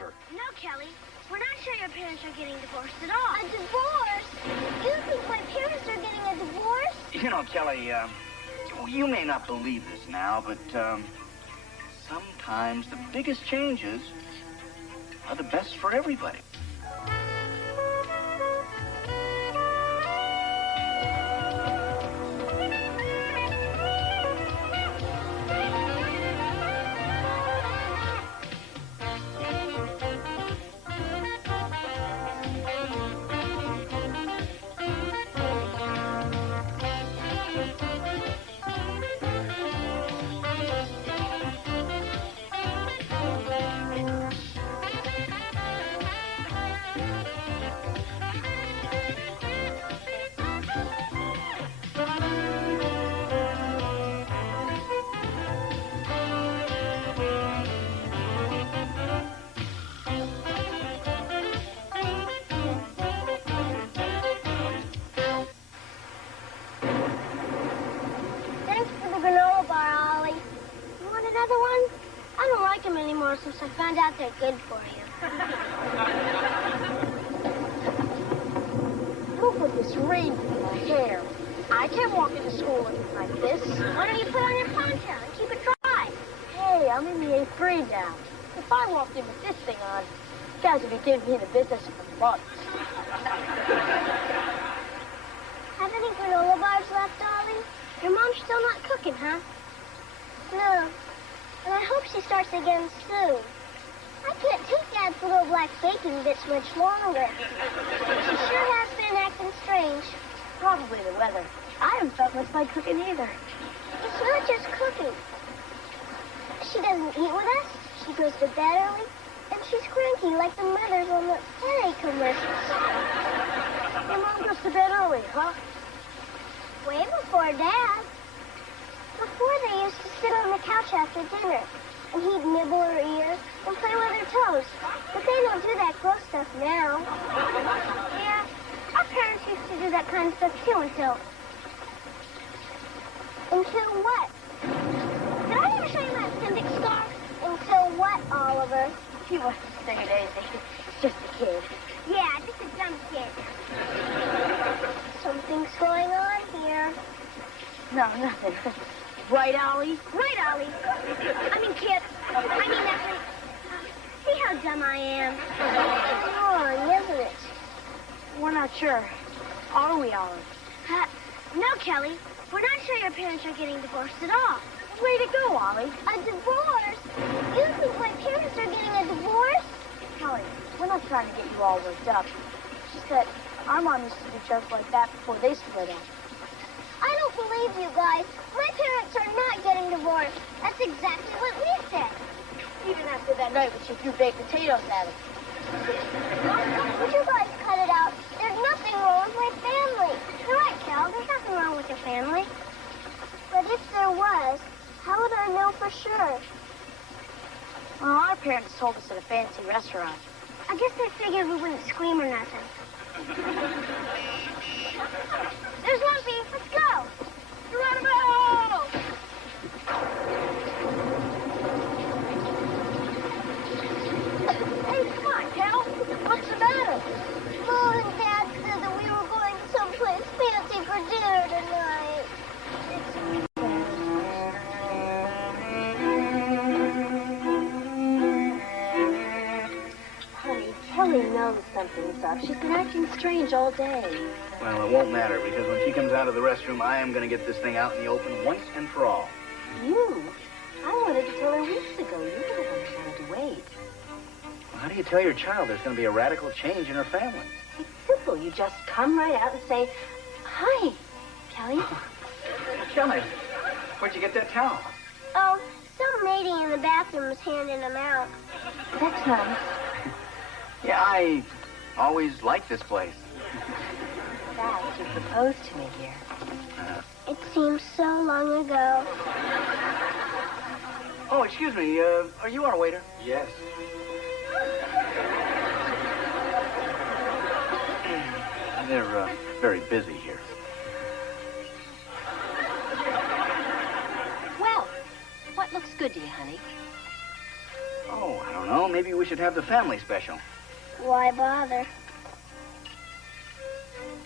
Beaver. No, Kelly. We're not sure your parents are getting divorced at all. A divorce? You think my parents are getting a divorce? You know, Kelly, you may not believe this now, but sometimes the biggest changes are the best for everybody. Since I found out they're good for you. Look at this rain in my hair. I can't walk into school looking like this. Why don't you put on your poncho and keep it dry? Hey, I'm in the 8th grade now. If I walked in with this thing on, you guys would be giving me the business for months. Have any granola bars left, Ollie? Your mom's still not cooking, huh? No. And I hope she starts again soon. I can't take Dad's little black bacon bits much longer. She sure has been acting strange. Probably the weather. I haven't felt much like cooking either. It's not just cooking. She doesn't eat with us, she goes to bed early, and she's cranky like the mothers on the headache commercials. Your mom goes to bed early, huh? Way before Dad. Before, they used to sit on the couch after dinner, and he'd nibble her ears and play with her toes. But they don't do that gross stuff now. Yeah, our parents used to do that kind of stuff too until what? Did I ever show you my appendix scar? Until what, Oliver? He wasn't saying anything. He's just a kid. Yeah, just a dumb kid. Something's going on here. No, nothing. Right, Ollie? Right, Ollie. I mean, kid. I mean, nothing. See how dumb I am. It's wrong, isn't it? We're not sure. Are we, Ollie? No, Kelly. We're not sure your parents are getting divorced at all. Way to go, Ollie. A divorce? You think my parents are getting a divorce? Kelly, we're not trying to get you all worked up. It's just that our mom used to do jokes like that before they split up. I don't believe you guys. My parents are not getting divorced. That's exactly what we said. Even after that night when she threw baked potatoes at us. Would you guys cut it out? There's nothing wrong with my family. You're right, Cal. There's nothing wrong with your family. But if there was, how would I know for sure? Well, our parents told us at a fancy restaurant. I guess they figured we wouldn't scream or nothing. There's Lumpy. Let's go. Geronimo! Hey, come on, Cal. What's the matter? Mom and Dad said that we were going someplace fancy for dinner tonight. Honey, Kelly knows something's up. She's been acting strange all day. Well, it won't matter, because when she comes out of the restroom, I am going to get this thing out in the open once and for all. You? I wanted to tell her weeks ago. You were the one who wanted to wait. Well, how do you tell your child there's going to be a radical change in her family? It's simple. You just come right out and say, hi, Kelly. Kelly, where'd you get that towel? Oh, some lady in the bathroom was handing them out. That's nice. Yeah, I always liked this place. That you proposed to me here. It seems so long ago. Oh, excuse me, are you our waiter? Yes. They're very busy here. Well, what looks good to you, honey? Oh, I don't know, maybe maybe we should have the family special. Why bother?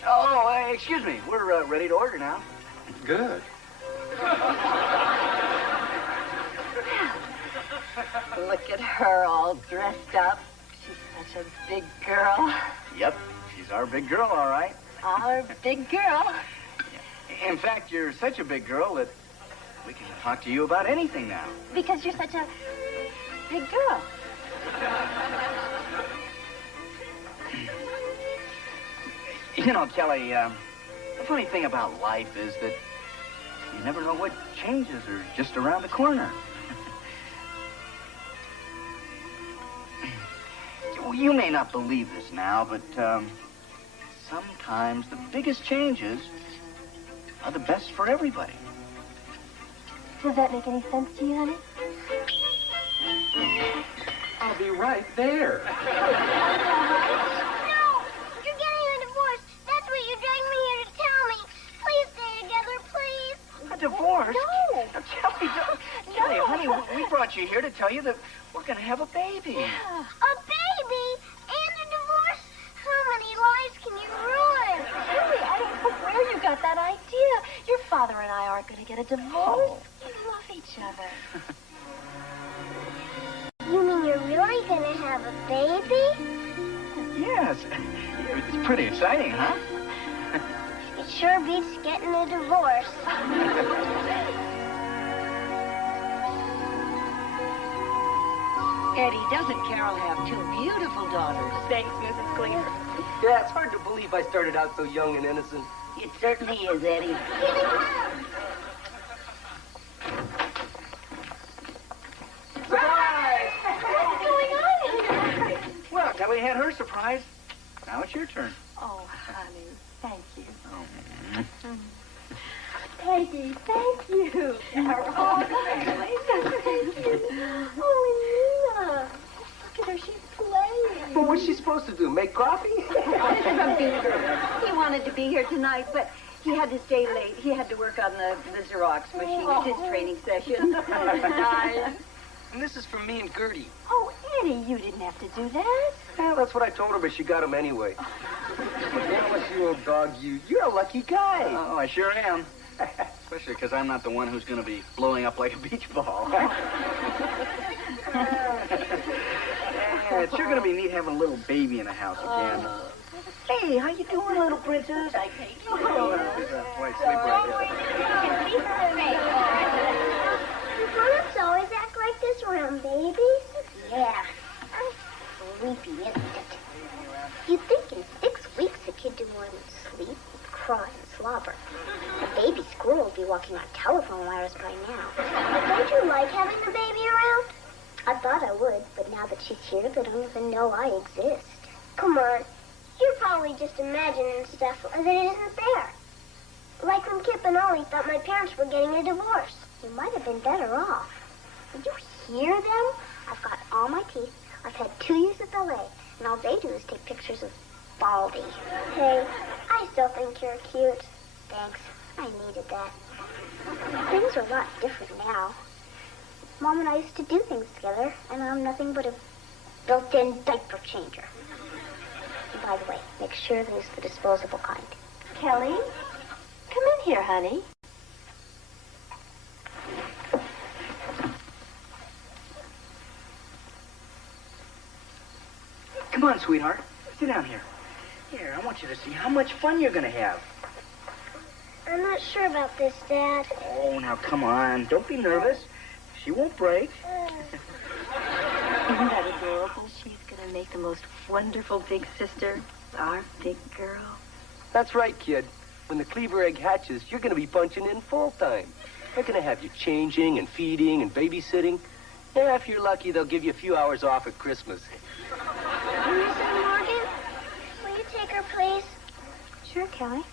Oh, excuse me. We're ready to order now. Good. Look at her all dressed up. She's such a big girl. Yep, she's our big girl, all right. Our big girl. In fact, you're such a big girl that we can talk to you about anything now. Because you're such a big girl. You know, Kelly, the funny thing about life is that you never know what changes are just around the corner. You may not believe this now, but sometimes the biggest changes are the best for everybody. Does that make any sense to you, honey? I'll be right there. No! You're getting a divorce. That's what you dragged me here to tell me. Please stay together, please. A divorce? No. Now, Kelly, Kelly, honey, we brought you here to tell you that we're going to have a baby. A baby and a divorce? How many lives can you ruin? Really, I don't know where you got that idea. Your father and I aren't going to get a divorce. Oh. We love each other. You mean you're really going to have a baby? Yes. It's pretty exciting, huh? It sure beats getting a divorce. Eddie, doesn't Carol have two beautiful daughters? Thanks, Mrs. Cleaver. Yeah, it's hard to believe I started out so young and innocent. It certainly is, Eddie. Surprise! What's going on here? Well, Kelly had her surprise. Now it's your turn. Oh, honey, thank you. Peggy, thank you. Carol. Oh, congratulations. Thank you. Oh, Nina. Look at her. She's playing. Well, what's she supposed to do? Make coffee? From Beaver. He wanted to be here tonight, but he had to stay late. He had to work on the Xerox machine. It's his training session. Nice. And this is from me and Gertie. Oh, Eddie, you didn't have to do that. Yeah, that's what I told her, but she got him anyway. Well, you old dog, you're a lucky guy. Oh, I sure am. Especially because I'm not the one who's going to be blowing up like a beach ball. Yeah, it's sure going to be neat having a little baby in the house again. Hey, how you doing, little princess? I take you. Wait, sleep right Do grown-ups always act like this around babies? Yeah. Sleepy, isn't it? You'd think in 6 weeks a kid do more than sleep, cry, and slobber. A baby squirrel would be walking on telephone wires by now. Don't you like having the baby around? I thought I would, but now that she's here, they don't even know I exist. Come on. You're probably just imagining stuff that isn't there. Like when Kip and Ollie thought my parents were getting a divorce. You might have been better off. Did you hear them? I've got all my teeth. I've had 2 years of ballet, and all they do is take pictures of Baldy. Hey, I still think you're cute. Thanks. I needed that. Things are a lot different now. Mom and I used to do things together, and I'm nothing but a built-in diaper changer. And by the way, make sure there's the disposable kind. Kelly, come in here, honey. Come on, sweetheart. Sit down here. Here, I want you to see how much fun you're going to have. I'm not sure about this, Dad. Oh, now, come on. Don't be nervous. She won't break. Isn't that adorable? She's going to make the most wonderful big sister, our big girl. That's right, kid. When the Cleaver egg hatches, you're going to be punching in full time. They're going to have you changing and feeding and babysitting. Yeah, if you're lucky, they'll give you a few hours off at Christmas. Mrs. Morgan, will you take her, please? Sure, Kelly.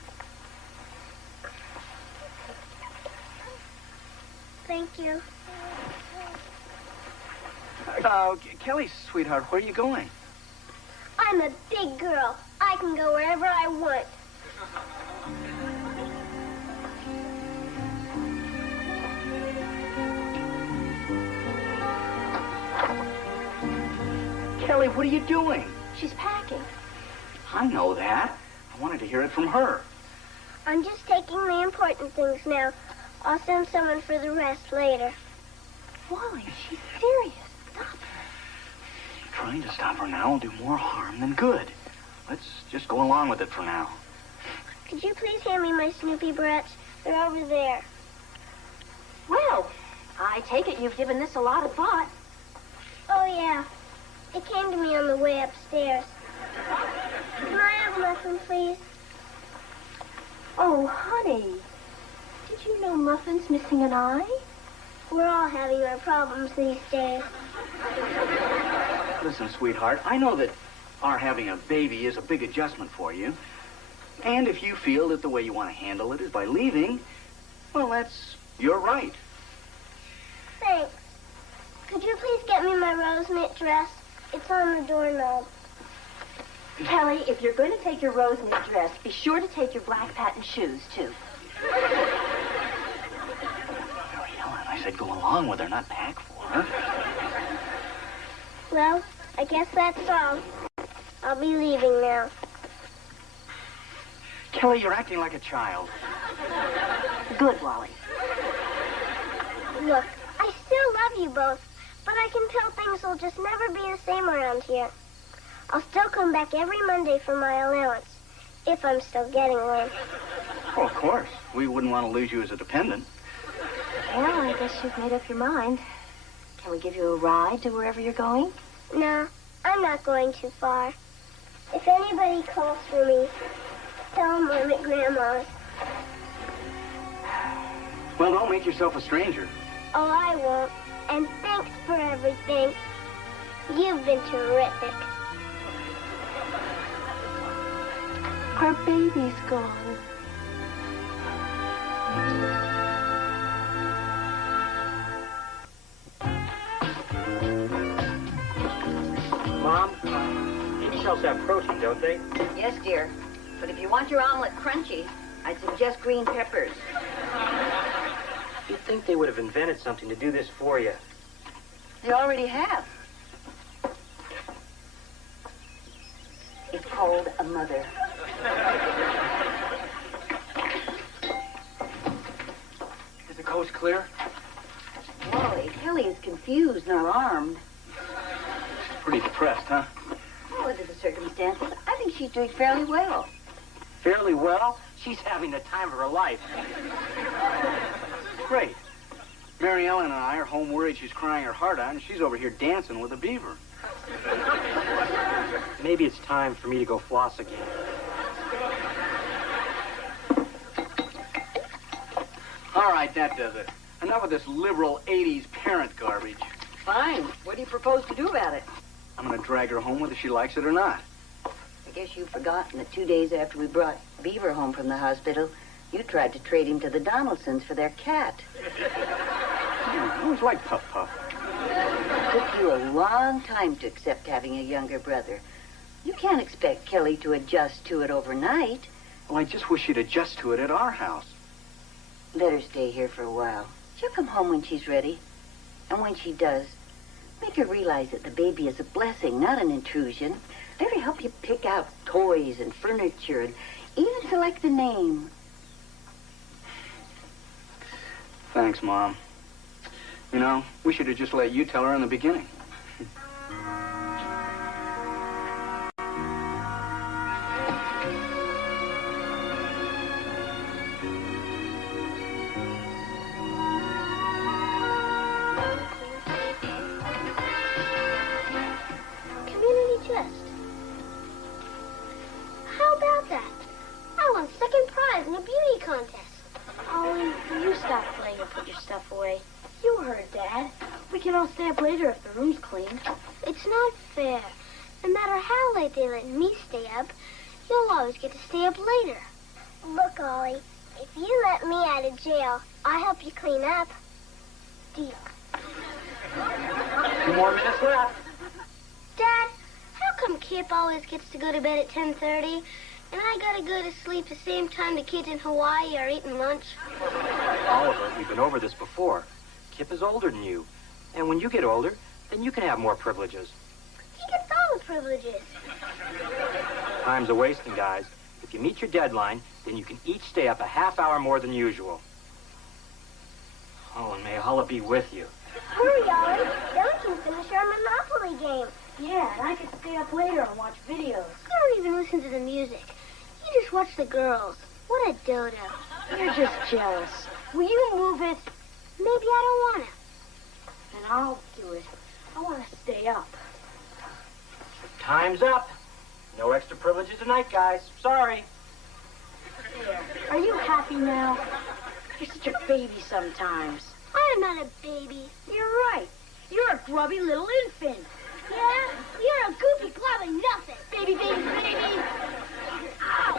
Thank you. Kelly, sweetheart, where are you going? I'm a big girl. I can go wherever I want. Kelly, what are you doing? She's packing. I know that. I wanted to hear it from her. I'm just taking the important things now. I'll send someone for the rest later. Wally, she's serious. Stop her. Trying to stop her now will do more harm than good. Let's just go along with it for now. Could you please hand me my Snoopy barrettes? They're over there. Well, I take it you've given this a lot of thought. Oh, yeah. It came to me on the way upstairs. Can I have a muffin, please? Oh, honey. Did you know Muffin's missing an eye? We're all having our problems these days. Listen, sweetheart, I know that our having a baby is a big adjustment for you. And if you feel that the way you want to handle it is by leaving, well, that's your right. Thanks. Could you please get me my rose knit dress? It's on the doorknob. Kelly, if you're going to take your rose knit dress, be sure to take your black patent shoes, too. Mary Ellen, I said go along with her, not pack for her. Well, I guess that's all. I'll be leaving now. Kelly, you're acting like a child. Good, Wally. Look, I still love you both, but I can tell things will just never be the same around here. I'll still come back every Monday for my allowance, if I'm still getting one. Oh, of course. We wouldn't want to lose you as a dependent. Well, I guess you've made up your mind. Can we give you a ride to wherever you're going? No, I'm not going too far. If anybody calls for me, tell them I'm at Grandma's. Well, don't make yourself a stranger. Oh, I won't. And thanks for everything. You've been terrific. Our baby's gone. Mom, eggshells have protein, don't they? Yes, dear. But if you want your omelet crunchy, I'd suggest green peppers. You'd think they would have invented something to do this for you. They already have. It's called a mother. Is the coast clear? Wally, Kelly is confused and alarmed. Pretty depressed, huh? Well, under the circumstances, I think she's doing fairly well. Fairly well. She's having the time of her life. Great. Mary Ellen and I are home worried she's crying her heart out, and she's over here dancing with a beaver. Maybe it's time for me to go floss again. All right, that does it. Enough of this liberal 80s parent garbage. Fine. What do you propose to do about it? I'm going to drag her home whether she likes it or not. I guess you've forgotten that 2 days after we brought Beaver home from the hospital, you tried to trade him to the Donaldsons for their cat. I always liked Puff Puff. It took you a long time to accept having a younger brother. You can't expect Kelly to adjust to it overnight. Well, I just wish she'd adjust to it at our house. Let her stay here for a while. She'll come home when she's ready. And when she does, make her realize that the baby is a blessing, not an intrusion. Let her help you pick out toys and furniture and even select the name. Thanks, Mom. You know, we should have just let you tell her in the beginning. Community chest. How about that? I won second prize in a beauty contest. Ollie, you stop playing and put your stuff away. You heard, Dad. We can all stay up later if the room's clean. It's not fair. No matter how late they let me stay up, you'll always get to stay up later. Look, Ollie, if you let me out of jail, I'll help you clean up. Deal. 2 more minutes left. Dad, how come Kip always gets to go to bed at 10:30, and I gotta go to sleep the same time the kids in Hawaii are eating lunch? Oliver, we've been over this before. Kip is older than you. And when you get older, then you can have more privileges. He gets privileges. Time's a wasting, guys. If you meet your deadline, then you can each stay up a half hour more than usual. Oh, and may Allah be with you. Hurry, Ollie. Then we can finish our Monopoly game. Yeah, and I could stay up later and watch videos. You don't even listen to the music. You just watch the girls. What a dodo. You're just jealous. Will you move it? Maybe I don't want to. Then I'll do it. I want to stay up. Time's up. No extra privileges tonight, guys. Sorry. There. Are you happy now? You're such a baby sometimes. I'm not a baby. You're right. You're a grubby little infant. Yeah? You're a goofy glob of nothing. Baby, baby, baby. Ow!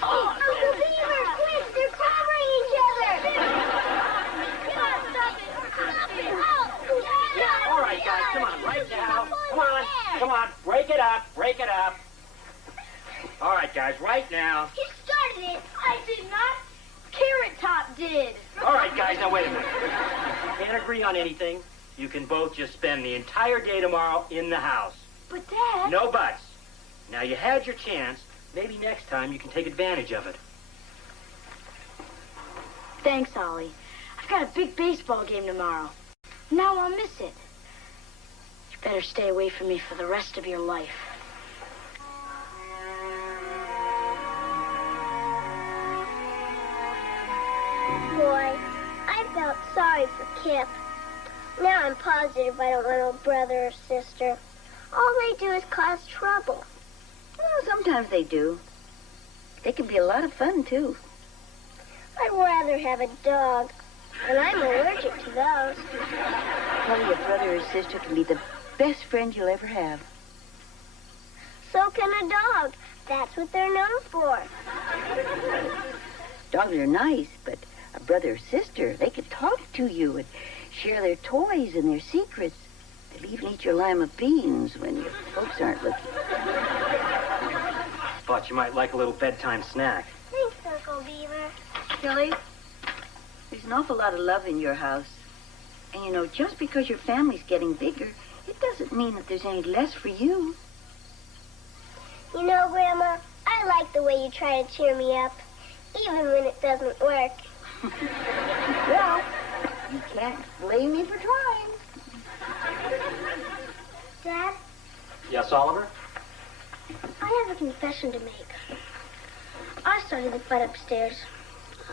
Uncle Beaver, quick! They're covering each other! Stop it! All right, guys, come on, right now. Come on, break it up, break it up. All right, guys, right now. He started it. I did not. Carrot Top did. All right, guys, now wait a minute. If you can't agree on anything, you can both just spend the entire day tomorrow in the house. But, Dad... No buts. Now, you had your chance. Maybe next time you can take advantage of it. Thanks, Ollie. I've got a big baseball game tomorrow. Now I'll miss it. You better stay away from me for the rest of your life. Boy, I felt sorry for Kip. Now I'm positive I don't want a brother or sister. All they do is cause trouble. Well, sometimes they do. They can be a lot of fun, too. I'd rather have a dog, and I'm allergic to those. Well, your brother or sister can be the best friend you'll ever have. So can a dog. That's what they're known for. Dogs are nice, but a brother or sister, they can talk to you and share their toys and their secrets. They'll even eat your lima beans when your folks aren't looking. Thought you might like a little bedtime snack. Thanks, Uncle Beaver. Kelly, there's an awful lot of love in your house. And you know, just because your family's getting bigger, it doesn't mean that there's any less for you. You know, Grandma, I like the way you try to cheer me up, even when it doesn't work. Well, you can't blame me for trying. Dad, Yes, Oliver? I have a confession to make. I started the fight upstairs.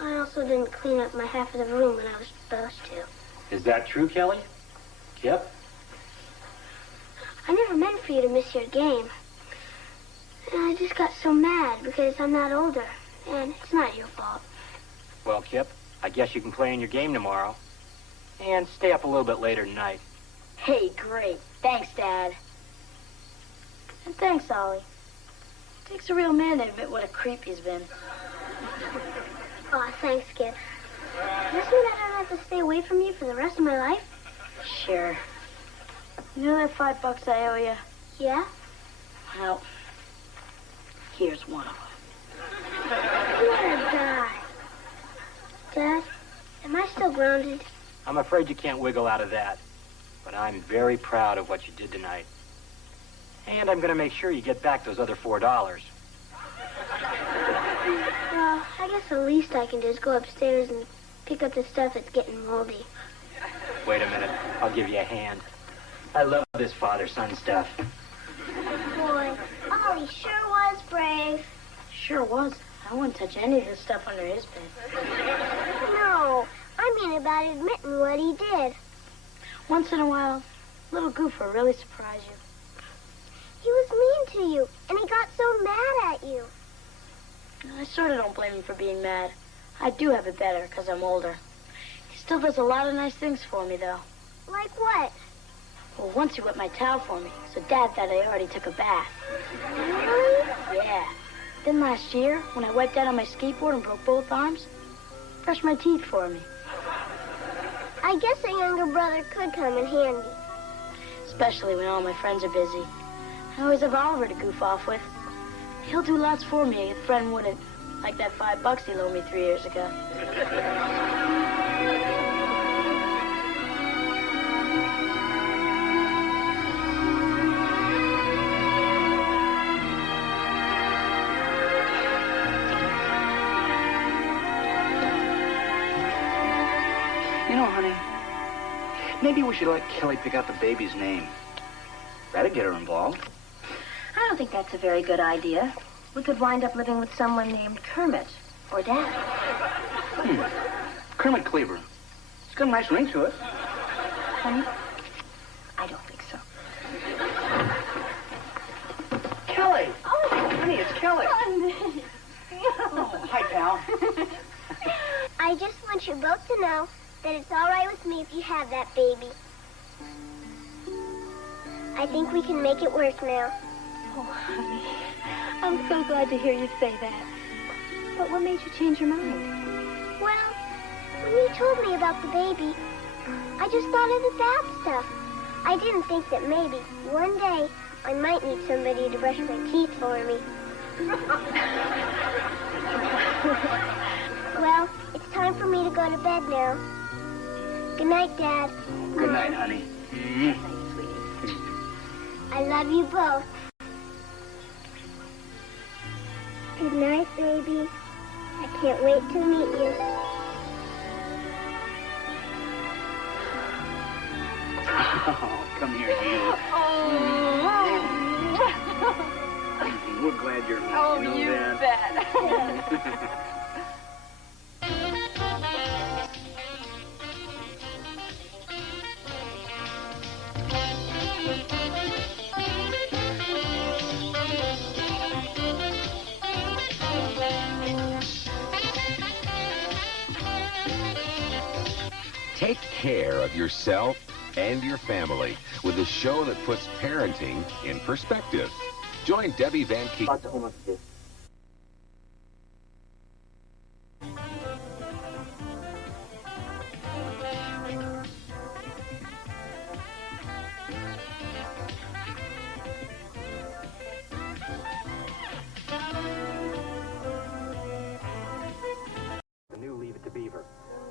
I also didn't clean up my half of the room when I was supposed to. Is that true, Kelly? Kip? I never meant for you to miss your game. And I just got so mad because I'm not older. And it's not your fault. Well, Kip, I guess you can play in your game tomorrow. And stay up a little bit later tonight. Hey, great. Thanks, Dad. And thanks, Ollie. It takes a real man to admit what a creep he's been. Aw, thanks, kid. Does this mean I don't have to stay away from you for the rest of my life? Sure. You know that $5 I owe you? Yeah? Well, here's one of them. I'm gonna die. Dad, am I still grounded? I'm afraid you can't wiggle out of that. But I'm very proud of what you did tonight. And I'm going to make sure you get back those other $4. Well, I guess the least I can do is go upstairs and pick up the stuff that's getting moldy. Wait a minute. I'll give you a hand. I love this father-son stuff. Boy, Ollie sure was brave. Sure was. I wouldn't touch any of the stuff under his bed. No, I mean about admitting what he did. Once in a while, a little goof will really surprise you. He was mean to you, and he got so mad at you. I sort of don't blame him for being mad. I do have it better because I'm older. He still does a lot of nice things for me, though. Like what? Well, once he wet my towel for me, so Dad thought I already took a bath. Really? Yeah. Then last year, when I wiped out on my skateboard and broke both arms, brushed my teeth for me. I guess a younger brother could come in handy. Especially when all my friends are busy. I always have Oliver to goof off with. He'll do lots for me if a friend wouldn't, like that $5 he loaned me 3 years ago. Maybe we should let Kelly pick out the baby's name. That'd get her involved. I don't think that's a very good idea. We could wind up living with someone named Kermit or Dad. Kermit Cleaver. It's got a nice ring to it. Honey, I don't think so. Kelly! Oh, honey, it's Kelly. Oh, hi, pal. I just want you both to know that it's all right with me if you have that baby. I think we can make it work now. Oh, honey, I'm so glad to hear you say that. But what made you change your mind? Well, when you told me about the baby, I just thought of the bad stuff. I didn't think that maybe one day I might need somebody to brush my teeth for me. Well, it's time for me to go to bed now. Good night, Dad. Good night, honey. I love you both. Good night, baby. I can't wait to meet you. Oh, come here, you. We're glad you're here. Oh, you you know bet. Take care of yourself and your family with a show that puts parenting in perspective. Join Debbie Van Keek. The new Leave It to Beaver.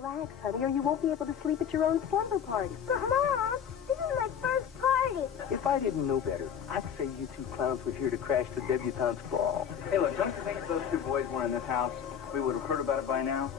Relax, honey, or you won't be able to sleep at your own slumber party. But, Mom, this is my first party. If I didn't know better, I'd say you two clowns were here to crash the debutante's ball. Hey, look, don't you think if those two boys weren't in this house, we would have heard about it by now?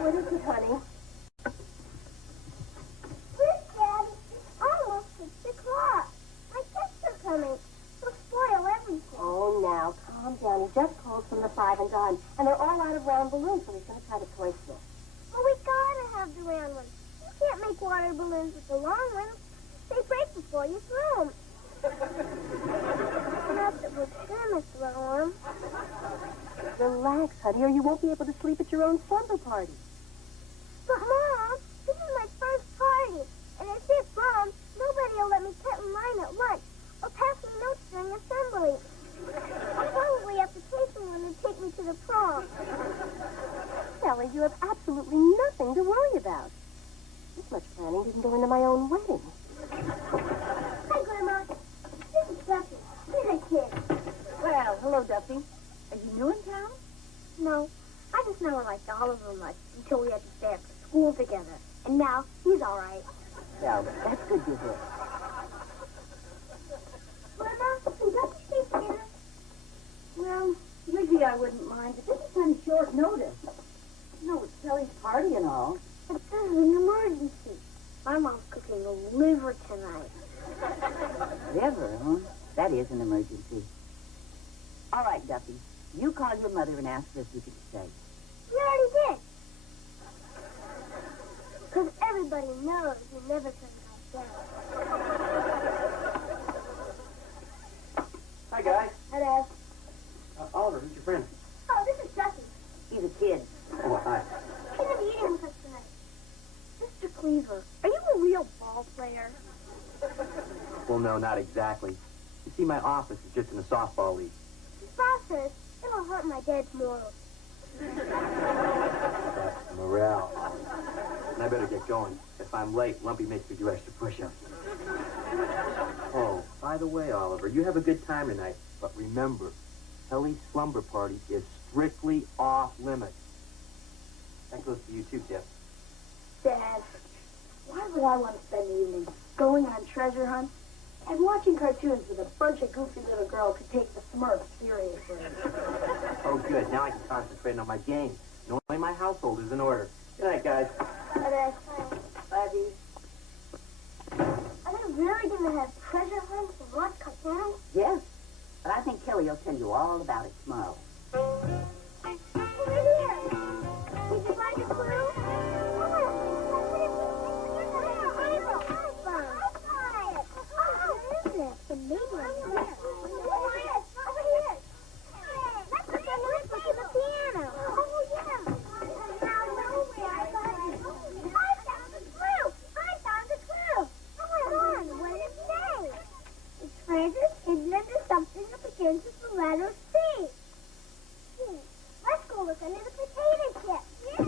What is it, honey? Quick, Daddy. It's almost 6 o'clock. My guests are coming. They'll spoil everything. Oh, now, calm down. He just called from the 5 and dime, and they're all out of round balloons, so he's going to try the toy store. Well, we gotta have the round ones. You can't make water balloons with the long ones. They break before you throw them. Not that we're gonna throw them. Relax, honey, or you won't be able to sleep at your own slumber party. But, Mom, this is my first party. And if it's wrong, nobody will let me cut in line at lunch or pass me notes during assembly. I'll probably have to pay someone to take me to the prom. Sally, you have absolutely nothing to worry about. This much planning didn't go into my own wedding. Hi, Grandma. This is Duffy. He's a kid. Well, hello, Duffy. Are you new in town? No, I just never liked Oliver much until we had to stay after school together. And now he's all right. Well, that's good to hear. Grandma, can Duffy stay together? Well, usually I wouldn't mind, but this is kind of short notice. You know, it's Kelly's party and all. But this is an emergency. My mom's cooking a liver tonight. Liver, huh? That is an emergency. All right, Duffy. You call your mother and ask her if you can stay. You already did. Because everybody knows you never turn it down. Hi, guys. Hi, Dad. Oliver, who's your friend? Oh, this is Duffy. He's a kid. Oh, hi. He's going to be eating with us tonight. Mr. Cleaver, are you a real ball player? Well, no, not exactly. You see, my office is just in a softball league. His boss says it'll hurt my dad's morals. That's morale. And I better get going. If I'm late, Lumpy makes me do extra push-ups. Oh, by the way, Oliver, you have a good time tonight. But remember, Kelly's slumber party is strictly off-limits. That goes to you too, Jeff. Dad, why would I want to spend the evening going on treasure hunts and watching cartoons with a bunch of goofy little girls who take the Smurfs seriously? Oh, good. Now I can concentrate on my game. Knowing my household is in order. Good night, guys. Hi, Dad. Bye, Bee. Are they really going to have treasure hunts and watch cartoons? Yes. But I think Kelly will tell you all about it tomorrow. Over here. Did you find a clue? The main one. Over here. Let's pretend we're playing the piano. Oh, yeah. I found the clue. Come on. What did it say? The treasure hidden under something that begins with the letter C. Let's go look under the potato chip. Yeah.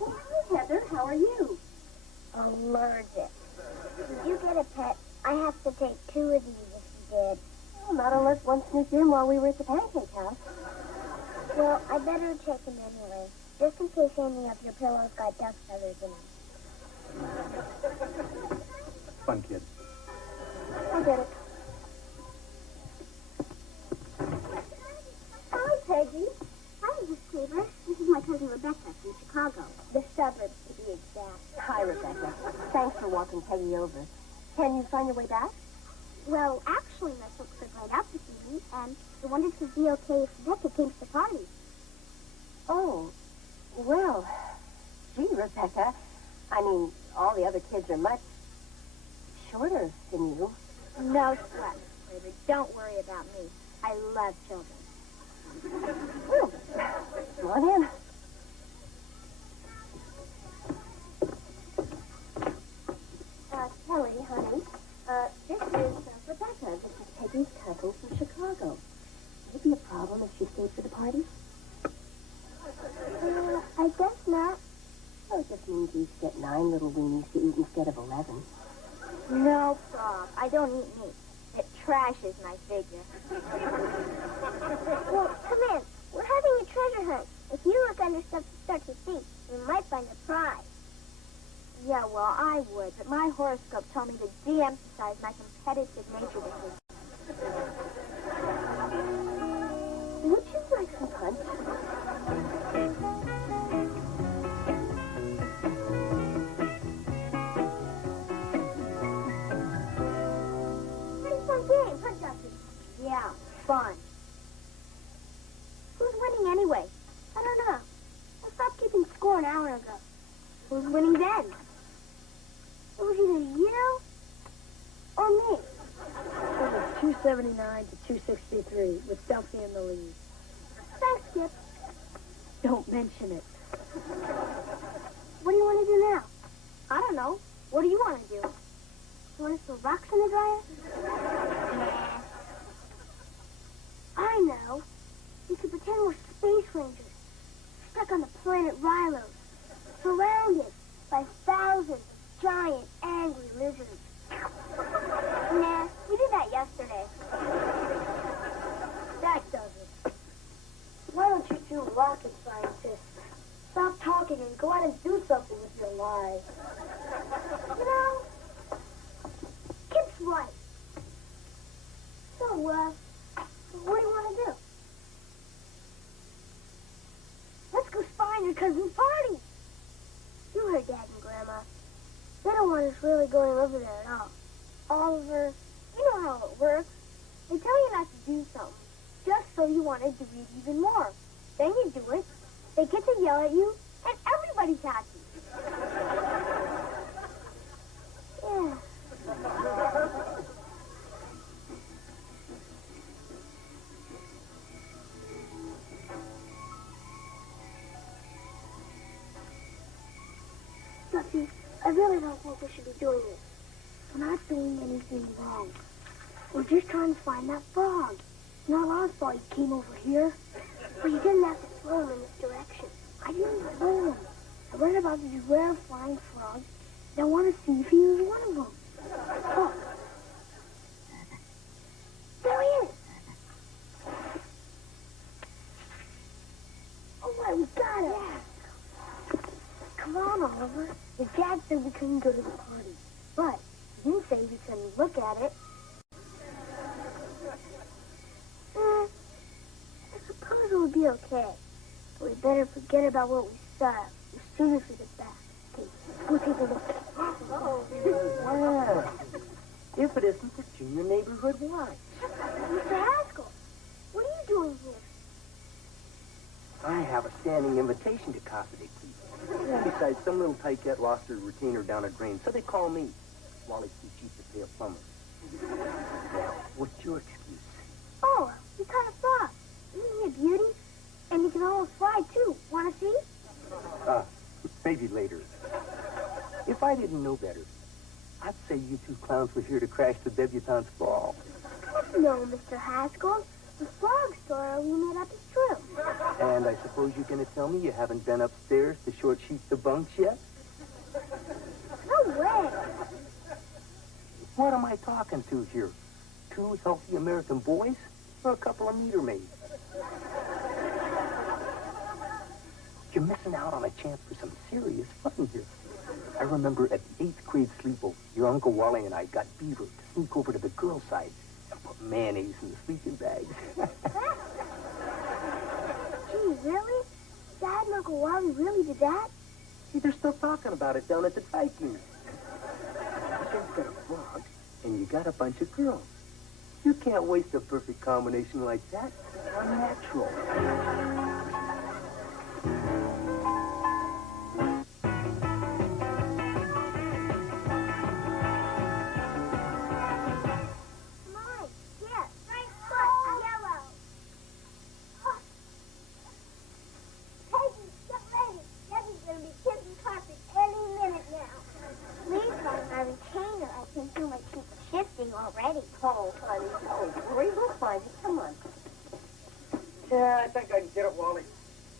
Hi, Heather. How are you? Allergic. Did you get a pet? I have to take 2 of these if you did. Well, not unless one sneaked in while we were at the pancake house. Well, I better check them anyway, just in case any of your pillows got duck feathers in them. Fun kid. I get it. Hi, Peggy. Hi, Mrs. Cleaver. This is my cousin Rebecca from Chicago. The suburbs, to be exact. Hi, Rebecca. Thanks for walking Peggy over. Can you find your way back? Well, actually, my folks are right out this evening, and I wondered if it would be okay if Rebecca came to the party. Oh, well, gee, Rebecca. I mean, all the other kids are much shorter than you. No sweat, Cleaver. Don't worry about me. I love children. Well, come on in. Kelly, honey, this is Rebecca. This is Peggy's cousin from Chicago. Would it be a problem if she stayed for the party? I guess not. Well, it just means you get 9 little weenies to eat instead of 11. No problem. I don't eat meat. It trashes my figure. Well, come in. We're having a treasure hunt. If you look under stuff to start to see, we might find a prize. Yeah, well, I would, but my horoscope told me to de-emphasize my competitive nature this week. Would you like some punch? Pretty fun game, huh, Duffy? Yeah, fun. Who's winning anyway? I don't know. I stopped keeping score an hour ago. Who's winning then? It was either you or me. It was 279 to 263 with Duffy in the lead. Thanks, Skip. Don't mention it. What do you want to do now? I don't know. What do you want to do? You want to throw rocks in the dryer? Nah. I know. We could pretend we're space rangers, stuck on the planet Rilo, surrounded by thousands of giant, angry lizards. Nah, we did that yesterday. That does it. Why don't you two rocket scientists stop talking and go out and do something with your lives? You know, Kip's right. So, what do you want to do? Let's go spy on your cousin's party. You heard Dad really going over there at all. Oliver, you know how it works. They tell you not to do something, just so you want to do it even more. Then you do it, they get to yell at you, and everybody's happy. Yeah. Lucy, I really don't think we should be doing this. We're not doing anything wrong. We're just trying to find that frog. It's not our fault he came over here. But you didn't have to throw him in this direction. I didn't throw him. I read about these rare flying frogs, and I want to see if he was one of them. Oh. There he is. All right, we got it. Yeah. Come on, Oliver. Your dad said we couldn't go to the party, but he didn't say we couldn't look at it. I suppose it would be okay. But we better forget about what we saw as soon as we get back. Okay, go take a look. Oh. Wow. If it isn't the Junior Neighborhood Watch. Mr. Haskell, what are you doing here? I have a standing invitation to Casa de Keith. Besides, some little tyke lost her retainer down a drain, so they call me. Wally's too cheap to pay a plumber. Now, what's your excuse? Oh, we caught a frog. Isn't he a beauty? And he can almost fly, too. Want to see? Maybe later. If I didn't know better, I'd say you two clowns were here to crash the debutante's ball. No, Mr. Haskell. The frog story we made up is true. And I suppose you're going to tell me you haven't been upstairs to short sheet the bunks yet? No way. What am I talking to here? 2 healthy American boys or a couple of meter maids? You're missing out on a chance for some serious fun here. I remember at the 8th grade sleepover, your Uncle Wally and I got Beaver to sneak over to the girls' side and put mayonnaise in the sleeping bags. Gee, really? Dad and Uncle Wally really did that? See, they're still talking about it down at the Viking. You just got a frog, and you got a bunch of girls. You can't waste a perfect combination like that. Unnatural. Mine, yes. Right foot, yellow. Oh. Peggy, get ready. Debbie's going to be kissing carpet any minute now. Please, my retainer. I think you might keep shifting already. Oh, honey, oh, hurry, we'll find it. Come on. Yeah, I think I can get it, Wally.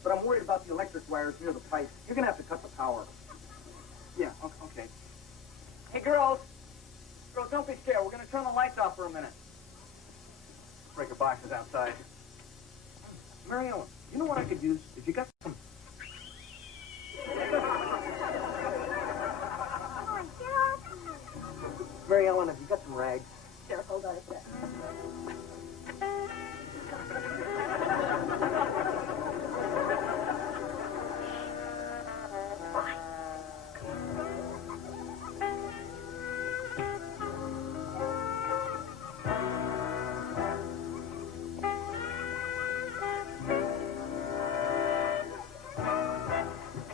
But I'm worried about the electric wires near the pipe. You're going to have to cut the power. Yeah, okay. Hey, girls. Girls, don't be scared. We're going to turn the lights off for a minute. Breaker box is outside. Mary Ellen, you know what I could use? If you got some... Mary Ellen, have you got some rags? Here, hold on a sec.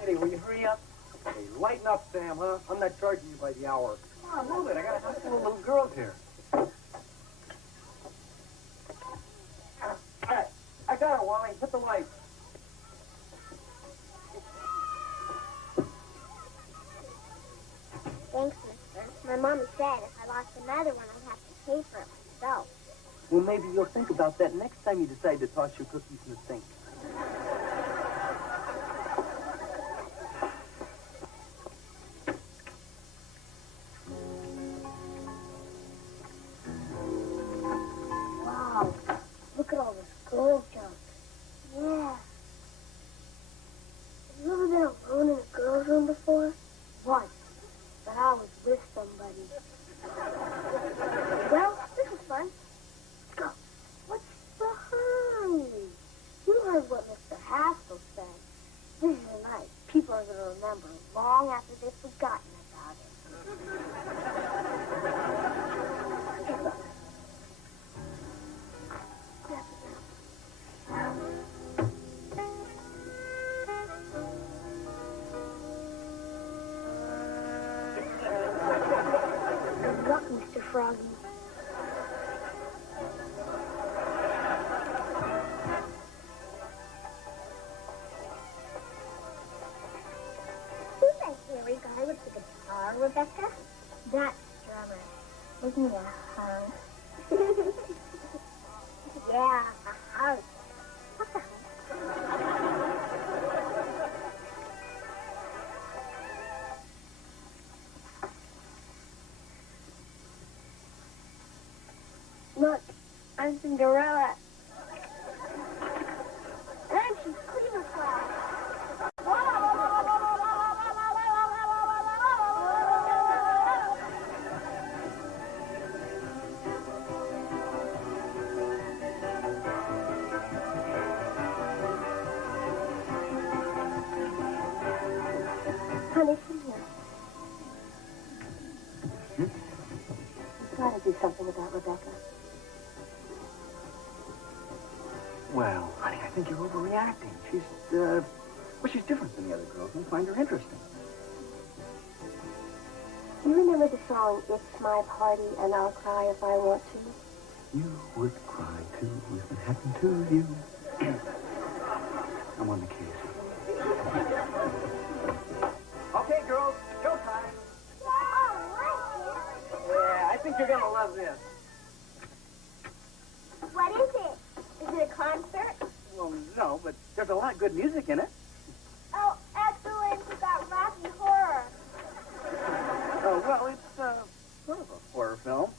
Hey, will you hurry up? Hey, lighten up, Sam, huh? I'm not charging you by the hour. Come on, move it. I got a handful of little girls here. All right. I got it, Wally. Hit the light. Thanks, mister. My mom said if I lost another one, I'd have to pay for it myself. Well, maybe you'll think about that next time you decide to toss your cookies in the sink. Wow. Look at all this gold junk. Yeah. Have you ever been alone in a girl's room before? Once. But I was with somebody. Well, this is fun. Let's go. What's behind? You heard what Mr. Froggy. Who's that hairy guy with the guitar, Rebecca? That's drummer. Give me a hug. Yeah, a hug. What's a hug? Look, I'm Cinderella. And she's Cleaver Flag. Honey, come here. You've got to do something about Rebecca. Well, honey, I think you're overreacting. She's different than the other girls. I find her interesting. Do you remember the song, It's My Party and I'll Cry If I Want to? You would cry, too, if it happened to you. I'm on the keys. Okay, girls, showtime. Yeah, I think you're gonna love this. What is it? Is it a concert? Well, no, but there's a lot of good music in it. Oh, excellent. You got Rocky Horror. Oh, well, it's sort of a horror film.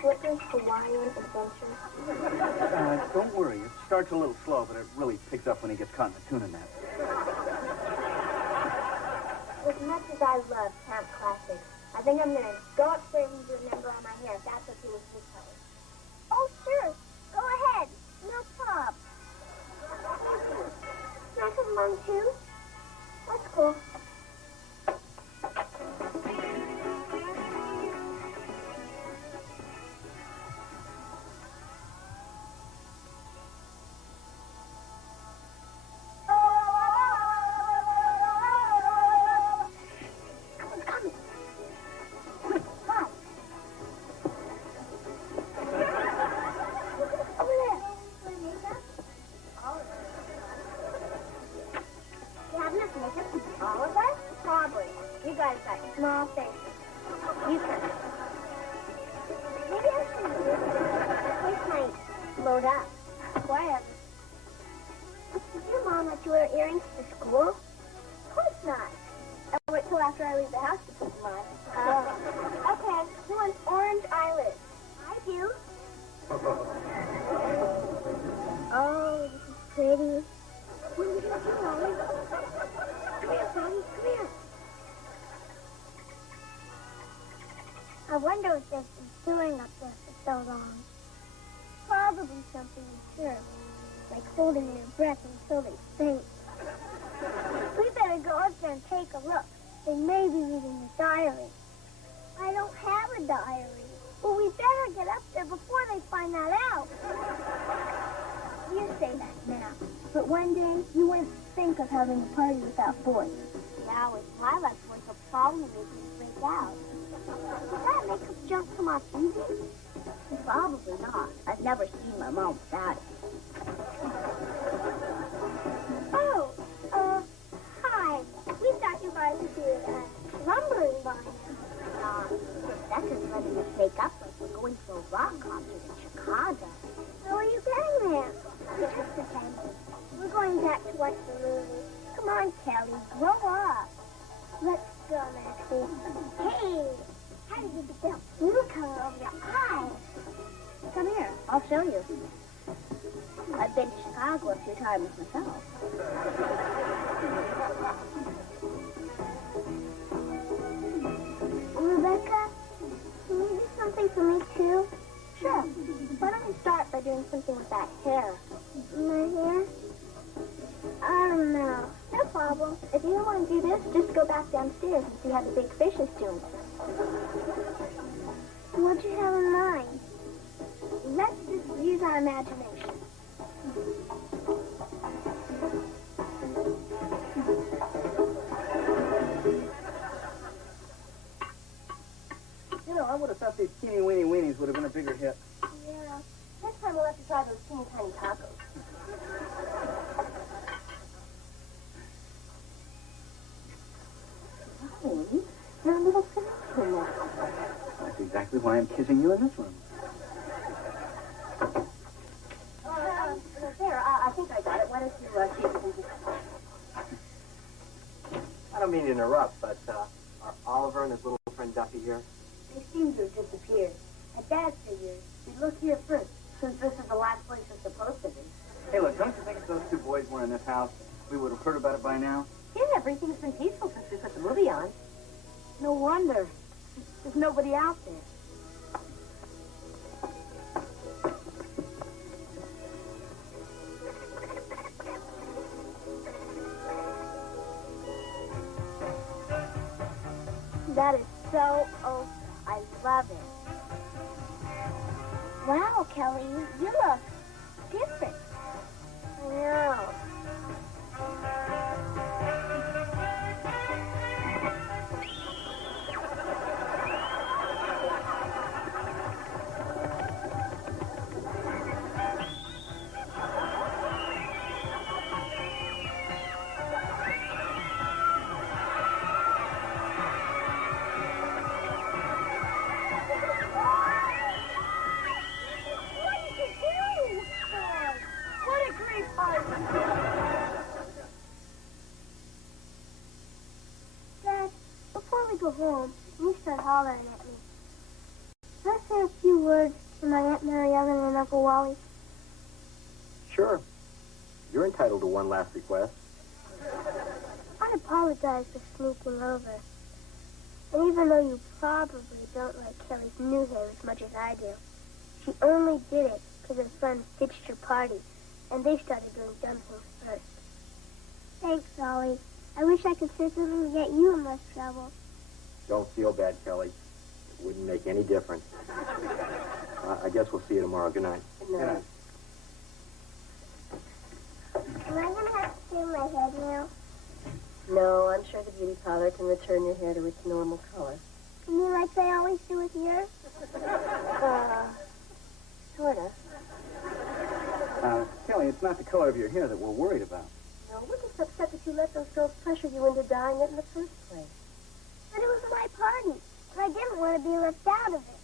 Flicker's Hawaiian Adventure. Don't worry. It starts a little slow, but it really picks up when he gets caught in the tuna net. As much as I love camp classics, I think I'm going to go upstairs and do a number on my hair, if that's okay with you, Kelly. Oh, sure. Go ahead. No problem. Can I come along, too? That's cool. Small faces. You can. Maybe I should do this. This might load up. Whatever. Did your mom let you wear earrings to school? Of course not. I'll wait till after I leave the house to put them on. Okay. Who wants orange eyelids? I do. Oh, this is pretty. What are you going to do, Ollie? Come here, Ollie. Come here. I wonder what they've been doing up there for so long. Probably something absurd, like holding their breath until they faint. We better go up there and take a look. They may be reading the diary. I don't have a diary. Well, we better get up there before they find that out. You say that now, but one day you wouldn't think of having a party without boys. Now with Lilac boys will probably make me freak out. Does that make us just come off easy? Probably not. I've never seen my mom without it. Oh, hi. We thought you guys would do lumbering by now. Rebecca's letting us make up like we're going to a rock concert in Chicago. How are you getting there? Just pretending. We're going back to watch the movie. Come on, Kelly. Grow up. Let's go, Maxie. Hey, how did you get that blue color over your eyes? Come here. I'll show you. I've been to Chicago a few times myself. Rebecca, can you do something for me, too? Sure. Why don't you start by doing something with that hair? My hair? I don't know. No problem. If you don't want to do this, just go back downstairs and see how the big fish is doing. What'd you have in mind? Let's just use our imagination. why I'm kissing you in this room. There, I think I got it. Why don't you keep it in here? I don't mean to interrupt, but are Oliver and his little friend Duffy here? They seem to have disappeared. And Dad figures we'd look here first, since this is the last place it's supposed to be. Hey, look, don't you think if those two boys were in this house, we would have heard about it by now? Yeah, everything's been peaceful since we put the movie on. No wonder. There's nobody out there. That is so old. I love it. Wow, Kelly, you look different. I know. Dad, before we go home, you start hollering at me. Can I say a few words to my Aunt Mary Ellen and Uncle Wally? Sure. You're entitled to one last request. I apologize for sneaking over. And even though you probably don't like Kelly's new hair as much as I do, she only did it because her friends ditched her party, and they started doing dumb things first. Thanks, Ollie. I wish I could say something to get you in less trouble. Don't feel bad, Kelly. It wouldn't make any difference. I guess we'll see you tomorrow. Good night. Good night. Am I going to have to shave my head now? No, I'm sure the beauty parlor can return your hair to its normal color. You mean like they always do with yours? Sort of. Kelly, it's not the color of your hair that we're worried about. No, we're just upset that you let those girls pressure you into dyeing it in the first place. But it was my party, and I didn't want to be left out of it.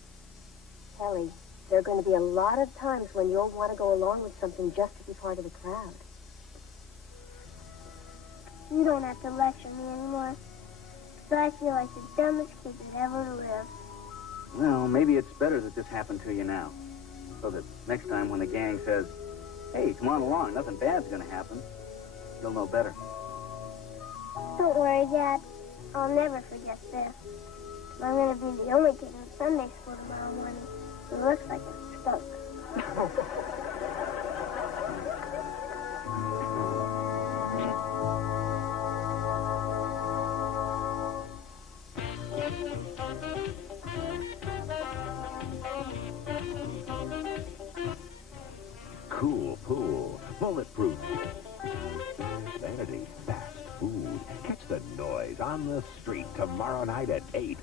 Kelly, there are going to be a lot of times when you'll want to go along with something just to be part of the crowd. You don't have to lecture me anymore. But I feel like the dumbest kid that ever lived. Well, maybe it's better that this happened to you now. So that next time when the gang says, hey, come on along, nothing bad's going to happen, you'll know better. Don't worry, Dad. I'll never forget this. I'm going to be the only kid in Sunday school tomorrow morning who looks like a skunk. Cool pool, bulletproof. Vanity, fast food. Catch the noise on the street tomorrow night at 8.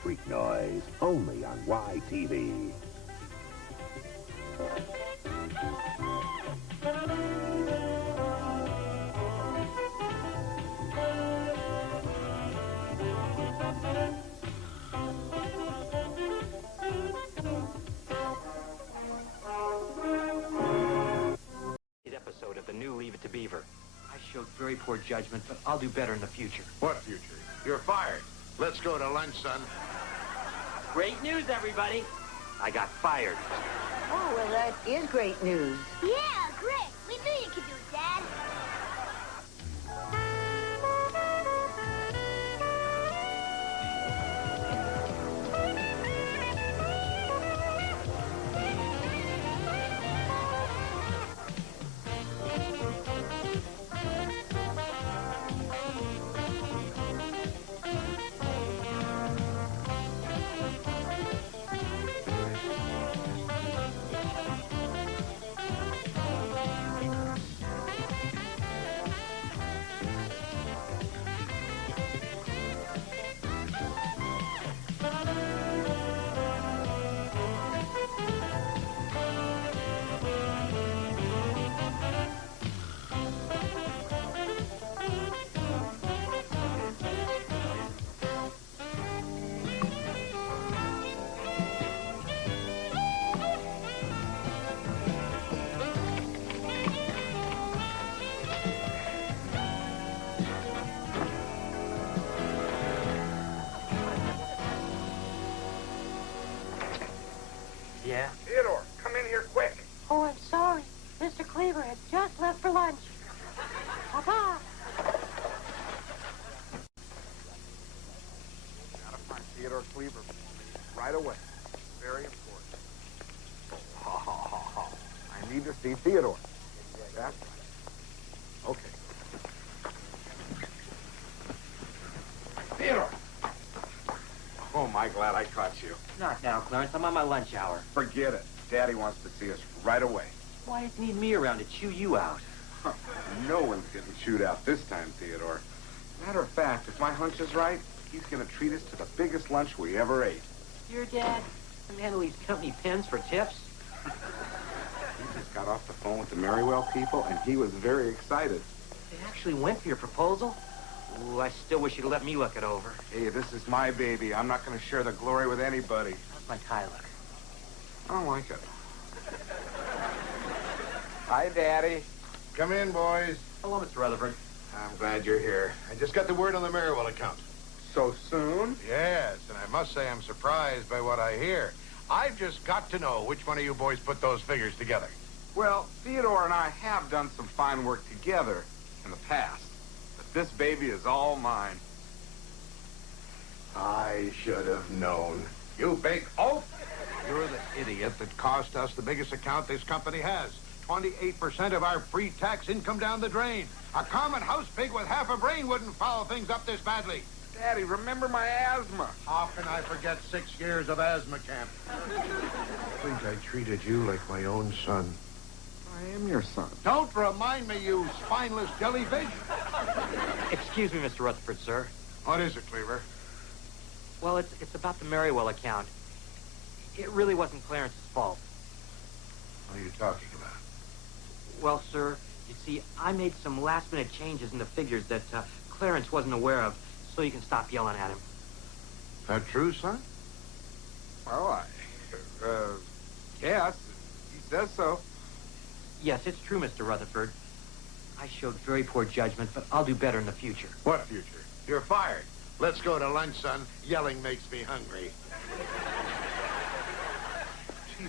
Street Noise, only on YTV. Episode of the new Leave It to Beaver. I showed very poor judgment, but I'll do better in the future. What future? You're fired. Let's go to lunch, son. Great news, everybody. I got fired. Oh, well, that is great news. Yeah, great. We knew you could do it, Dad. that. Okay. Theodore! Oh, my, glad I caught you. Not now, Clarence. I'm on my lunch hour. Forget it. Daddy wants to see us right away. Why does he need me around to chew you out? No one's getting chewed out this time, Theodore. Matter of fact, if my hunch is right, he's going to treat us to the biggest lunch we ever ate. Your dad? The man who leaves company pens for tips? He just got off the phone with the Merriwell people, and he was very excited. They actually went for your proposal? Ooh, I still wish you'd let me look it over. Hey, this is my baby. I'm not going to share the glory with anybody. How's my tie look? I don't like it. Hi, Daddy. Come in, boys. Hello, Mr. Rutherford. I'm glad you're here. I just got the word on the Merriwell account. So soon? Yes, and I must say I'm surprised by what I hear. I've just got to know which one of you boys put those figures together. Well, Theodore and I have done some fine work together in the past. But this baby is all mine. I should have known. You big oaf! You're the idiot that cost us the biggest account this company has. 28% of our pre-tax income down the drain. A common house pig with half a brain wouldn't foul things up this badly. Daddy, remember my asthma. How can I forget 6 years of asthma camp? I think I treated you like my own son. I am your son. Don't remind me, you spineless jellyfish. Excuse me, Mr. Rutherford, sir. What is it, Cleaver? Well, it's about the Merriwell account. It really wasn't Clarence's fault. What are you talking about? Well, sir, you see, I made some last-minute changes in the figures that Clarence wasn't aware of, so you can stop yelling at him. That true, son? Well, yes, he says so. Yes, it's true, Mr. Rutherford. I showed very poor judgment, but I'll do better in the future. What future? You're fired. Let's go to lunch, son. Yelling makes me hungry. Gee,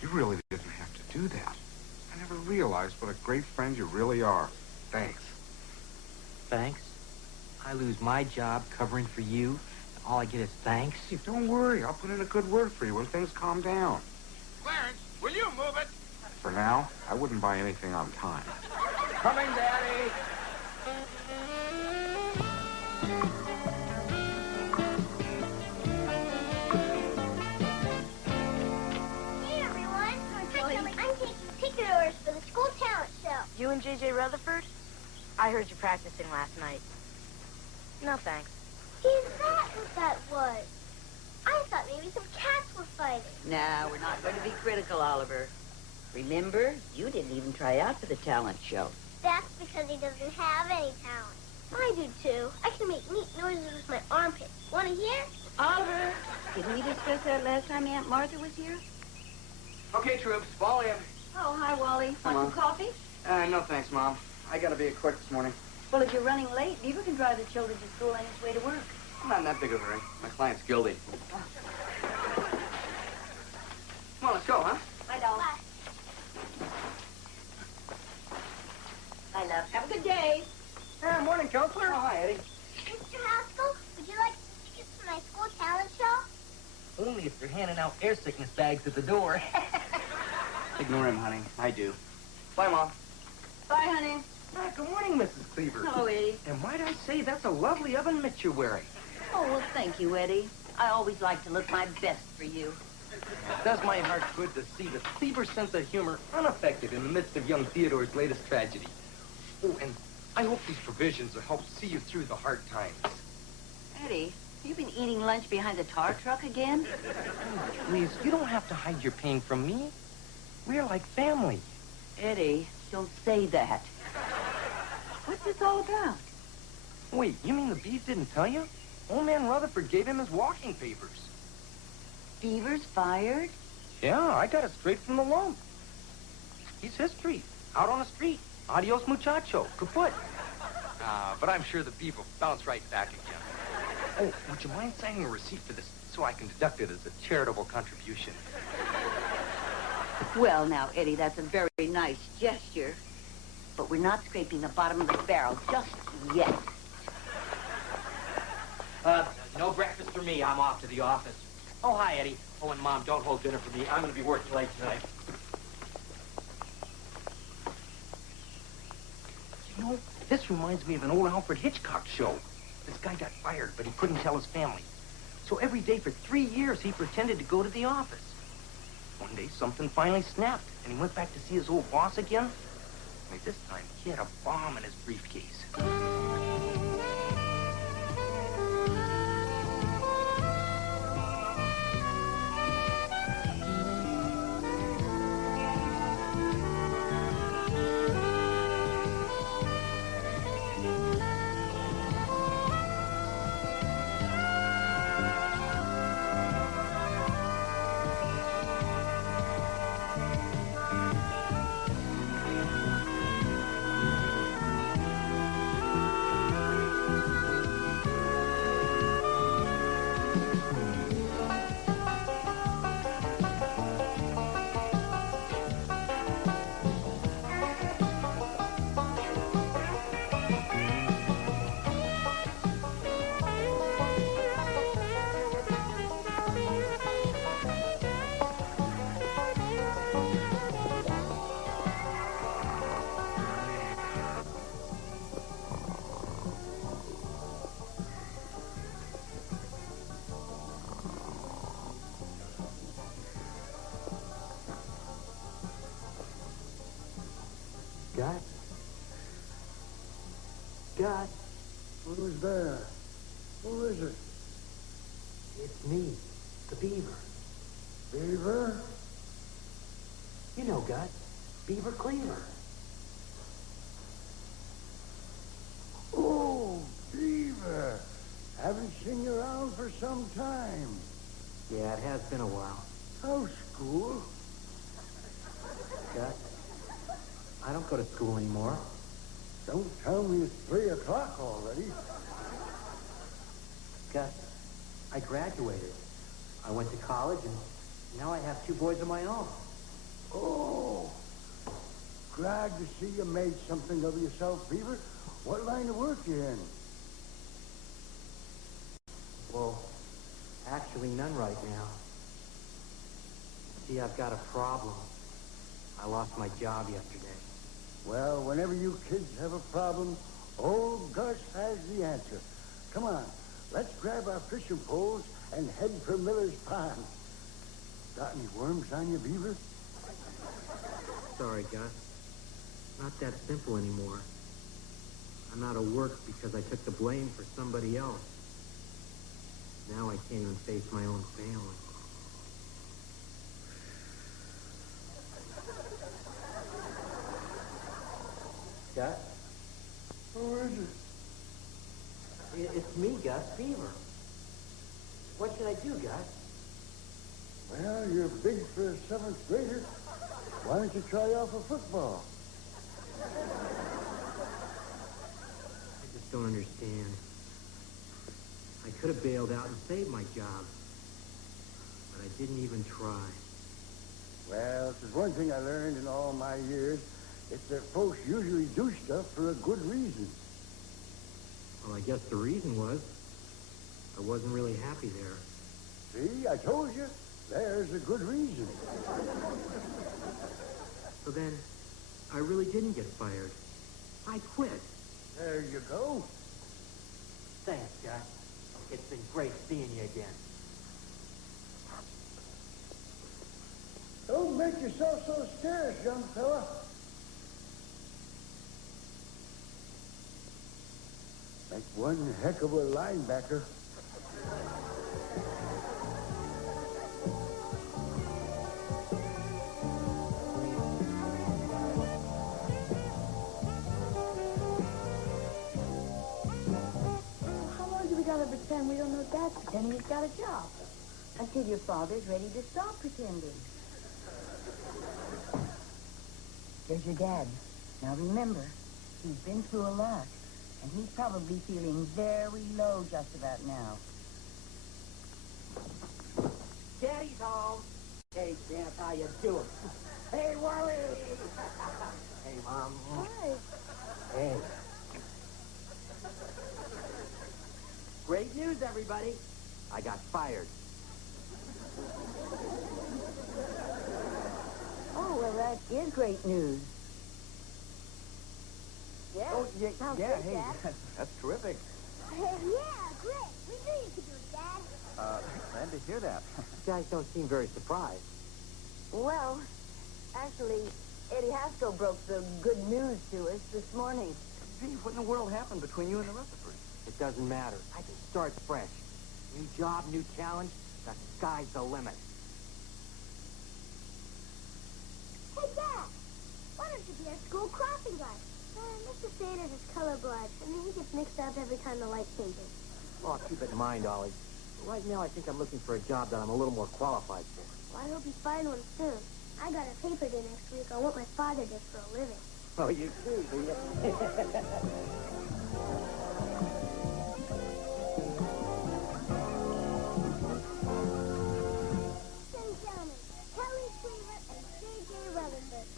you really didn't have to do that. I never realized what a great friend you really are. Thanks. Thanks? I lose my job covering for you, and all I get is thanks? Hey, don't worry. I'll put in a good word for you when things calm down. Clarence, will you move it? For now, I wouldn't buy anything on time. Coming, Daddy. Hey, everyone. I'm taking ticket orders for the school talent show. You and J.J. Rutherford? I heard you practicing last night. No, thanks. Is that what that was? I thought maybe some cats were fighting. Nah, we're not going to be critical, Oliver. Remember, you didn't even try out for the talent show. That's because he doesn't have any talent. I do, too. I can make neat noises with my armpits. Want to hear? Oliver, didn't we discuss that last time Aunt Martha was here? Okay, troops, fall in. Oh, hi, Wally. Want some coffee? No thanks, Mom. I gotta be quick this morning. Well, if you're running late, Beaver can drive the children to school on his way to work. I'm not in that big of a hurry. My client's guilty. Come on, let's go, huh? Bye, doll. Bye, love. Have a good day. Morning, Counselor. Oh, hi, Eddie. Mr. Haskell, would you like some tickets to my school talent show? Only if you're handing out air sickness bags at the door. Ignore him, honey. I do. Bye, Mom. Bye, honey. Good morning, Mrs. Cleaver. Hello, Eddie. And might I say, that's a lovely oven mitt you're wearing. Oh, well, thank you, Eddie. I always like to look my best for you. It does my heart good to see the Cleaver sense of humor unaffected in the midst of young Theodore's latest tragedy. Oh, and I hope these provisions will help see you through the hard times. Eddie, you been eating lunch behind the tar truck again? Oh, please, you don't have to hide your pain from me. We're like family. Eddie, don't say that. What's this all about? Wait, you mean the beef didn't tell you? Old man Rutherford gave him his walking papers. Beaver's fired? Yeah, I got it straight from the lump. He's history. Out on the street. Adios, muchacho. Kaput. But I'm sure the beef will bounce right back again. Oh, would you mind signing a receipt for this so I can deduct it as a charitable contribution? Well, now, Eddie, that's a very nice gesture. But we're not scraping the bottom of the barrel just yet. No breakfast for me. I'm off to the office. Oh, hi, Eddie. Oh, and Mom, don't hold dinner for me. I'm going to be working late tonight. You know, this reminds me of an old Alfred Hitchcock show. This guy got fired, but he couldn't tell his family. So every day for 3 years, he pretended to go to the office. One day, something finally snapped, and he went back to see his old boss again. Only this time, he had a bomb in his briefcase. Got? Got? Who's there? Who is it? It's me, the Beaver. Beaver? You know, Got. Beaver Cleaver. Oh, Beaver. Haven't seen you around for some time. Yeah, it has been a while. How's school? Got? I don't go to school anymore. Don't tell me it's 3 o'clock already. Gus, I graduated. I went to college, and now I have 2 boys of my own. Oh, glad to see you made something of yourself, Beaver. What line of work you in? Well, actually none right now. See, I've got a problem. I lost my job yesterday. Well, whenever you kids have a problem, old Gus has the answer. Come on, let's grab our fishing poles and head for Miller's Pond. Got any worms on you, Beaver? Sorry, Gus. Not that simple anymore. I'm out of work because I took the blame for somebody else. Now I can't even face my own family. Gus? Who is it? It's me, Gus, Beaver. What should I do, Gus? Well, you're big for a 7th grader. Why don't you try out for football? I just don't understand. I could have bailed out and saved my job, but I didn't even try. Well, if there's one thing I learned in all my years, it's that folks usually do stuff for a good reason. Well, I guess the reason was I wasn't really happy there. See, I told you. There's a good reason. So then, I really didn't get fired. I quit. There you go. Thanks, Gus. It's been great seeing you again. Don't make yourself so scarce, young fella. Make one heck of a linebacker. How long do we gotta pretend we don't know Dad's pretending he's got a job? Until your father's ready to stop pretending. There's your dad. Now remember, he's been through a lot, and he's probably feeling very low just about now. Daddy's home. Hey, Champ, how you doing? Hey, Wally. Hey, Mom. Hi. Hey. Great news, everybody. I got fired. Oh, well, that is great news. Go Yeah, Sounds yeah, good, hey, Dad. that's terrific. Yeah, great. We knew you could do it, Dad. Glad to hear that. You guys don't seem very surprised. Well, actually, Eddie Haskell broke the good news to us this morning. Gee, what in the world happened between you and the Rutherfords? It doesn't matter. I can start fresh. New job, new challenge. The sky's the limit. Hey, Dad, why don't you be our school crossing guard? Mr. Sanders is colorblind, and he gets mixed up every time the light changes. Oh, keep it in mind, Ollie. Right now, I think I'm looking for a job that I'm a little more qualified for. Well, I hope you find one soon. I got a paper due next week on what my father did for a living. Oh, you too, do you? Ladies and gentlemen, Kelly Cleaver and J.J. Rutherford.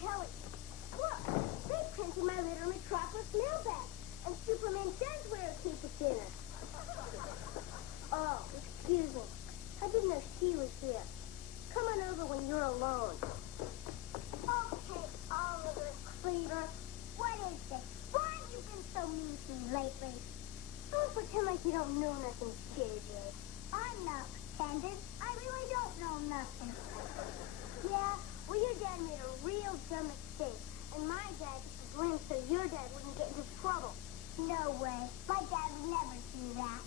Kelly, look, they printed my Little Metropolis mailbag, and Superman does wear a cape at dinner. Oh, excuse me. I didn't know she was here. Come on over when you're alone. Okay, Oliver Cleaver, what is this? Why have you been so mean to me lately? Don't pretend like you don't know nothing, JJ. I'm not pretending. I really don't know nothing. Yeah, well, your dad made a real dumb mistake, and my dad took the blame so your dad wouldn't get into trouble. No way. My dad would never do that.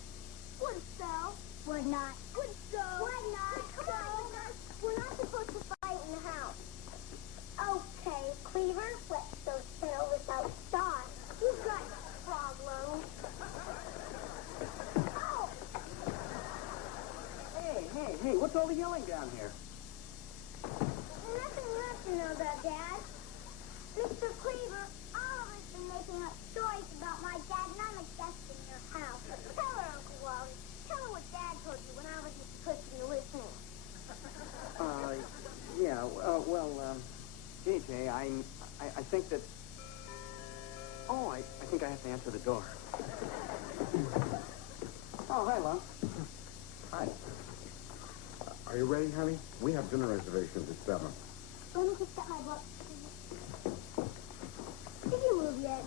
Would so? Would not. Would so? Would not. Come on, we're not supposed to fight in the house. Okay, Cleaver, let's go settle this outside. You've got problems. Oh! Hey, what's all the yelling down here? Nothing left to know about Dad. Mr. Cleaver, Oliver's been making up stories about my dad, and I'm a guest in your house. Tell her, Uncle Wally. Tell her what Dad told you when I wasn't supposed to be listening. Yeah, JJ, I think that... Oh, I think I have to answer the door. Oh, hi, Lon. Hi. Are you ready, honey? We have dinner reservations at 7. Let me just get my book. Did you move yet?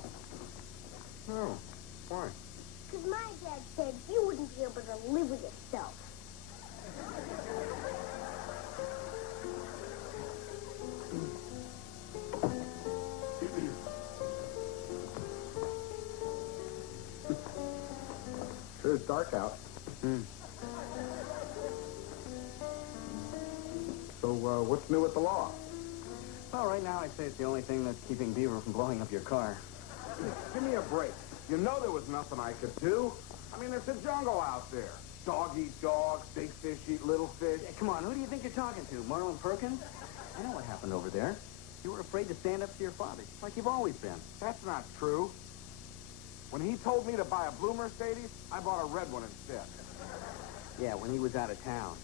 No. Why? Because my dad said you wouldn't be able to live with yourself. Sure, it's dark out. So, what's new with the law? Well, right now I'd say it's the only thing that's keeping Beaver from blowing up your car. Give me a break. You know there was nothing I could do. I mean, it's a jungle out there. Dog eat dog, big fish eat little fish. Yeah, come on, who do you think you're talking to? Marlon Perkins? I know what happened over there. You were afraid to stand up to your father, like you've always been. That's not true. When he told me to buy a blue Mercedes, I bought a red one instead. Yeah, when he was out of town.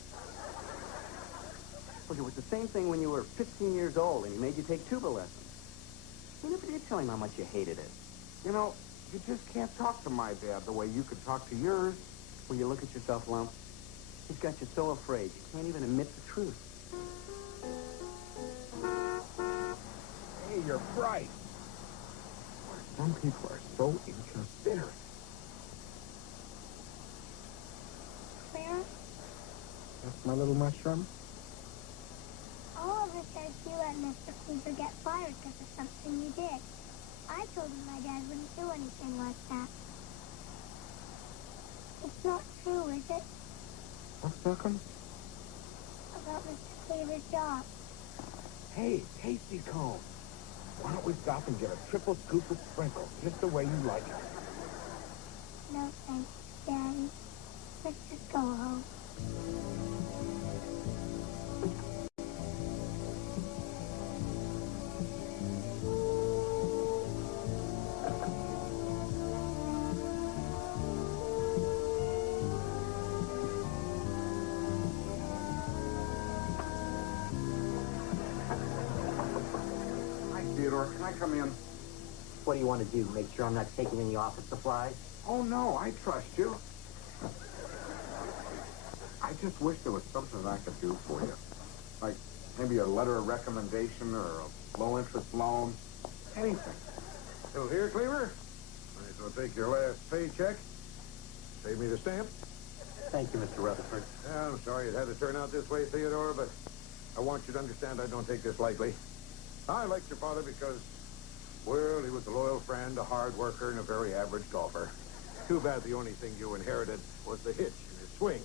Look, it was the same thing when you were 15 years old and he made you take tuba lessons. You never did tell him how much you hated it. You know, you just can't talk to my dad the way you could talk to yours. Will you look at yourself, Lump? He's got you so afraid you can't even admit the truth. Hey, you're bright. Some people are so inconsiderate. Clara, That's my little mushroom? Oliver said you let Mr. Cleaver get fired because of something you did. I told him my dad wouldn't do anything like that. It's not true, is it? What's Sitcom? About Mr. Cleaver's job. Hey, tasty cone. Why don't we stop and get a triple scoop of sprinkles, just the way you like it? No, thanks, Daddy. Let's just go home. Theodore, can I come in? What do you want to do? Make sure I'm not taking any office supplies? Oh, no, I trust you. I just wish there was something I could do for you. Like maybe a letter of recommendation or a low-interest loan. Anything. Still here, Cleaver? Might as well take your last paycheck. Save me the stamp. Thank you, Mr. Rutherford. Yeah, I'm sorry it had to turn out this way, Theodore, but I want you to understand I don't take this lightly. I liked your father because, well, he was a loyal friend, a hard worker, and a very average golfer. Too bad the only thing you inherited was the hitch in his swing.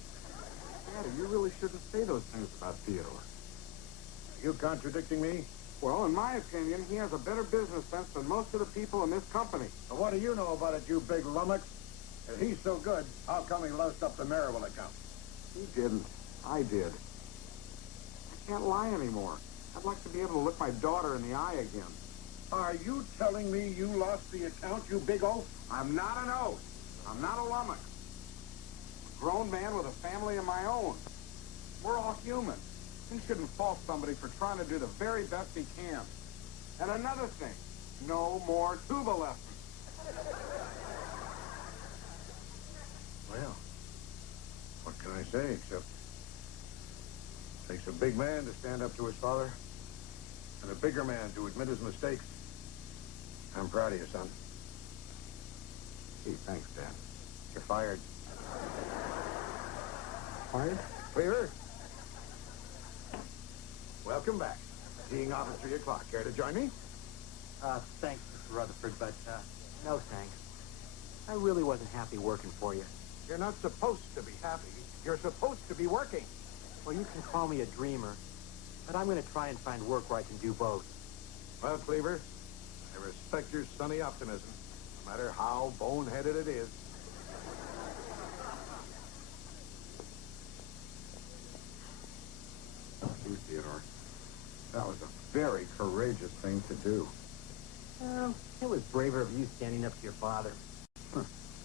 Daddy, you really shouldn't say those things about Theodore. Are you contradicting me? Well, in my opinion, he has a better business sense than most of the people in this company. Well, what do you know about it, you big lummox? If he's so good, how come he lost up the Maryville account? He didn't. I did. I can't lie anymore. I'd like to be able to look my daughter in the eye again. Are you telling me you lost the account, you big oaf? I'm not an oaf. I'm not a lummox. I'm a grown man with a family of my own. We're all human. You shouldn't fault somebody for trying to do the very best he can. And another thing, no more tuba lessons. Well, what can I say except it takes a big man to stand up to his father and a bigger man to admit his mistakes. I'm proud of you, son. Gee, thanks, Dad. You're fired. Fired? Cleaver? Welcome back. Teeing off at 3 o'clock. Care to join me? Thanks, Mr. Rutherford, but, no thanks. I really wasn't happy working for you. You're not supposed to be happy. You're supposed to be working. Well, you can call me a dreamer, but I'm going to try and find work where I can do both. Well, Cleaver, I respect your sunny optimism, no matter how boneheaded it is. Gee, Theodore, that was a very courageous thing to do. It was braver of you standing up to your father.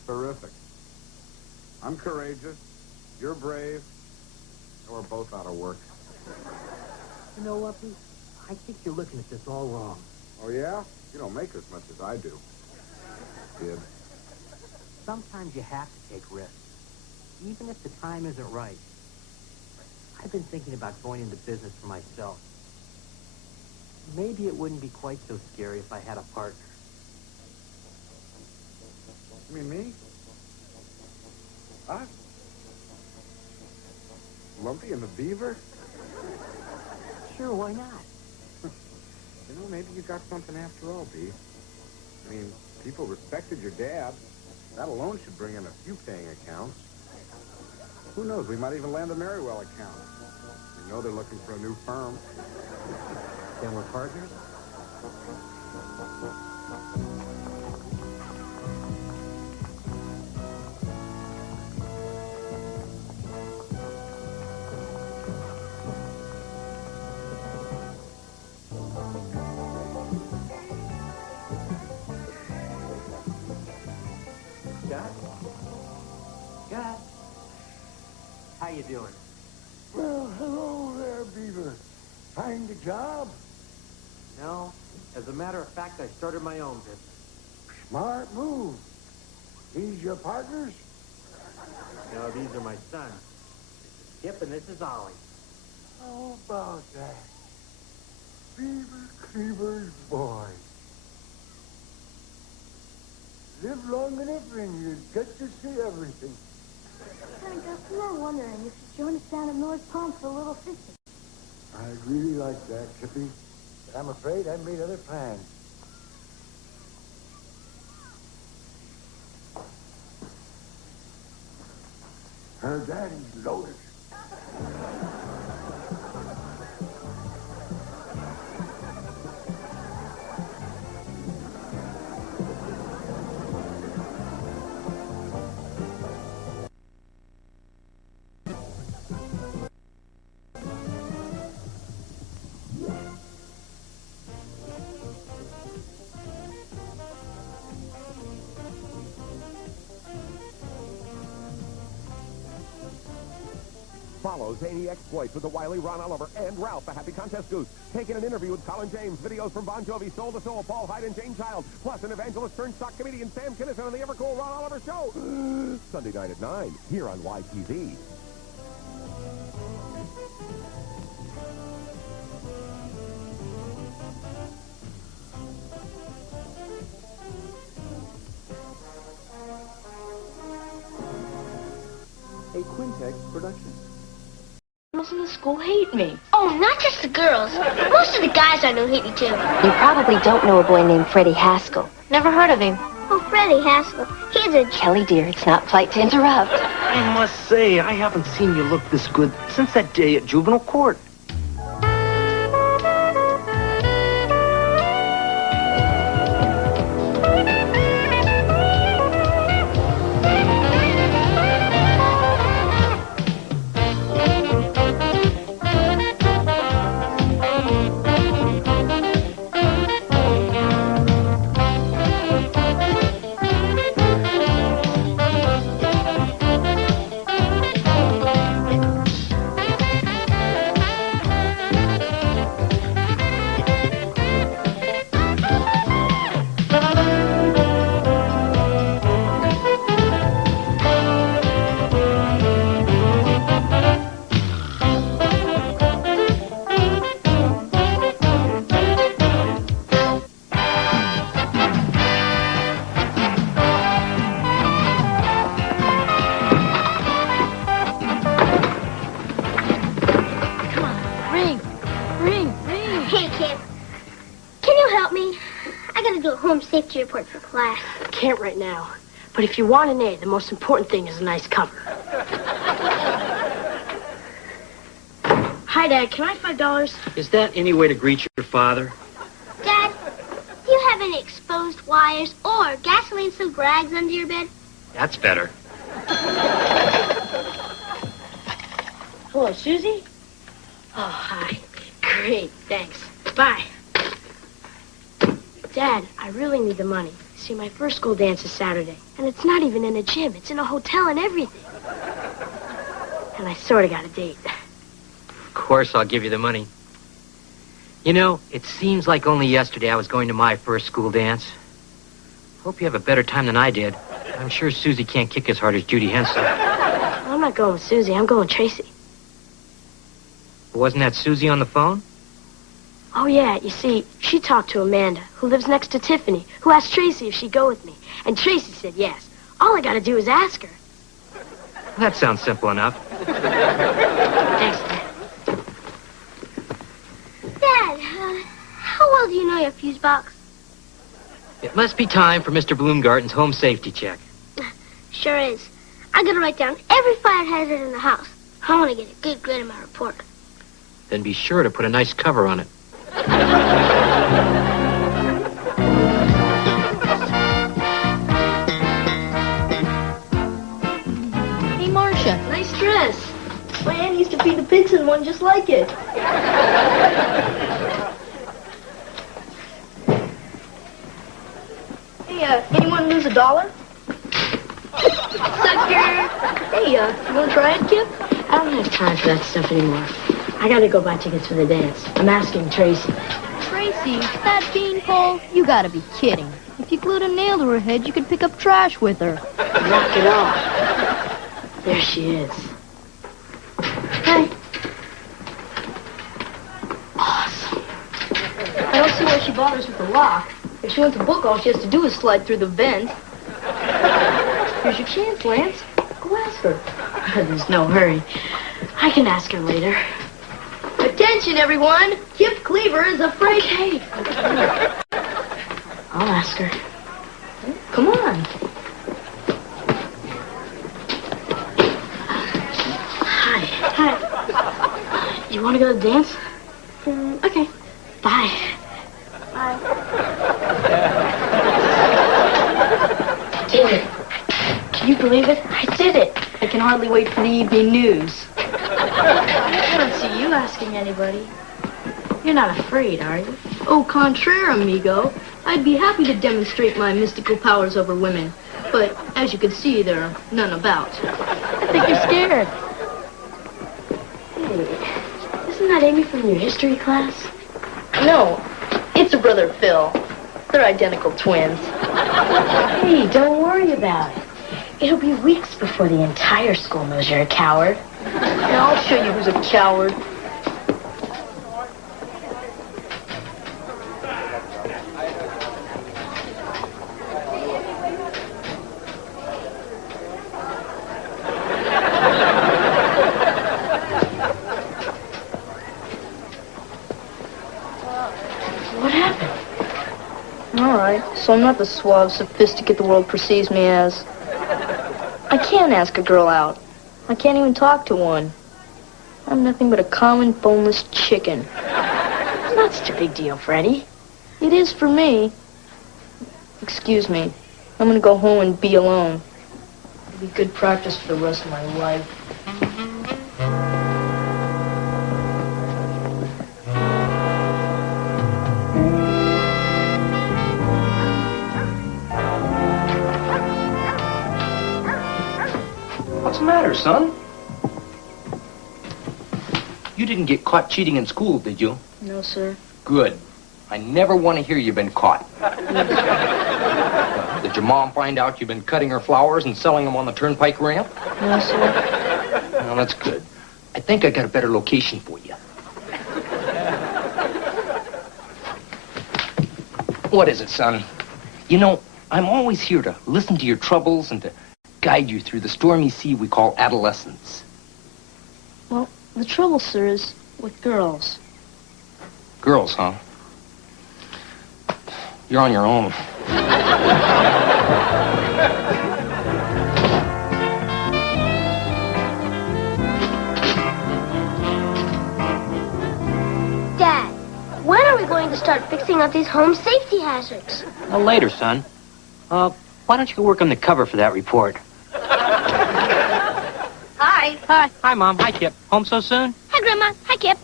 Terrific. I'm courageous. You're brave. And we're both out of work. You know, Lumpy, I think you're looking at this all wrong. Oh, yeah? You don't make as much as I do. Kid. Sometimes you have to take risks, even if the time isn't right. I've been thinking about going into business for myself. Maybe it wouldn't be quite so scary if I had a partner. You mean me? Us? Lumpy and the Beaver? Sure, why not? You know, maybe you got something after all, B. I mean, people respected your dad. That alone should bring in a few paying accounts. Who knows? We might even land a Merrywell account. You know they're looking for a new firm. Then we're partners? Scott? How you doing? Well, hello there, Beaver. Find a job? No. As a matter of fact, I started my own business. Smart move. These your partners? No, these are my sons. This is Skip and this is Ollie. How about that? Beaver Cleaver's boy. Live long enough and you get to see everything. Kind of got some wondering if you join us down at North Palm for a little fishing. I'd really like that, Chippy. But I'm afraid I made other plans. Her daddy's loaded. Follow zany exploits with the wily Ron Oliver and Ralph, the happy contest goose. Taking an interview with Colin James, videos from Bon Jovi, Soul to Soul, Paul Hyde, and Jane Child, plus an evangelist turned stock comedian, Sam Kinison, on the ever-cool Ron Oliver Show. Sunday night at 9, here on YTV. A Quintex production. Girls in the school hate me. Oh, not just the girls. Most of the guys I know hate me, too. You probably don't know a boy named Freddie Haskell. Never heard of him. Oh, Freddie Haskell. He's a... Kelly, dear, it's not polite to interrupt. I must say, I haven't seen you look this good since that day at juvenile court. Safety report for class. Can't right now. But if you want an A, the most important thing is a nice cover. Hi, Dad. Can I have $5? Is that any way to greet your father? Dad, do you have any exposed wires or gasoline-soaked rags under your bed? That's better. Hello, Susie? Oh, hi. Great, thanks. Bye. Dad, I really need the money. See, my first school dance is Saturday. And it's not even in a gym. It's in a hotel and everything. And I sort of got a date. Of course I'll give you the money. You know, it seems like only yesterday I was going to my first school dance. Hope you have a better time than I did. I'm sure Susie can't kick as hard as Judy Hensel. I'm not going with Susie. I'm going with Tracy. Wasn't that Susie on the phone? Oh, yeah. You see, she talked to Amanda, who lives next to Tiffany, who asked Tracy if she'd go with me. And Tracy said yes. All I got to do is ask her. That sounds simple enough. Thanks, Dad. Dad, how well do you know your fuse box? It must be time for Mr. Bloomgarten's home safety check. Sure is. I got to write down every fire hazard in the house. I want to get a good grade in my report. Then be sure to put a nice cover on it. Hey, Marcia. Nice dress. My aunt used to feed the pigs in one just like it. Hey, anyone lose $1? Sucker! Hey, you want to try it, kid? I don't have time for that stuff anymore. I gotta go buy tickets for the dance. I'm asking Tracy. Tracy, that beanpole? You gotta be kidding. If you glued a nail to her head, you could pick up trash with her. Knock it off. There she is. Hi. Awesome. I don't see why she bothers with the lock. If she wants a book, all she has to do is slide through the vent. Here's your chance, Lance. Go ask her. There's no hurry. I can ask her later. Attention, everyone! Kip Cleaver is afraid. Okay. I'll ask her. Come on. Hi. Hi. You want to go to the dance? Okay. Bye. Bye. Did it. Can you believe it? I did it. I can hardly wait for the evening news. I don't see you asking anybody. You're not afraid, are you? Au contraire, amigo. I'd be happy to demonstrate my mystical powers over women. But, as you can see, there are none about. I think you're scared. Amy from your history class? No, it's her brother Phil. They're identical twins. Hey, don't worry about it. It'll be weeks before the entire school knows you're a coward. Yeah, I'll show you who's a coward. What happened? All right, so I'm not the suave sophisticate the world perceives me as. I can't ask a girl out. I can't even talk to one. I'm nothing but a common boneless chicken. It's not such a big deal, Freddie. It is for me. Excuse me. I'm gonna go home and be alone. It'll be good practice for the rest of my life. What's the matter, son? You didn't get caught cheating in school, did you? No, sir. Good. I never want to hear you've been caught. Did your mom find out you've been cutting her flowers and selling them on the turnpike ramp? No, sir. Well, that's good. I think I got a better location for you. What is it, son? You know, I'm always here to listen to your troubles and to guide you through the stormy sea we call adolescence. Well, the trouble, sir, is with girls. Girls, huh? You're on your own. Dad, when are we going to start fixing up these home safety hazards? Well, later, son. Why don't you go work on the cover for that report? Hi. Hi. Hi, Mom. Hi, Kip. Home so soon? Hi, Grandma. Hi, Kip.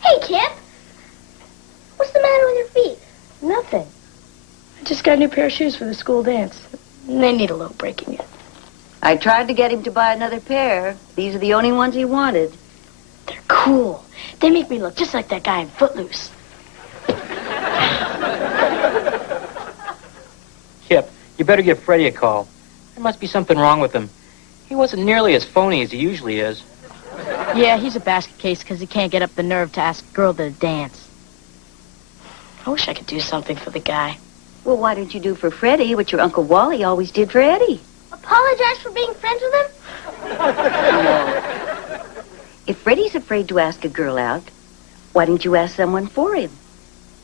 Hey, Kip. What's the matter with your feet? Nothing. I just got a new pair of shoes for the school dance. And they need a little breaking in. I tried to get him to buy another pair. These are the only ones he wanted. They're cool. They make me look just like that guy in Footloose. Kip, you better give Freddie a call. There must be something wrong with him. He wasn't nearly as phony as he usually is. Yeah, he's a basket case because he can't get up the nerve to ask a girl to dance. I wish I could do something for the guy. Well, why don't you do for Freddie what your Uncle Wally always did for Eddie? Apologize for being friends with him? No. If Freddie's afraid to ask a girl out, why don't you ask someone for him?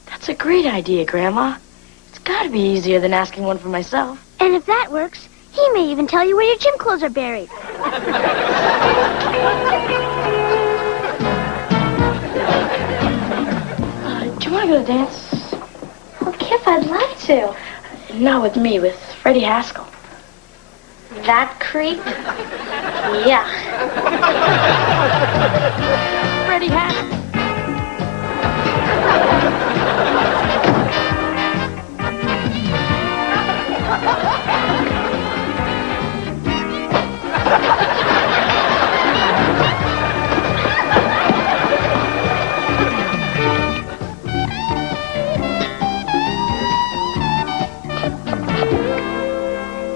That's a great idea, Grandma. It's got to be easier than asking one for myself. And if that works, he may even tell you where your gym clothes are buried. Do you want to go to dance? Well, Kip, I'd love to. Not with me, with Freddie Haskell. That creep? Yeah. Freddie Haskell.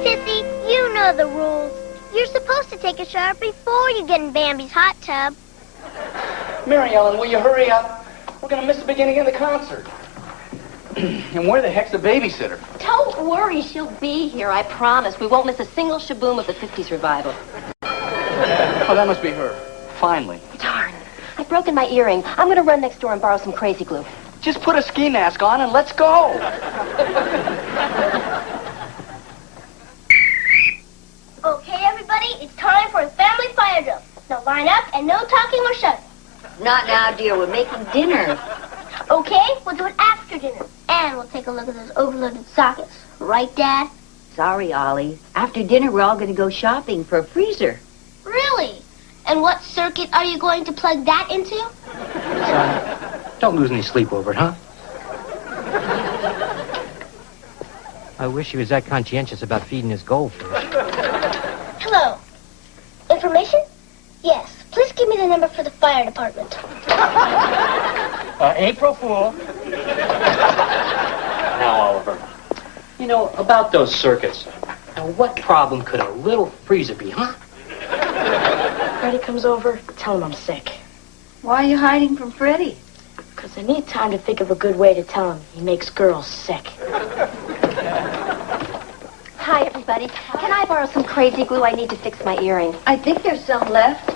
Sissy, you know the rules. You're supposed to take a shower before you get in Bambi's hot tub. Mary Ellen, will you hurry up? We're going to miss the beginning of the concert. And where the heck's the babysitter? Don't worry, she'll be here, I promise. We won't miss a single shaboom of the 50s revival. Oh, that must be her. Finally. Darn. I've broken my earring. I'm going to run next door and borrow some crazy glue. Just put a ski mask on and let's go. Okay, everybody, it's time for a family fire drill. Now line up and no talking or shouting. Not now, dear. We're making dinner. Okay, we'll do it after dinner. And we'll take a look at those overloaded sockets. Right, Dad? Sorry, Ollie. After dinner, we're all going to go shopping for a freezer. Really? And what circuit are you going to plug that into? Son, don't lose any sleep over it, huh? I wish he was that conscientious about feeding his goldfish. Hello. Information? Yes. Please for the fire department. April Fool. Now, Oliver, you know, about those circuits. Now, what problem could a little freezer be, huh? Freddie comes over, tell him I'm sick. Why are you hiding from Freddie? Because I need time to think of a good way to tell him he makes girls sick. Hi, everybody. Can I borrow some crazy glue? I need to fix my earring. I think there's some left.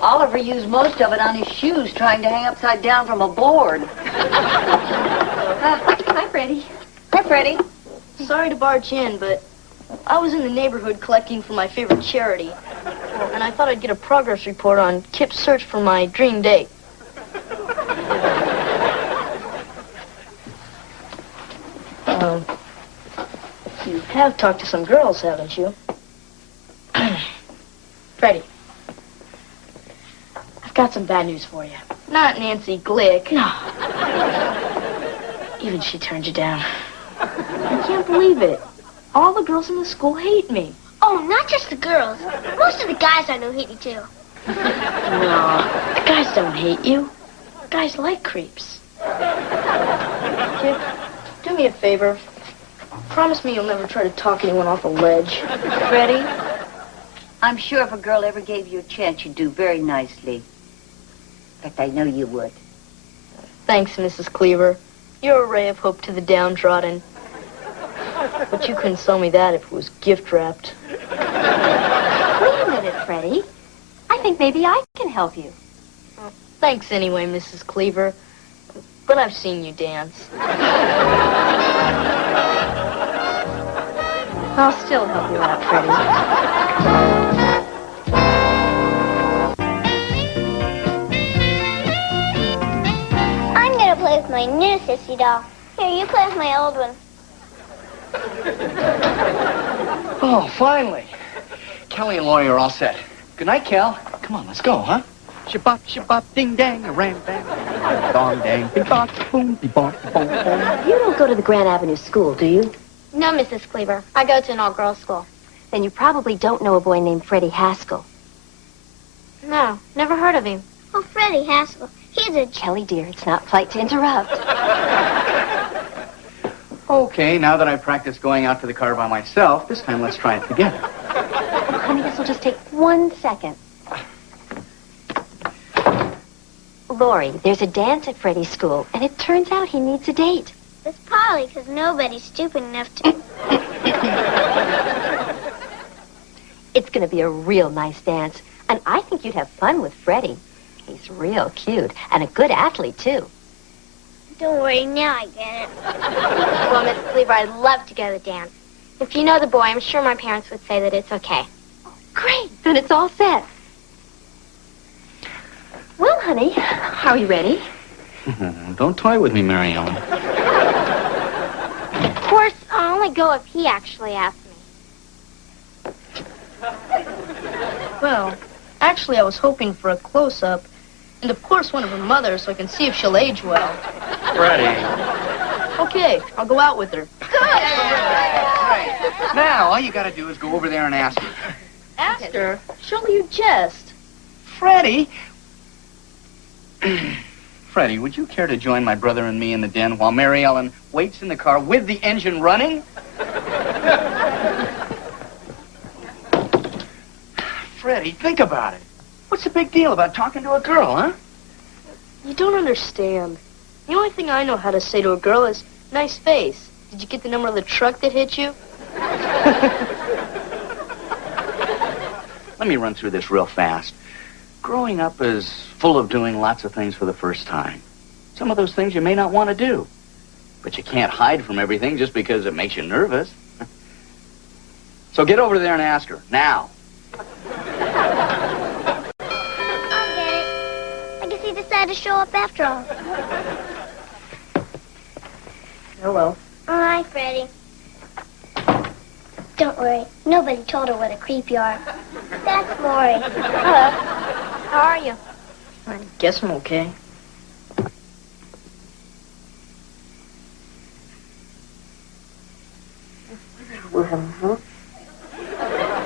Oliver used most of it on his shoes trying to hang upside down from a board. Hi, Freddie. Hi, Freddie. Sorry to barge in, but I was in the neighborhood collecting for my favorite charity. And I thought I'd get a progress report on Kip's search for my dream date. You have talked to some girls, haven't you? Freddie, I've got some bad news for you. Not Nancy Glick. No. Even she turned you down. I can't believe it. All the girls in the school hate me. Oh, not just the girls. Most of the guys I know hate you, too. No, the guys don't hate you. Guys like creeps. Kip, do me a favor. Promise me you'll never try to talk anyone off a ledge. Freddie, I'm sure if a girl ever gave you a chance, you'd do very nicely. In fact, I know you would. Thanks, Mrs. Cleaver. You're a ray of hope to the downtrodden. But you couldn't sell me that if it was gift-wrapped. Wait a minute, Freddie. I think maybe I can help you. Thanks anyway, Mrs. Cleaver. But I've seen you dance. I'll still help you out, Freddie. I'm gonna play with my new sissy doll. Here, you play with my old one. Oh, finally. Kelly and Lori are all set. Good night, Cal. Come on, let's go, huh? Shabop, ding dang, a ram bang, dong dang, bing bong, boom, be bong, boom, boom. You don't go to the Grand Avenue School, do you? No, Mrs. Cleaver. I go to an all-girls school. Then you probably don't know a boy named Freddie Haskell. No, never heard of him. Oh, Freddie Haskell. He's a... Kelly, dear, it's not polite to interrupt. Okay, now that I've practiced going out to the car by myself, this time let's try it together. Oh, honey, this will just take 1 second. Lori, there's a dance at Freddie's school, and it turns out he needs a date. It's probably because nobody's stupid enough to... It's going to be a real nice dance, and I think you'd have fun with Freddie. He's real cute, and a good athlete, too. Don't worry, now I get it. Well, Mrs. Cleaver, I'd love to go to the dance. If you know the boy, I'm sure my parents would say that it's okay. Great, then it's all set. Well, honey, are you ready? Don't toy with me, Mary Ellen. Of course, I'll only go if he actually asks me. Well, actually, I was hoping for a close-up. And, of course, one of her mothers, so I can see if she'll age well. Freddie. Okay, I'll go out with her. Good! Now, all you gotta do is go over there and ask her. Ask her? Surely you jest. Freddie! Freddie, would you care to join my brother and me in the den while Mary Ellen waits in the car with the engine running? Freddie, think about it. What's the big deal about talking to a girl, huh? You don't understand. The only thing I know how to say to a girl is, nice face. Did you get the number of the truck that hit you? Let me run through this real fast. Growing up is full of doing lots of things for the first time. Some of those things you may not want to do. But you can't hide from everything just because it makes you nervous. So get over there and ask her, now. He decided to show up after all. Hello. Hi, Freddie. Don't worry. Nobody told her what a creep you are. That's Lori. Hello. How are you? I guess I'm okay.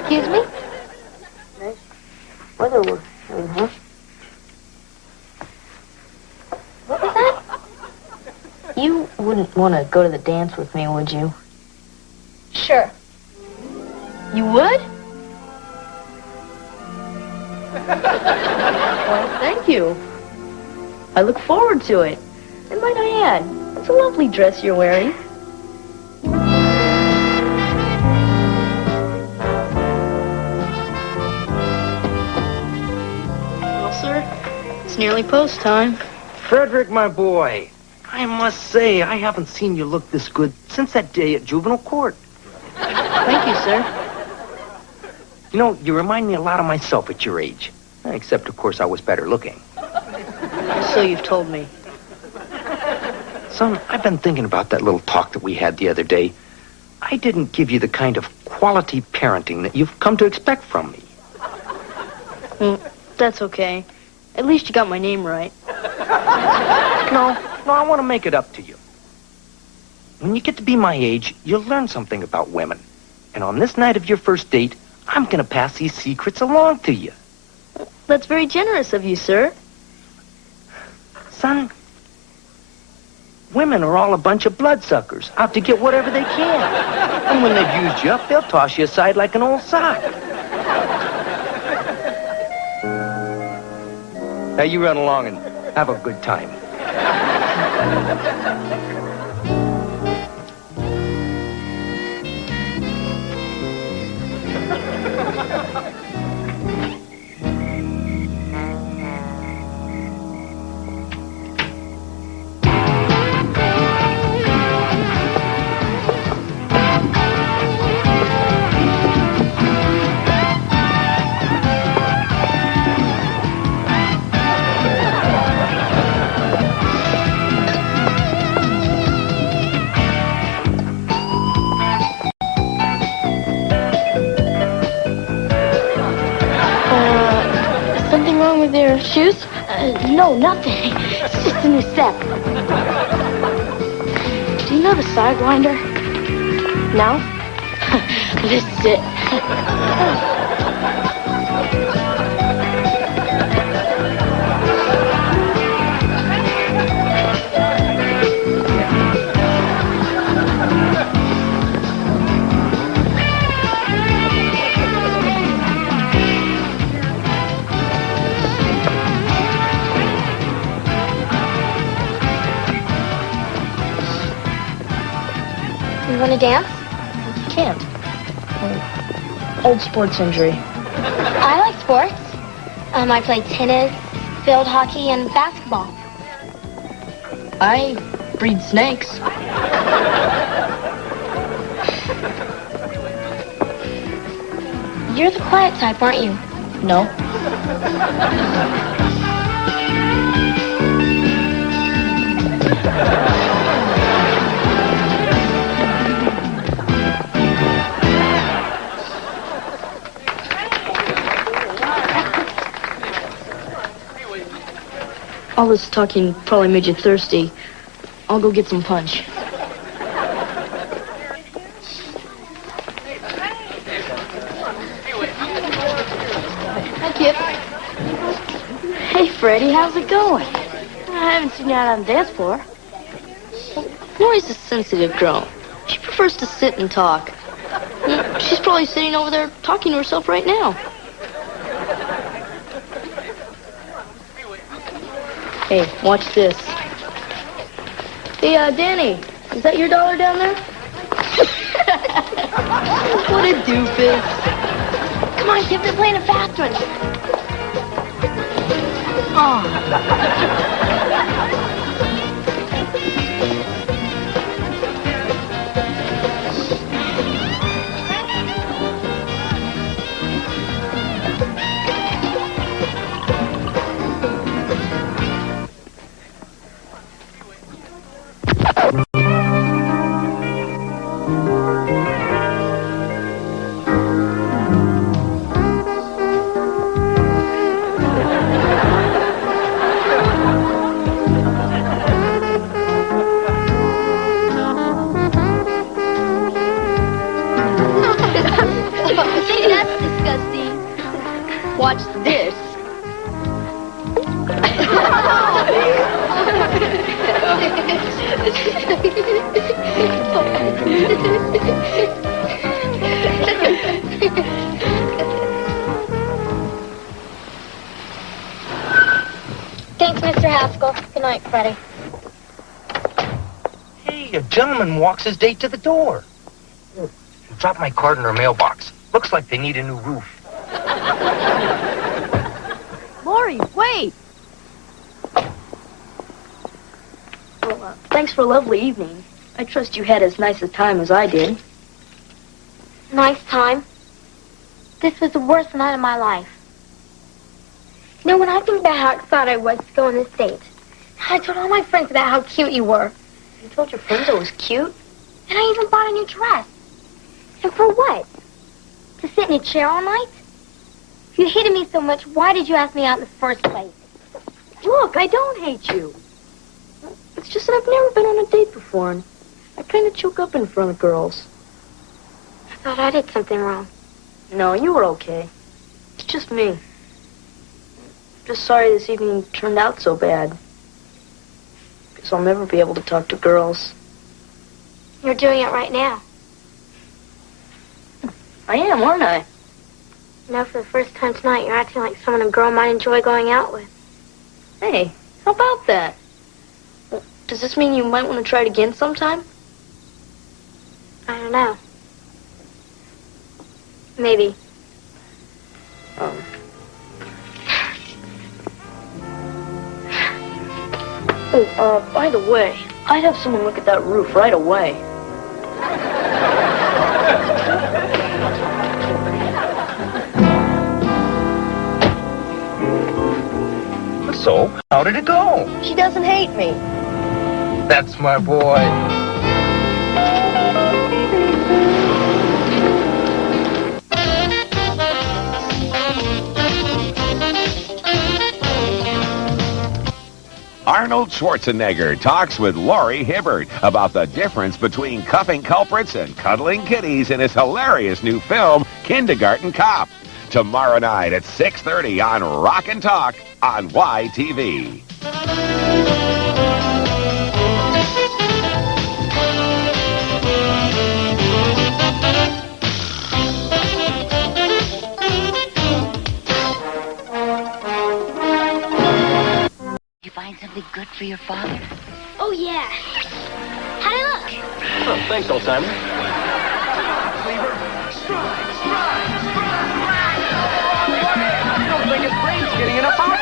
Excuse me? Nice weather we're having, huh? You wouldn't want to go to the dance with me, would you? Sure. You would? Well, thank you. I look forward to it. And might I add, it's a lovely dress you're wearing. Well, sir, it's nearly post time. Frederick, my boy, I must say, I haven't seen you look this good since that day at juvenile court. Thank you, sir. You know, you remind me a lot of myself at your age. Except, of course, I was better looking. So you've told me. Son, I've been thinking about that little talk that we had the other day. I didn't give you the kind of quality parenting that you've come to expect from me. Well, that's okay. At least you got my name right. No, I want to make it up to you. When you get to be my age, you'll learn something about women. And on this night of your first date, I'm going to pass these secrets along to you. That's very generous of you, sir. Son, women are all a bunch of bloodsuckers, out to get whatever they can. And when they've used you up, they'll toss you aside like an old sock. Now you run along and have a good time. Something wrong with your shoes? No, nothing. It's just a new step. Do you know the Sidewinder? No? This is it. You want to dance? Can't. Old sports injury. I like sports. I play tennis, field hockey, and basketball. I breed snakes. You're the quiet type, aren't you? No. All this talking probably made you thirsty. I'll go get some punch. Hi, Kip. Hey, Freddie, how's it going? I haven't seen you out on the dance floor. Lori's a sensitive girl. She prefers to sit and talk. She's probably sitting over there talking to herself right now. Hey, watch this. Hey, Danny, is that your dollar down there? What a doofus. Come on, Kip, they're playing a fast one. Oh. See, that's disgusting. Watch this. a gentleman walks his date to the door. Drop my card in her mailbox. Looks like they need a new roof. Lori, wait! Well, thanks for a lovely evening. I trust you had as nice a time as I did. Nice time. This was the worst night of my life. You know, when I think about how excited I was to go on this date, I told all my friends about how cute you were. You told your friends I was cute? And I even bought a new dress. And for what? To sit in a chair all night? If you hated me so much, why did you ask me out in the first place? Look, I don't hate you. It's just that I've never been on a date before, and I kind of choke up in front of girls. I thought I did something wrong. No, you were okay. It's just me. Just sorry this evening turned out so bad. Guess I'll never be able to talk to girls. You're doing it right now. I am, aren't I? You know, for the first time tonight, you're acting like someone a girl might enjoy going out with. Hey, how about that? Well, does this mean you might want to try it again sometime? I don't know. Maybe. By the way, I'd have someone look at that roof right away. So, how did it go? She doesn't hate me. That's my boy. Arnold Schwarzenegger talks with Laurie Hibbert about the difference between cuffing culprits and cuddling kitties in his hilarious new film, Kindergarten Cop. Tomorrow night at 6:30 on Rock and Talk on YTV. You find something good for your father? Oh, yeah. How'd I look? Oh, thanks, old timer. I don't think his brain's getting enough out.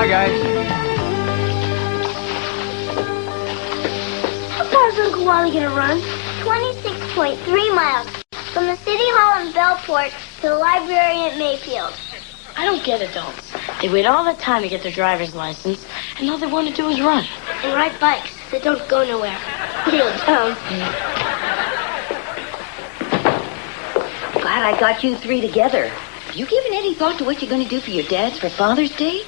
Hi, guys. How far is Uncle Wally going to run? 26.3 miles. From the City Hall in Bellport to the library at Mayfield. I don't get adults. They wait all the time to get their driver's license, and all they want to do is run. And ride bikes that don't go nowhere. Glad I got you three together. Have you given any thought to what you're going to do for your dads for Father's Day?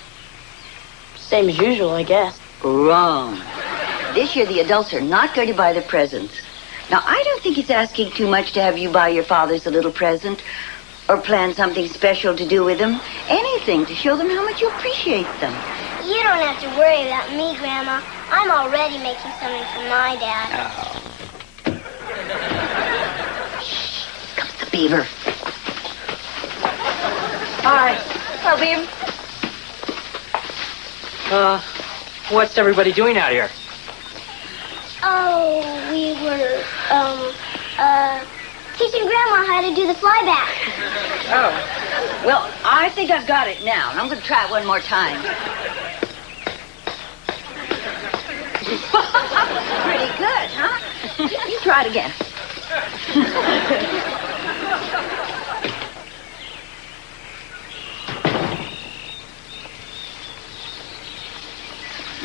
Same as usual, I guess. Wrong. This year, the adults are not going to buy the presents. Now, I don't think it's asking too much to have you buy your fathers a little present or plan something special to do with them. Anything to show them how much you appreciate them. You don't have to worry about me, Grandma. I'm already making something for my dad. Oh. Comes the Beaver. Hi. Hello, Beaver. What's everybody doing out here? Oh, we were, teaching Grandma how to do the flyback. Oh. Well, I think I've got it now, and I'm going to try it one more time. Pretty good, huh? You try it again.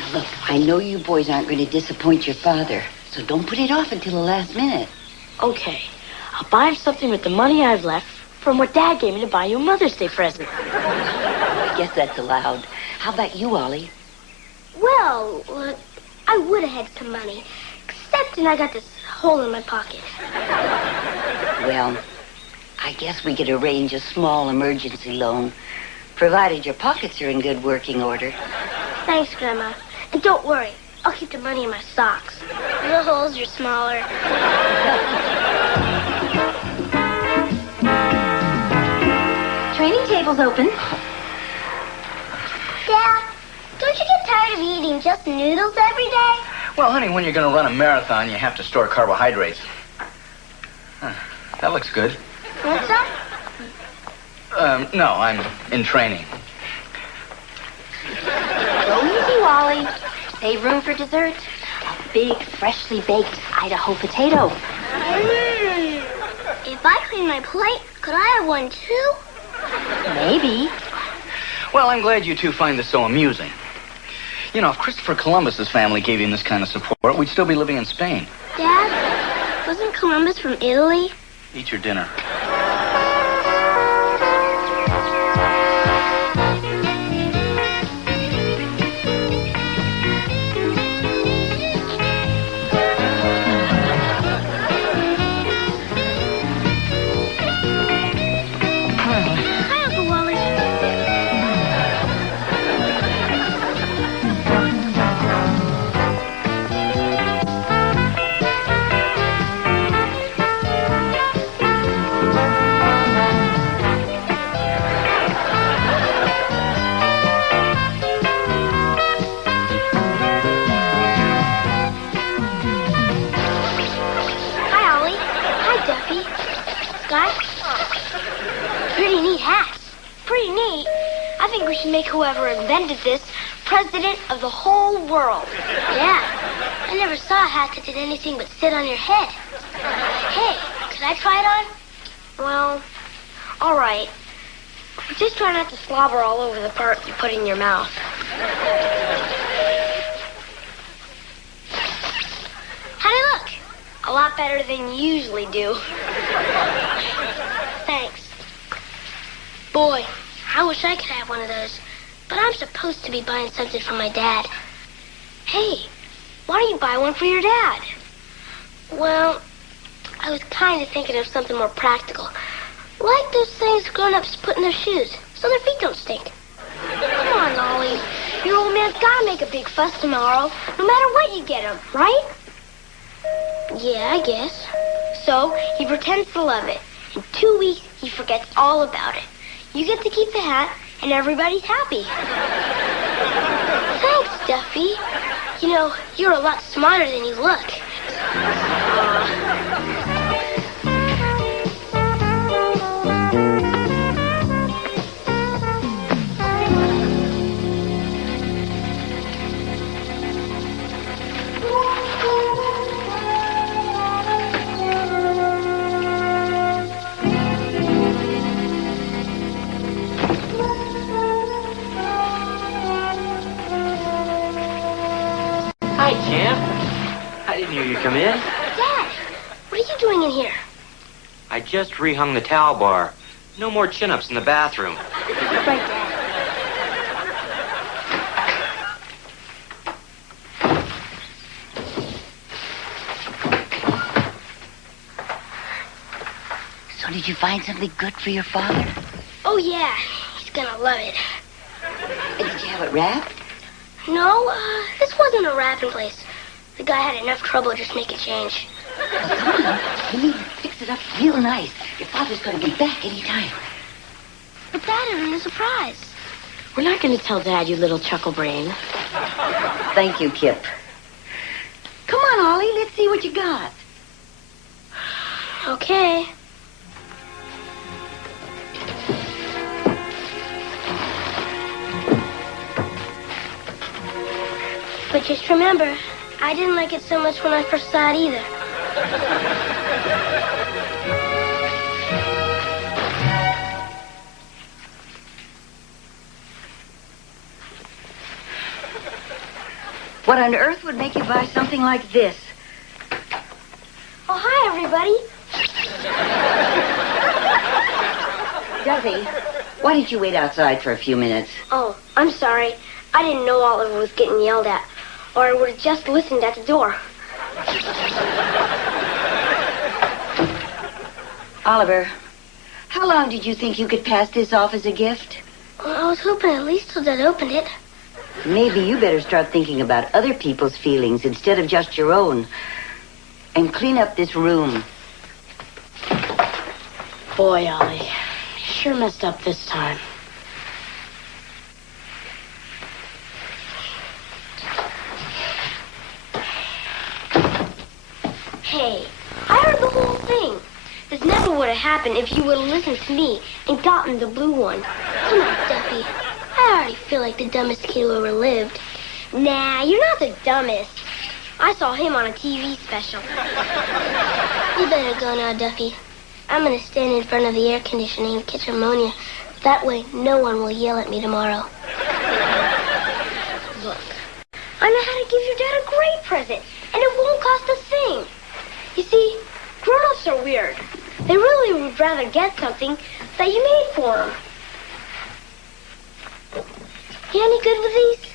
Now, look, I know you boys aren't going to disappoint your father, so don't put it off until the last minute. Okay. I'll buy something with the money I've left from what Dad gave me to buy you a Mother's Day present. I guess that's allowed. How about you, Ollie? Well, I would have had some money, except I got this hole in my pocket. Well, I guess we could arrange a small emergency loan, provided your pockets are in good working order. Thanks, Grandma. And don't worry, I'll keep the money in my socks. The holes are smaller. Training table's open. Dad, don't you get tired of eating just noodles every day? Well, honey, when you're going to run a marathon, you have to store carbohydrates. Huh, that looks good. Want some? No, I'm in training. Go easy, Wally. Save room for dessert. A big, freshly baked Idaho potato. If I clean my plate, could I have one too? Maybe. Well, I'm glad you two find this so amusing. You know, if Christopher Columbus's family gave him this kind of support, we'd still be living in Spain. Dad, wasn't Columbus from Italy? Eat your dinner. Hi, Uncle Wally. Hi, Ollie. Hi, Duffy. Guys? Pretty neat hats. Pretty neat. I think we should make whoever invented this president of the whole world. Yeah. I never saw a hat that did anything but sit on your head. Hey, could I try it on? Well, all right. Just try not to slobber all over the part you put in your mouth. How'd I look? A lot better than you usually do. Thanks. Boy, I wish I could have one of those. But I'm supposed to be buying something for my dad. Hey, why don't you buy one for your dad? Well, I was kind of thinking of something more practical. Like those things grown-ups put in their shoes, so their feet don't stink. Come on, Ollie. Your old man's gotta make a big fuss tomorrow, no matter what you get him, right? Yeah, I guess. So he pretends to love it. In 2 weeks, he forgets all about it. You get to keep the hat, and everybody's happy. Thanks, Duffy. You know, you're a lot smarter than you look. Hi, Champ. I didn't hear you come in. Dad, what are you doing in here? I just rehung the towel bar. No more chin-ups in the bathroom. Right, Dad. So did you find something good for your father? Oh, yeah. He's gonna love it. Did you have it wrapped? No, this wasn't a wrapping place. The guy had enough trouble just making change. Well, come on. We need to fix it up real nice. Your father's going to be back any time. But Dad isn't a surprise. We're not going to tell Dad, you little chuckle brain. Thank you, Kip. Come on, Ollie. Let's see what you got. Okay. But just remember, I didn't like it so much when I first saw it either. What on earth would make you buy something like this? Oh, hi, everybody. Duffy, why didn't you wait outside for a few minutes? Oh, I'm sorry. I didn't know Oliver was getting yelled at, or I would have just listened at the door. Oliver, how long did you think you could pass this off as a gift? Well, I was hoping at least till Dad opened it. Maybe you better start thinking about other people's feelings instead of just your own. And clean up this room. Boy, Ollie, you sure messed up this time. Hey, I heard the whole thing. This never would have happened if you would have listened to me and gotten the blue one. Come on, Duffy. I already feel like the dumbest kid who ever lived. Nah, you're not the dumbest. I saw him on a TV special. You better go now, Duffy. I'm going to stand in front of the air conditioning and catch ammonia. That way, no one will yell at me tomorrow. Look, I know how to give your dad a great present, and it won't cost a thing. You see, grown-ups are weird. They really would rather get something that you made for them. You any good with these?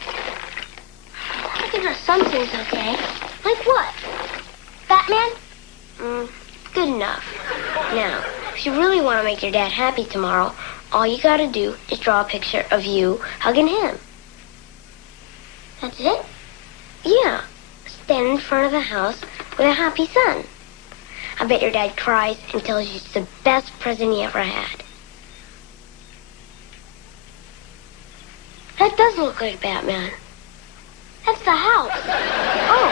I can draw some things okay. Like what? Batman? Good enough. Now, if you really want to make your dad happy tomorrow, all you gotta do is draw a picture of you hugging him. That's it? Yeah. Stand in front of the house with a happy son. I bet your dad cries and tells you it's the best present he ever had. That does look like Batman. That's the house. Oh.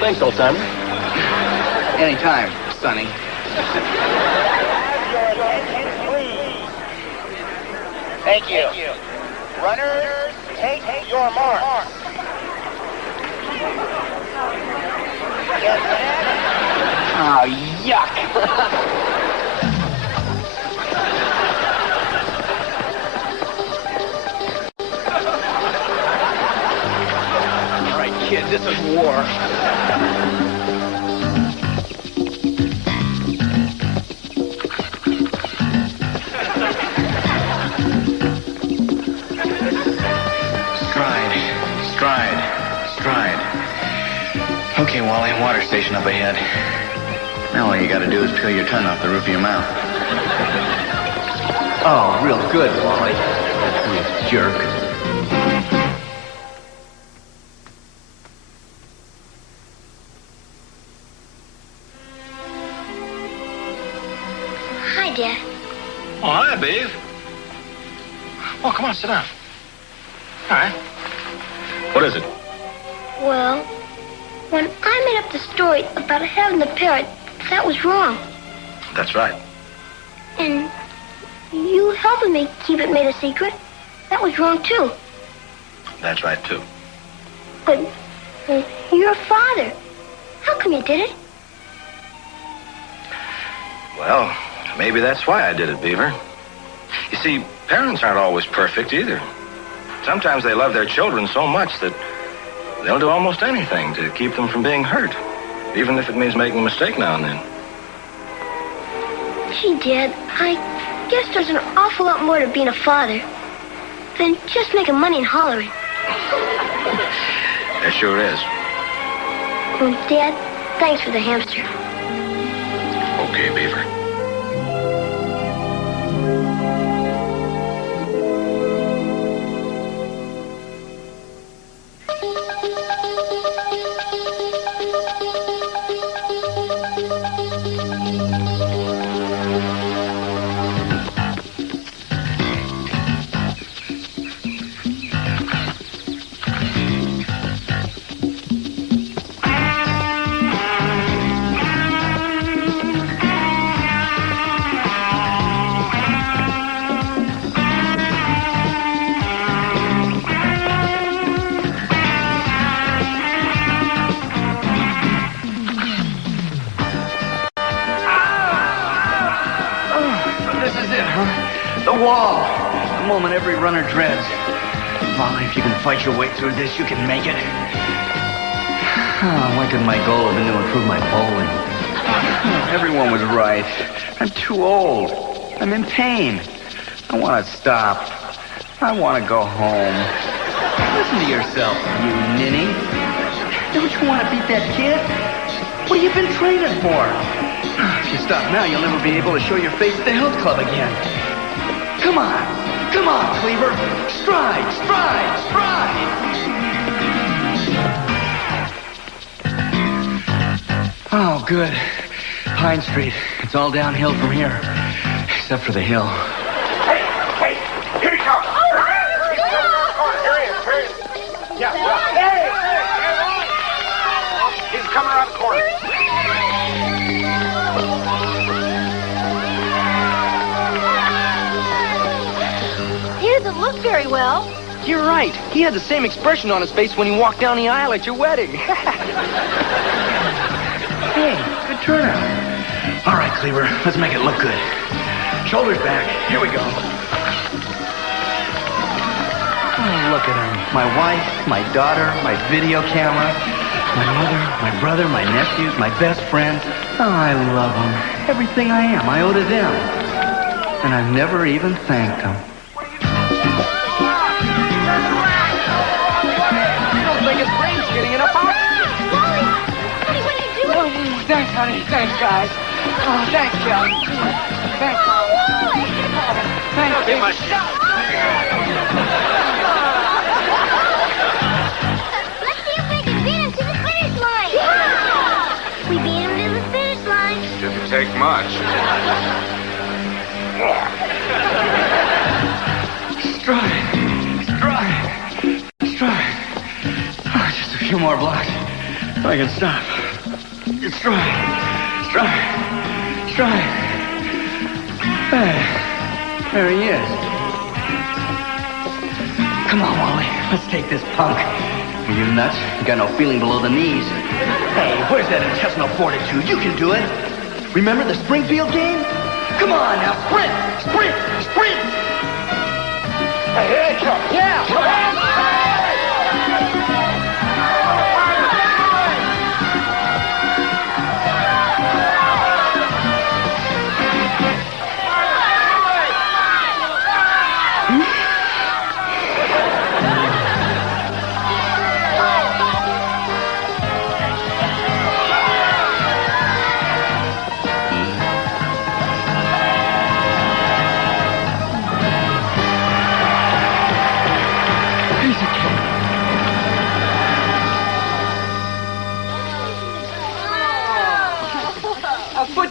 Thanks, old-timer. Anytime, Sonny. Thank you. Runners, take your mark. Oh, yuck. Kid, this is war. Stride. Okay, Wally, water station up ahead. Now all you gotta do is peel your tongue off the roof of your mouth. Oh, real good, Wally. You jerk. Hi, Dad. Oh, hi, Beaver. Oh, come on, sit down. All right. What is it? Well, when I made up the story about having the parrot, that was wrong. That's right. And you helping me keep it made a secret, that was wrong, too. That's right, too. But you're a father. How come you did it? Well, maybe that's why I did it, Beaver. You see, parents aren't always perfect either. Sometimes they love their children so much that they'll do almost anything to keep them from being hurt, even if it means making a mistake now and then. Gee, Dad, I guess there's an awful lot more to being a father than just making money and hollering. There sure is. Dad, thanks for the hamster. Okay, Beaver. The wall. The moment every runner dreads. Molly, if you can fight your way through this, you can make it. Oh, why couldn't my goal have been to improve my bowling? Everyone was right. I'm too old. I'm in pain. I want to stop. I want to go home. Listen to yourself, you ninny. Don't you want to beat that kid? What have you been training for? If you stop now, you'll never be able to show your face at the health club again. Come on. Come on, Cleaver. Stride, stride, stride. Oh, good. Pine Street. It's all downhill from here. Except for the hill. Hey, here he comes. Here he is. Yeah. Hey. He's coming around the corner. He doesn't look very well. You're right. He had the same expression on his face when he walked down the aisle at your wedding. Hey, good turnout. All right, Cleaver, let's make it look good. Shoulders back. Here we go. Oh, look at him. My wife, my daughter, my video camera, my mother, my brother, my nephews, my best friend. Oh, I love them. Everything I am, I owe to them. And I've never even thanked them. You don't think his brain's getting enough oxygen? Thanks, honey. Thanks, guys. Oh, thanks, Joe. Thanks, Mom. Thanks, Don't be much. Let's see if we can beat him to the finish line. Yeah! We beat him to the finish line. Didn't take much. Stride. Stride. Stride. Oh, just a few more blocks. I can stop. Stride. Stride. Stride. There he is. Come on, Wally. Let's take this punk. Are you nuts? You got no feeling below the knees. Hey, where's that intestinal fortitude? You can do it. Remember the Springfield game? Come on now, sprint! Sprint! Sprint! Hey, here they come. Yeah! Come on!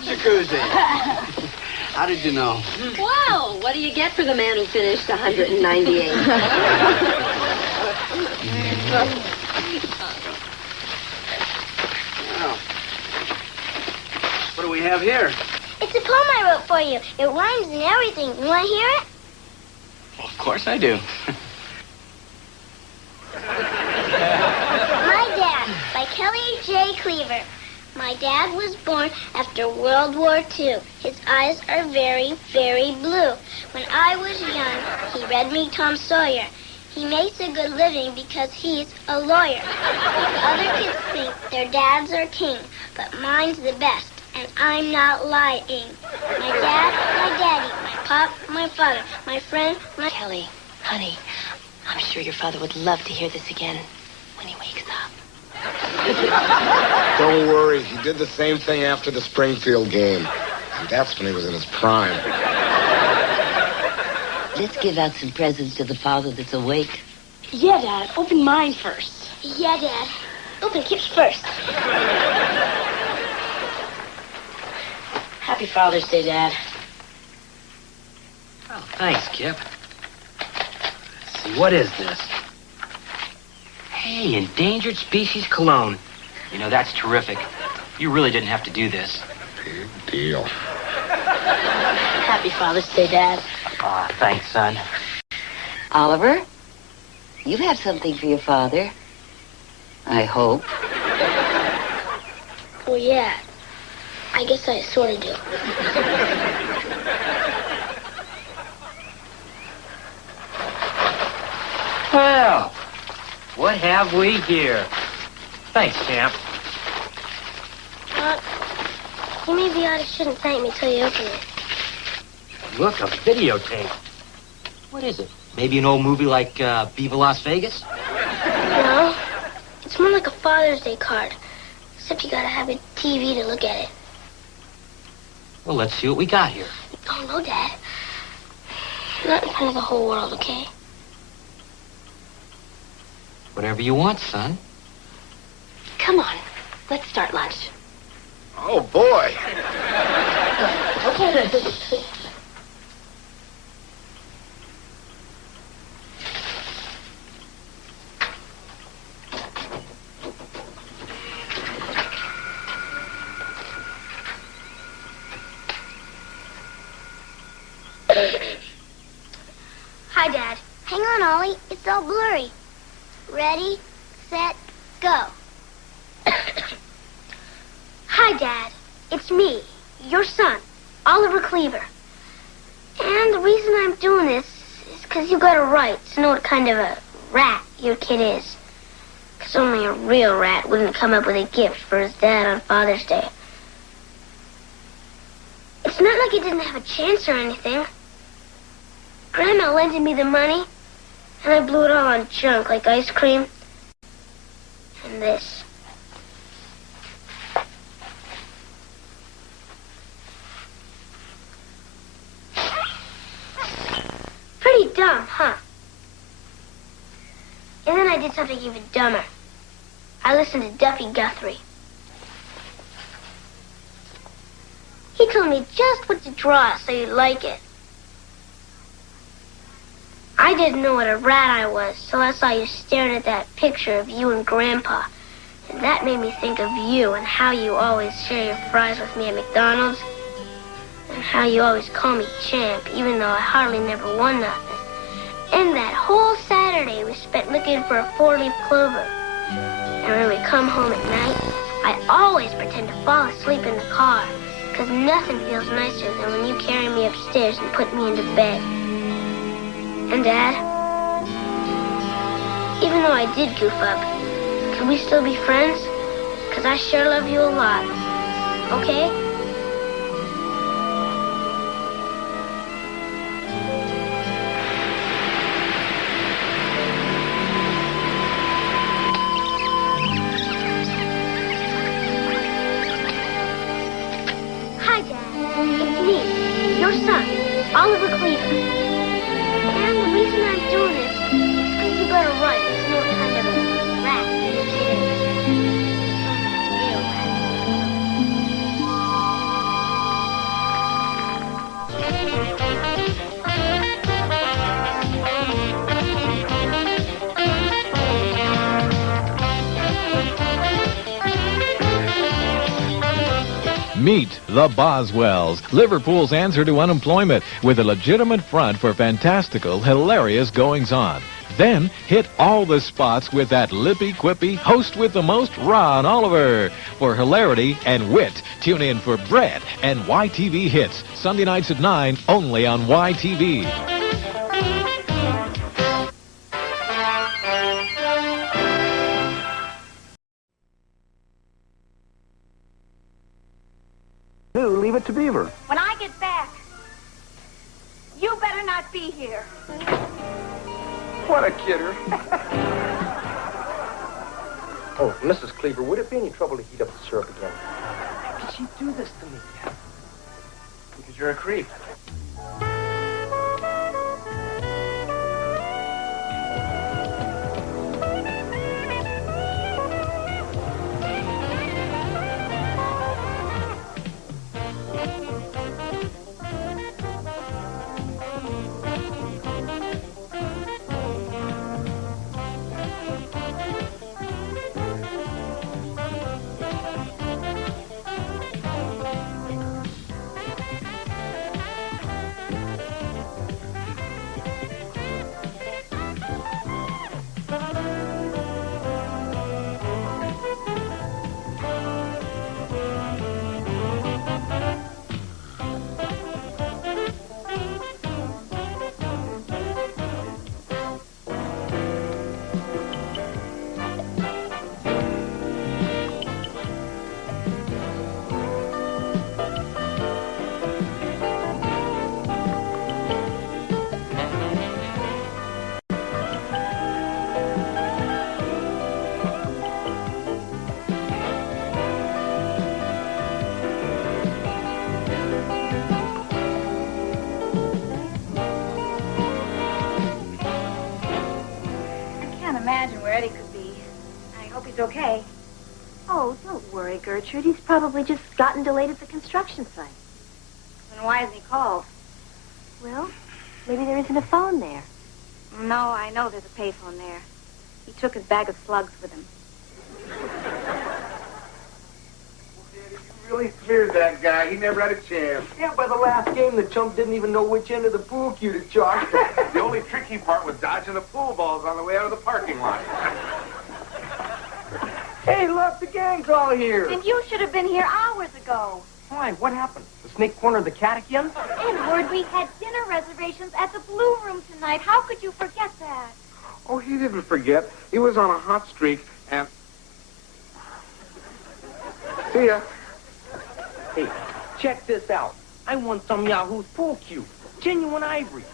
Jacuzzi. How did you know? Well, what do you get for the man who finished 198? Well, what do we have here? It's a poem I wrote for you. It rhymes and everything. You want to hear it? Well, of course I do. My Dad by Kelly J. Cleaver. My dad was born after World War II. His eyes are very, very blue. When I was young, he read me Tom Sawyer. He makes a good living because he's a lawyer. Other kids think their dads are king, but mine's the best, and I'm not lying. My dad, my daddy, my pop, my father, my friend, my... Kelly, honey, I'm sure your father would love to hear this again when he wakes up. Don't worry. He did the same thing after the Springfield game. That's when he was in his prime. Let's give out some presents to the father that's awake. Yeah, Dad. Open mine first. Yeah, Dad. Open Kip's first. Happy Father's Day, Dad. Oh, thanks, Kip. Let's see, what is this? Hey, endangered species cologne. You know, that's terrific. You really didn't have to do this. Big deal. Happy Father's Day, Dad. Ah, thanks, son. Oliver, you have something for your father. I hope. Oh, yeah. I guess I sort of do. Well, what have we here? Thanks, champ. You maybe ought to shouldn't thank me till you open it. Look, a videotape. What is it? Maybe an old movie like Beaver, Las Vegas? No. It's more like a Father's Day card. Except you gotta have a TV to look at it. Well, let's see what we got here. Oh, no, Dad. Not in front of the whole world, okay? Whatever you want, son. Come on. Let's start lunch. Oh, boy. Okay. Hi, Dad. Hang on, Ollie. It's all blurry. Ready, set, go. Hi, Dad. It's me, your son, Oliver Cleaver. And the reason I'm doing this is because you got a right to know what kind of a rat your kid is. Because only a real rat wouldn't come up with a gift for his dad on Father's Day. It's not like he didn't have a chance or anything. Grandma lended me the money, and I blew it all on junk like ice cream. And this. Pretty dumb, huh? And then I did something even dumber. I listened to Duffy Guthrie. He told me just what to draw so you'd like it. I didn't know what a rat I was, so I saw you staring at that picture of you and Grandpa. And that made me think of you and how you always share your fries with me at McDonald's. And how you always call me champ, even though I hardly never won nothing. And that whole Saturday we spent looking for a four-leaf clover. And when we come home at night, I always pretend to fall asleep in the car, because nothing feels nicer than when you carry me upstairs and put me into bed. And, Dad, even though I did goof up, could we still be friends? Because I sure love you a lot. Okay? Hi, Dad. It's me, your son, Oliver Cleaver. And the reason I'm doing this is because you got a right to know what kind of a rat your kid is. A real Meet the Boswells, Liverpool's answer to unemployment, with a legitimate front for fantastical, hilarious goings-on. Then hit all the spots with that lippy-quippy host with the most, Ron Oliver. For hilarity and wit, tune in for Bread and YTV Hits, Sunday nights at 9, only on YTV. Leave it to Beaver. When I get back, you better not be here. What a kidder. Oh, Mrs. Cleaver, would it be any trouble to heat up the syrup again? How could she do this to me, Cap? You're a creep. Imagine where Eddie could be. I hope he's okay. Oh, don't worry, Gertrude. He's probably just gotten delayed at the construction site. Then why hasn't he called? Well, maybe there isn't a phone there. No, I know there's a payphone there. He took his bag of slugs with him. You really feared that guy. He never had a chance. Yeah, by the last game, the chump didn't even know which end of the pool cue to chalk. The only tricky part was dodging the pool balls on the way out of the parking lot. Hey, look, the gang's all here. And you should have been here hours ago. Why? What happened? The snake cornered the cat again? Edward, we had dinner reservations at the Blue Room tonight. How could you forget that? Oh, he didn't forget. He was on a hot streak, and... See ya. Hey, check this out. I won some Yahoo's pool cue. Genuine ivory.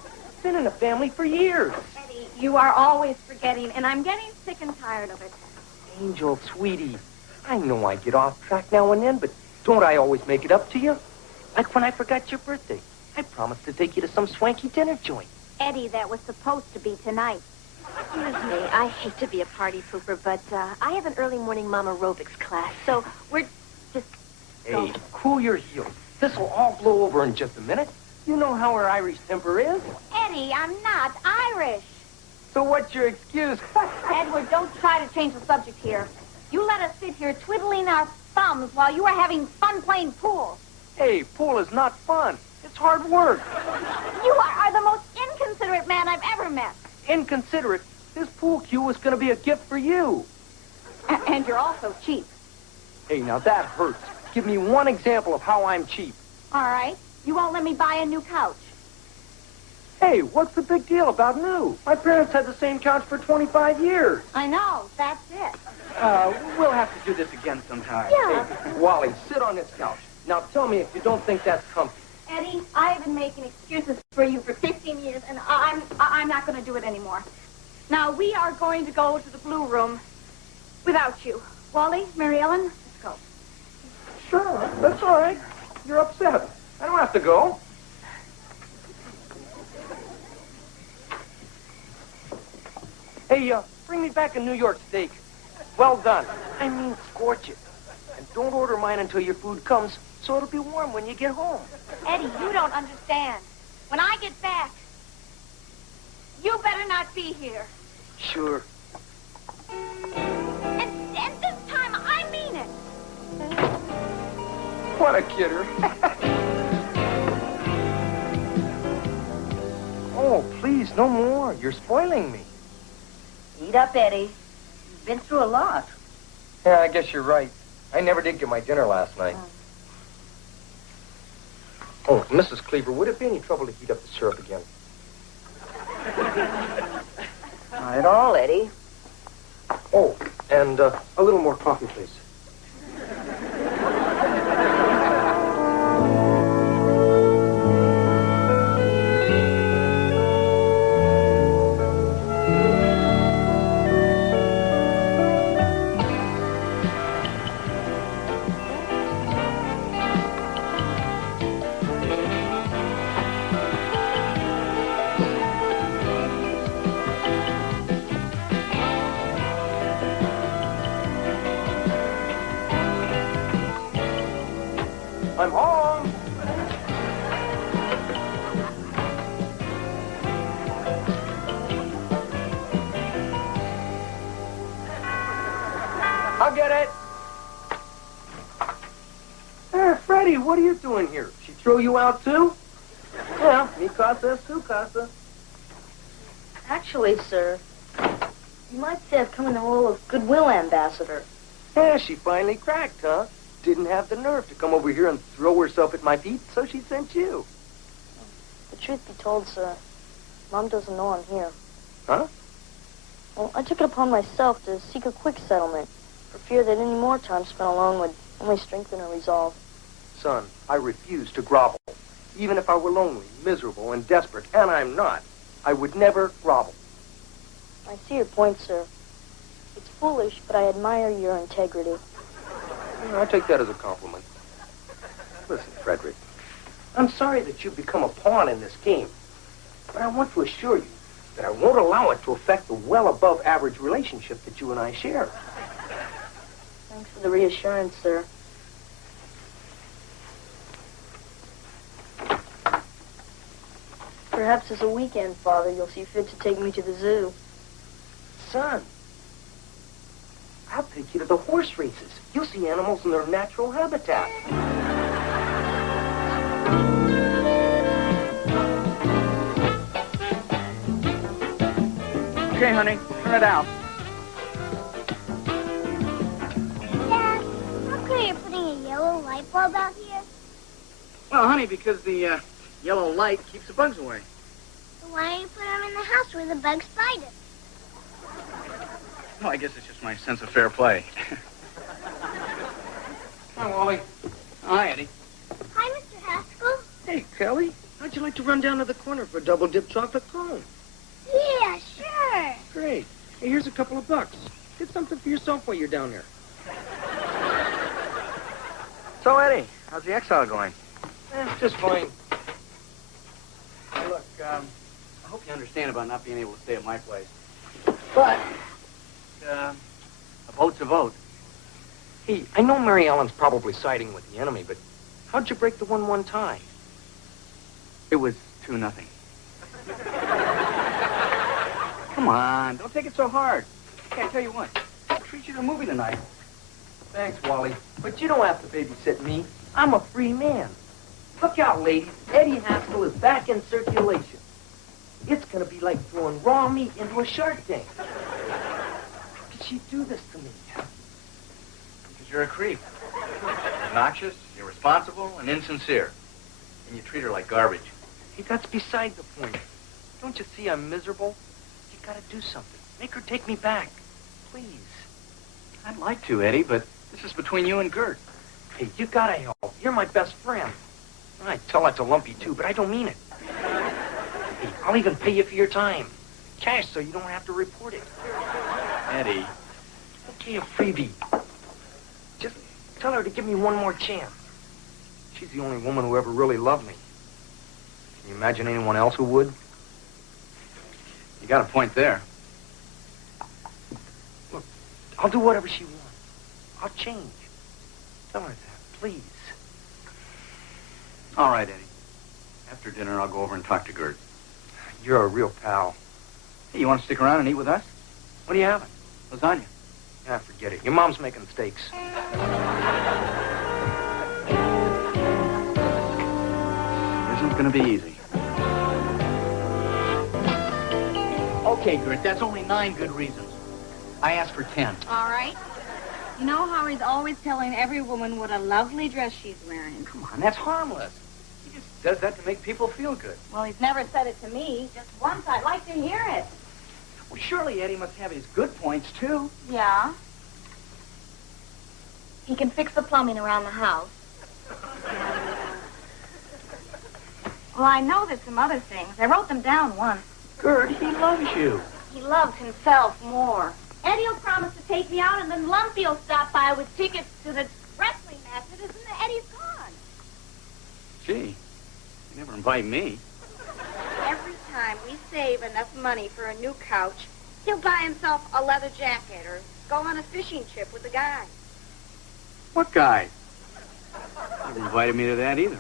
Been in the family for years. Eddie, you are always forgetting, and I'm getting sick and tired of it. Angel, sweetie, I know I get off track now and then, but don't I always make it up to you? Like when I forgot your birthday. I promised to take you to some swanky dinner joint. Eddie, that was supposed to be tonight. Excuse me, I hate to be a party pooper, but I have an early morning mom aerobics class, so we're just... Hey, cool your heels. This'll all blow over in just a minute. You know how her Irish temper is. Eddie, I'm not Irish. So what's your excuse? Edward, don't try to change the subject here. You let us sit here twiddling our thumbs while you are having fun playing pool. Hey, pool is not fun. It's hard work. You are the most inconsiderate man I've ever met. Inconsiderate? This pool cue was going to be a gift for you. And you're also cheap. Hey, now that hurts. Give me one example of how I'm cheap. All right. You won't let me buy a new couch. Hey, what's the big deal about new? My parents had the same couch for 25 years. I know. That's it. We'll have to do this again sometime. Yeah. Hey, Wally, sit on this couch. Now tell me if you don't think that's comfy. Eddie, I've been making excuses for you for 15 years, and I'm not going to do it anymore. Now, we are going to go to the Blue Room without you. Wally, Mary Ellen, let's go. Sure, that's all right. You're upset. I don't have to go. Hey, bring me back a New York steak. Well done. I mean, scorch it. And don't order mine until your food comes, so it'll be warm when you get home. Eddie, you don't understand. When I get back, you better not be here. Sure. And this time, I mean it. What a kidder. Oh, please, no more. You're spoiling me. Eat up, Eddie. You've been through a lot. Yeah, I guess you're right. I never did get my dinner last night. Oh, Mrs. Cleaver, would it be any trouble to heat up the syrup again? Not at all, Eddie. Oh, and a little more coffee, please. I'm home. I'll get it. Freddie, what are you doing here? She throw you out too? Yeah, mi casa es tu casa. Actually, sir, you might say I've come in the role of goodwill ambassador. Yeah, she finally cracked, huh? Didn't have the nerve to come over here and throw herself at my feet, so she sent you. The truth be told, sir, Mom doesn't know I'm here. Huh? Well, I took it upon myself to seek a quick settlement, for fear that any more time spent alone would only strengthen her resolve. Son, I refuse to grovel. Even if I were lonely, miserable, and desperate, and I'm not, I would never grovel. I see your point, sir. It's foolish, but I admire your integrity. I take that as a compliment. Listen, Frederick, I'm sorry that you've become a pawn in this game, but I want to assure you that I won't allow it to affect the well above average relationship that you and I share. Thanks for the reassurance, sir. Perhaps as a weekend father, you'll see fit to take me to the zoo. Son, I'll take you to the horse races. You'll see animals in their natural habitat. Okay, honey, turn it out. Dad, how come you're putting a yellow light bulb out here? Well, honey, because the yellow light keeps the bugs away. So why don't you put them in the house where the bugs fight us? Well, I guess it's just my sense of fair play. Hi, Wally. Hi, Eddie. Hi, Mr. Haskell. Hey, Kelly. How'd you like to run down to the corner for a double-dip chocolate cone? Yeah, sure. Great. Hey, here's a couple of bucks. Get something for yourself while you're down there. So, Eddie, how's the exile going? Just fine. Hey, look, I hope you understand about not being able to stay at my place. But, a vote's a vote. Hey, I know Mary Ellen's probably siding with the enemy, but how'd you break the 1-1 tie? It was 2-0. Come on, don't take it so hard. Okay, I tell you what, I'll treat you to a movie tonight. Thanks, Wally. But you don't have to babysit me. I'm a free man. Look out, ladies. Eddie Haskell is back in circulation. It's going to be like throwing raw meat into a shark tank. How could she do this to me? Because you're a creep. Obnoxious, irresponsible, and insincere. And you treat her like garbage. Hey, that's beside the point. Don't you see I'm miserable? You got to do something. Make her take me back. Please. I'd like to, Eddie, but this is between you and Gert. Hey, you got to help. You're my best friend. I tell that to Lumpy, too, but I don't mean it. Hey, I'll even pay you for your time. Cash so you don't have to report it. Eddie. Okay, a freebie. Just tell her to give me one more chance. She's the only woman who ever really loved me. Can you imagine anyone else who would? You got a point there. Look, I'll do whatever she wants. I'll change. Tell her that, please. All right, Eddie. After dinner, I'll go over and talk to Gert. You're a real pal. Hey, you want to stick around and eat with us? What are you having? Lasagna. Yeah, forget it. Your mom's making steaks. Isn't going to be easy. Okay, Gert, that's only 9 good reasons. I asked for 10. All right. You know how he's always telling every woman what a lovely dress she's wearing. Come on, that's harmless. He just does that to make people feel good. Well, he's never said it to me. Just once. I'd like to hear it. Well, surely Eddie must have his good points, too. Yeah. He can fix the plumbing around the house. Well, I know there's some other things. I wrote them down once. Gert, he loves you. He loves himself more. Eddie'll promise to take me out, and then Lumpy'll stop by with tickets to the wrestling matches, and then Eddie's gone. Gee, you never invite me. Every time we save enough money for a new couch, he'll buy himself a leather jacket or go on a fishing trip with the guy. What guy? He invited me to that either.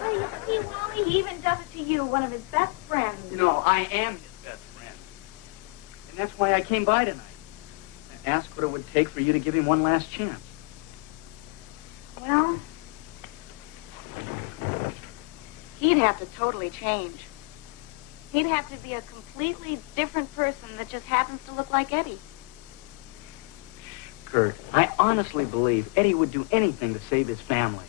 Well, you see, Wally, he even does it to you, one of his best friends. You know, I am his best friend. And that's why I came by tonight. To ask what it would take for you to give him one last chance. Well, he'd have to totally change. He'd have to be a completely different person that just happens to look like Eddie. Kurt, I honestly believe Eddie would do anything to save his family.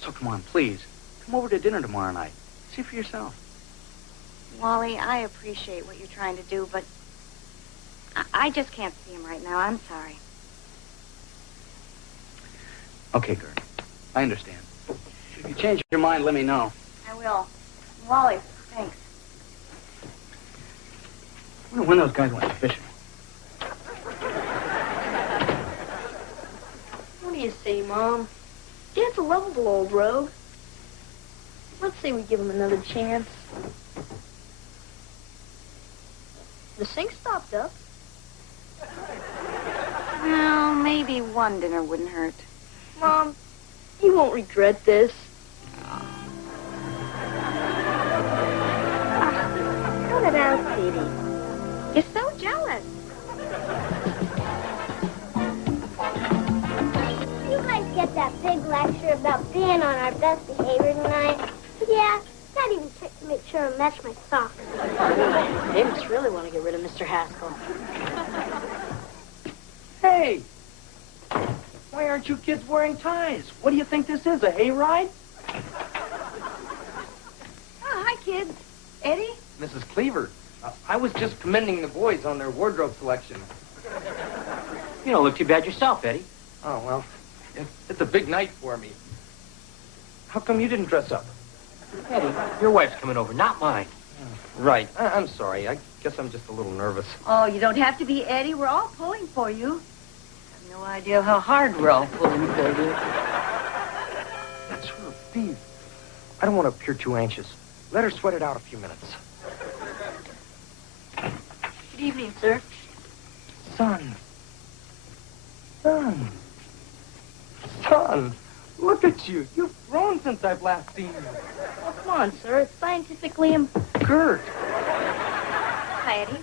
So come on, please. Come over to dinner tomorrow night. See for yourself. Wally, I appreciate what you're trying to do, but I just can't see him right now. I'm sorry. Okay, Kurt. I understand. If you change your mind, let me know. I will. Wally, thanks. I wonder when those guys went fishing. What do you say, Mom? Dad's a lovable old rogue. Let's say we give him another chance. The sink stopped up. Well, maybe one dinner wouldn't hurt. Mom, you won't regret this. Cut it out, sweetie. You're so jealous. You guys get that big lecture about being on our best behavior tonight? Yeah, not even check to make sure I match my socks. They must really want to get rid of Mr. Haskell. Hey! Why aren't you kids wearing ties? What do you think this is, a hayride? Oh, hi, kids. Eddie? Mrs. Cleaver, I was just commending the boys on their wardrobe selection. You don't look too bad yourself, Eddie. Oh, well, it's a big night for me. How come you didn't dress up? Eddie, your wife's coming over, not mine. Right. I'm sorry. I guess I'm just a little nervous. Oh, you don't have to be, Eddie. We're all pulling for you. I have no idea how hard we're all pulling for you. That's her, Beaver. I don't want to appear too anxious. Let her sweat it out a few minutes. Good evening, sir. Son. Son, look at you. You've grown since I've last seen you. Oh, come on, sir. It's scientifically Gert. Hi, Eddie.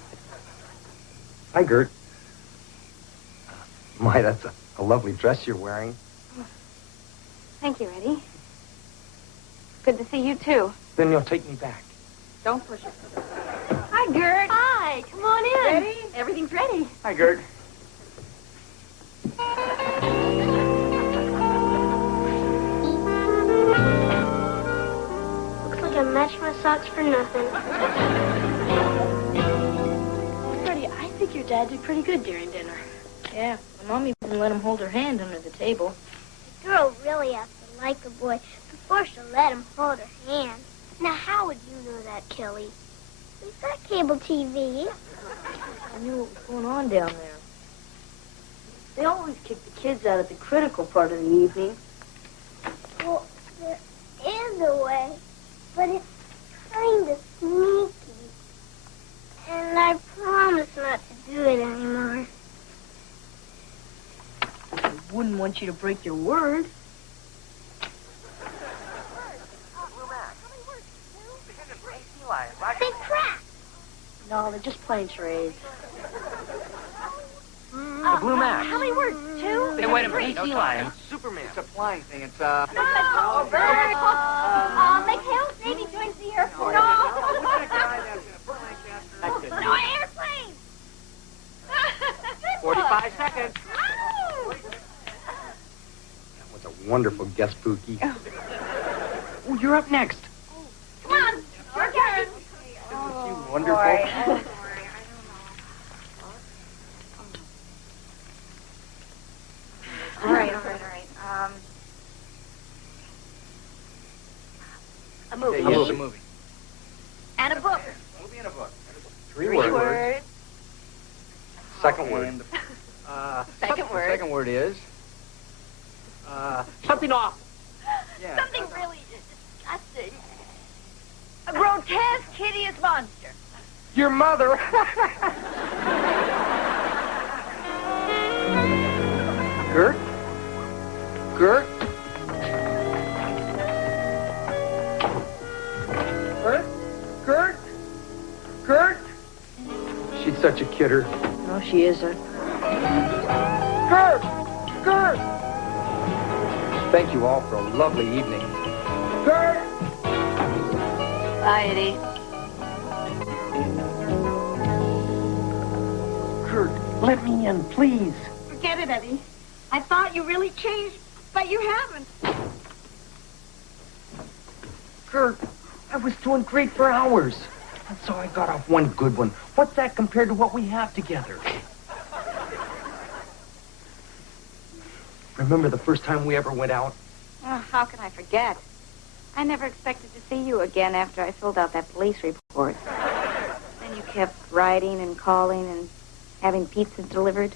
Hi, Gert. My, that's a lovely dress you're wearing. Thank you, Eddie. Good to see you, too. Then you'll take me back. Don't push it. Hi, Gert. Hi, come on in. Ready? Everything's ready. Hi, Gert. Looks like I matched my socks for nothing. Freddie, I think your dad did pretty good during dinner. Yeah, my mom even let him hold her hand under the table. A girl really has to like a boy before she'll let him hold her hand. Now, how would you know that, Kelly? We've got cable TV. I knew what was going on down there. They always kick the kids out at the critical part of the evening. Well, there is a way, but it's kind of sneaky. And I promise not to do it anymore. I wouldn't want you to break your word. They crack. No, they're just playing charades. The Blue Mac. How many words? 2? Hey, wait a minute. No, Sea it's lion. Superman. It's a flying thing. It's, Mikhail, Navy joins the Air Force. No airplane! 45 seconds. That was a wonderful guess, Pookie. Oh, you're up next. Come on, your turn. Isn't she wonderful? All right. A movie. Yes, a movie. And a book. Movie and a book. Three words. Second word. And, Second word. The second word is... Something awful. Yeah. Something really disgusting. A grotesque, hideous monster. Your mother. Gert? Gert? such a kidder. Oh, she is a... Gert! Gert! Thank you all for a lovely evening. Gert! Bye, Eddie. Kurt, let me in, please. Forget it, Eddie. I thought you really changed, but you haven't. Kurt, I was doing great for hours. And so I got off one good one. What's that compared to what we have together? Remember the first time we ever went out? Oh, how can I forget? I never expected to see you again after I filled out that police report. Then you kept writing and calling and having pizza delivered.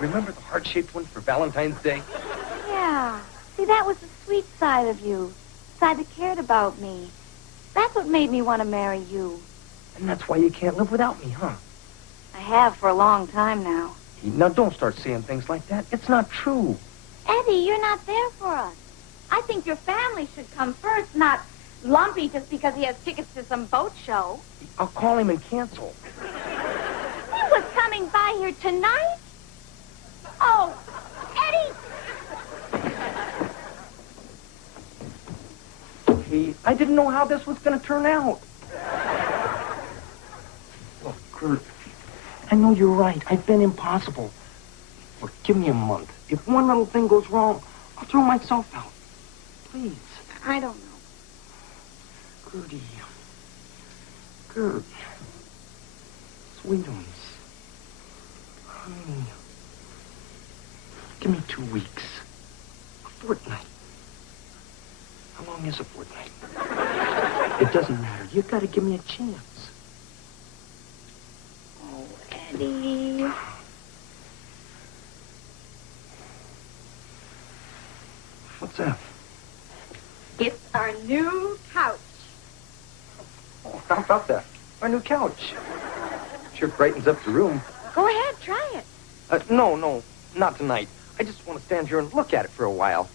Remember the heart-shaped one for Valentine's Day? Yeah. See, that was the sweet side of you. The side that cared about me. That's what made me want to marry you. And that's why you can't live without me, huh? I have for a long time now. Now, don't start saying things like that. It's not true. Eddie, you're not there for us. I think your family should come first, not Lumpy just because he has tickets to some boat show. I'll call him and cancel. He was coming by here tonight? Oh, Eddie! Hey, I didn't know how this was going to turn out. Look, Kurt, I know you're right. I've been impossible. Look, give me a month. If one little thing goes wrong, I'll throw myself out. Please. I don't know. Gertie. Gert. Sweetums. Honey. Give me 2 weeks. A fortnight. How long is a fortnight? It doesn't matter. You gotta give me a chance. Oh, Eddie. What's that? It's our new couch. Oh, how about that? Our new couch. Sure brightens up the room. Go ahead, try it. No, not tonight. I just want to stand here and look at it for a while.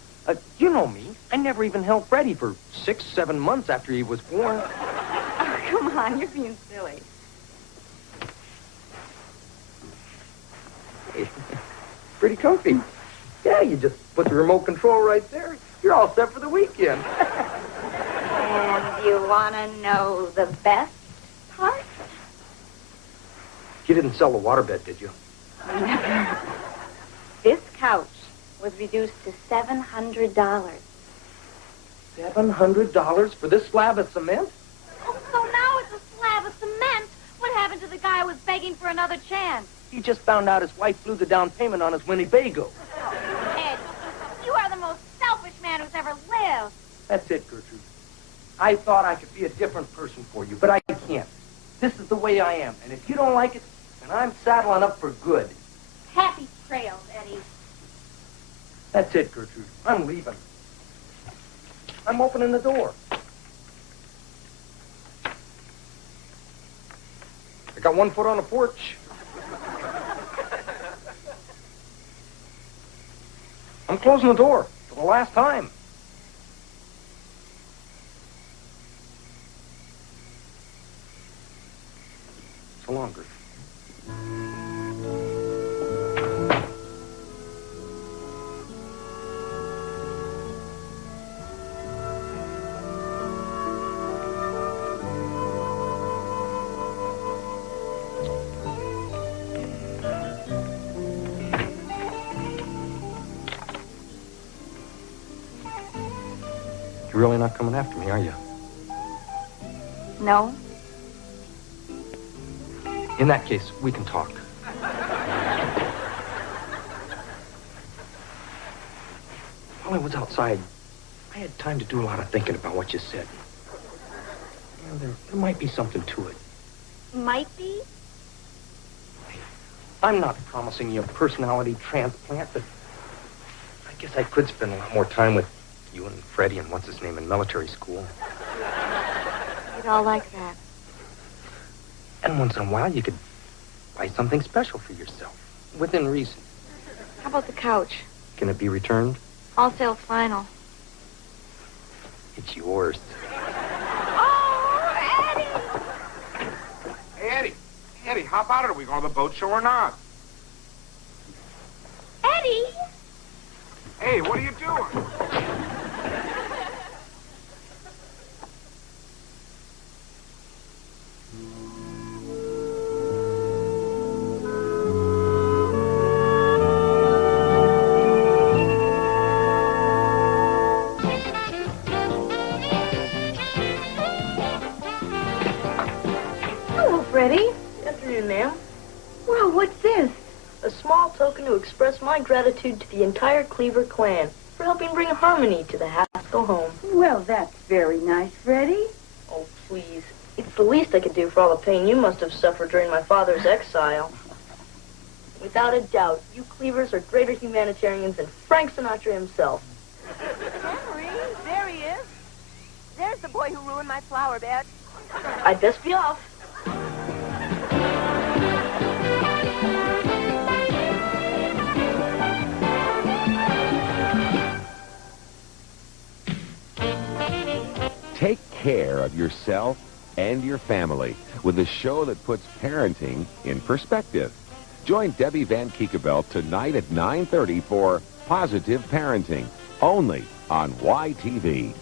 You know me. I never even held Freddie for 6, 7 months after he was born. Oh, come on, you're being silly. Hey, pretty comfy. Yeah, you just put the remote control right there. You're all set for the weekend. And you want to know the best part? You didn't sell the waterbed, did you? Never. This couch was reduced to $700. $700 for this slab of cement? Oh, so now it's a slab of cement. What happened to the guy who was begging for another chance? He just found out his wife blew the down payment on his Winnebago. Ed, you are the most selfish man who's ever lived. That's it, Gertrude. I thought I could be a different person for you, but I can't. This is the way I am, and if you don't like it, then I'm saddling up for good. Happy trails, Eddie. That's it, Gertrude. I'm leaving. I'm opening the door. I got 1 foot on the porch. I'm closing the door for the last time. So long, Gertrude. You're really not coming after me, are you? No? In that case, we can talk. While I was outside, I had time to do a lot of thinking about what you said. You know, there might be something to it. Might be? I'm not promising you a personality transplant, but I guess I could spend a lot more time with you and Freddie and what's-his-name in military school. You'd all like that. And once in a while, you could buy something special for yourself, within reason. How about the couch? Can it be returned? All sales final. It's yours. Oh, Eddie! Hey, Eddie. Eddie, hop out of it. Are we going to the boat show or not? Eddie! Hey, what are you doing? Hello, Freddie. Good afternoon, ma'am. Well, what's this? A small token to express my gratitude to the entire Cleaver clan for helping bring harmony to the Haskell home. Well, that's very nice, Freddie. Oh, please. It's the least I could do for all the pain you must have suffered during my father's exile. Without a doubt, you Cleavers are greater humanitarians than Frank Sinatra himself. Henry, there he is. There's the boy who ruined my flower bed. I'd best be off. Take care of yourself and your family with a show that puts parenting in perspective. Join Debbie Van Kiekebelt tonight at 9:30 for Positive Parenting, only on YTV.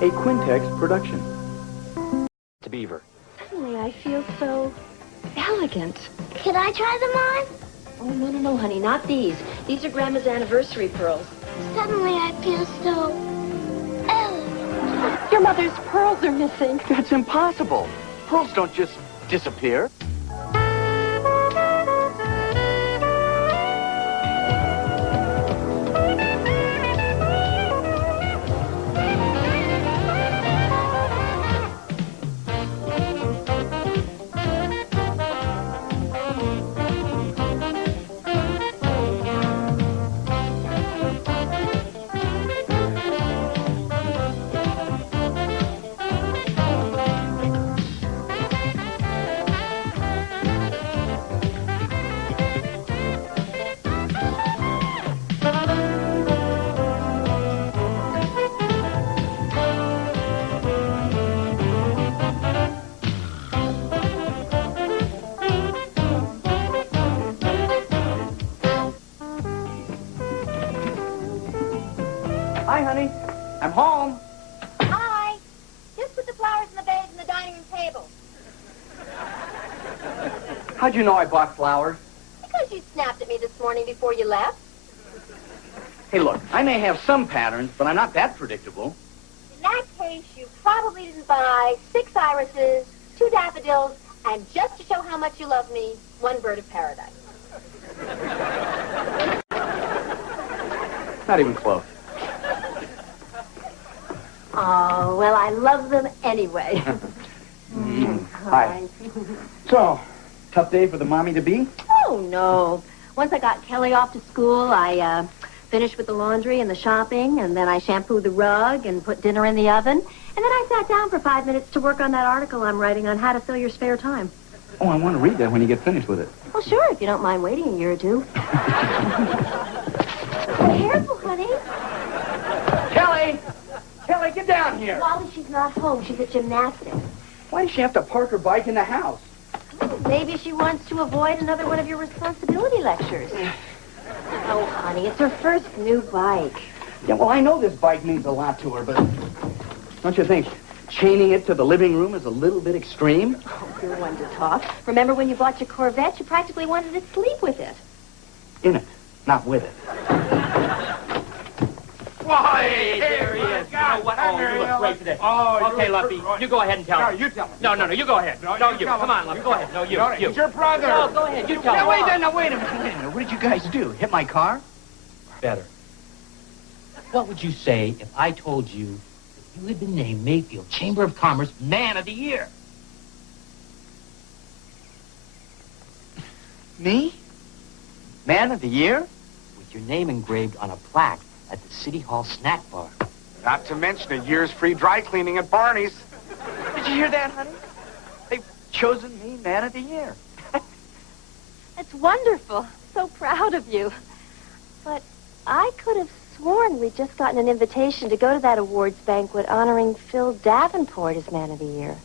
A Quintex production. To Beaver. Suddenly I feel so elegant. Could I try them on? Oh, no, honey, not these. These are Grandma's anniversary pearls. Suddenly I feel so elegant. Your mother's pearls are missing. That's impossible. Pearls don't just disappear. Hi, honey. I'm home. Hi. Just put the flowers in the vase in the dining room table. How'd you know I bought flowers? Because you snapped at me this morning before you left. Hey, look, I may have some patterns, but I'm not that predictable. In that case, you probably didn't buy 6 irises, 2 daffodils, and just to show how much you love me, 1 bird of paradise. Not even close. Oh, well, I love them anyway. Hi. So, tough day for the mommy-to-be? Oh, no. Once I got Kelly off to school, I finished with the laundry and the shopping, and then I shampooed the rug and put dinner in the oven. And then I sat down for 5 minutes to work on that article I'm writing on how to fill your spare time. Oh, I want to read that when you get finished with it. Well, sure, if you don't mind waiting a year or two. Careful, honey. Kelly! Kelly, get down here. Wally, she's not home. She's at gymnastics. Why does she have to park her bike in the house? Maybe she wants to avoid another one of your responsibility lectures. Oh, honey, it's her first new bike. Yeah, well, I know this bike means a lot to her, but don't you think chaining it to the living room is a little bit extreme? Oh, you're one to talk. Remember when you bought your Corvette, you practically wanted to sleep with it. In it, not with it. Why, there he is. You know what? Oh, you look great today. Oh, okay, Lumpy, you go ahead and tell him. No, you tell him. No, you go ahead. No, you. Come on, Lumpy, go ahead. No, you. He's your brother. No, go ahead, you tell him. Now, wait a minute. What did you guys do? Hit my car? Better. What would you say if I told you that you had been named Mayfield Chamber of Commerce Man of the Year? Me? Man of the Year? With your name engraved on a plaque at the City Hall snack bar. Not to mention a year's free dry cleaning at Barney's. Did you hear that, honey? They've chosen me Man of the Year. That's wonderful. So proud of you. But I could have sworn we'd just gotten an invitation to go to that awards banquet honoring Phil Davenport as Man of the Year.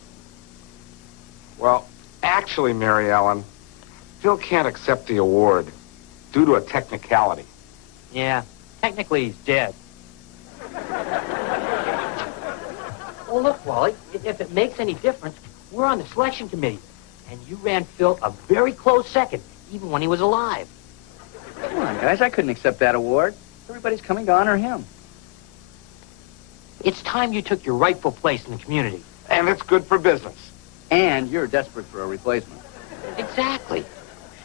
Well, actually, Mary Ellen, Phil can't accept the award due to a technicality. Yeah, technically he's dead. Well, look, Wally, if it makes any difference, we're on the selection committee. And you ran Phil a very close second, even when he was alive. Come on, guys, I couldn't accept that award. Everybody's coming to honor him. It's time you took your rightful place in the community. And it's good for business. And you're desperate for a replacement. Exactly.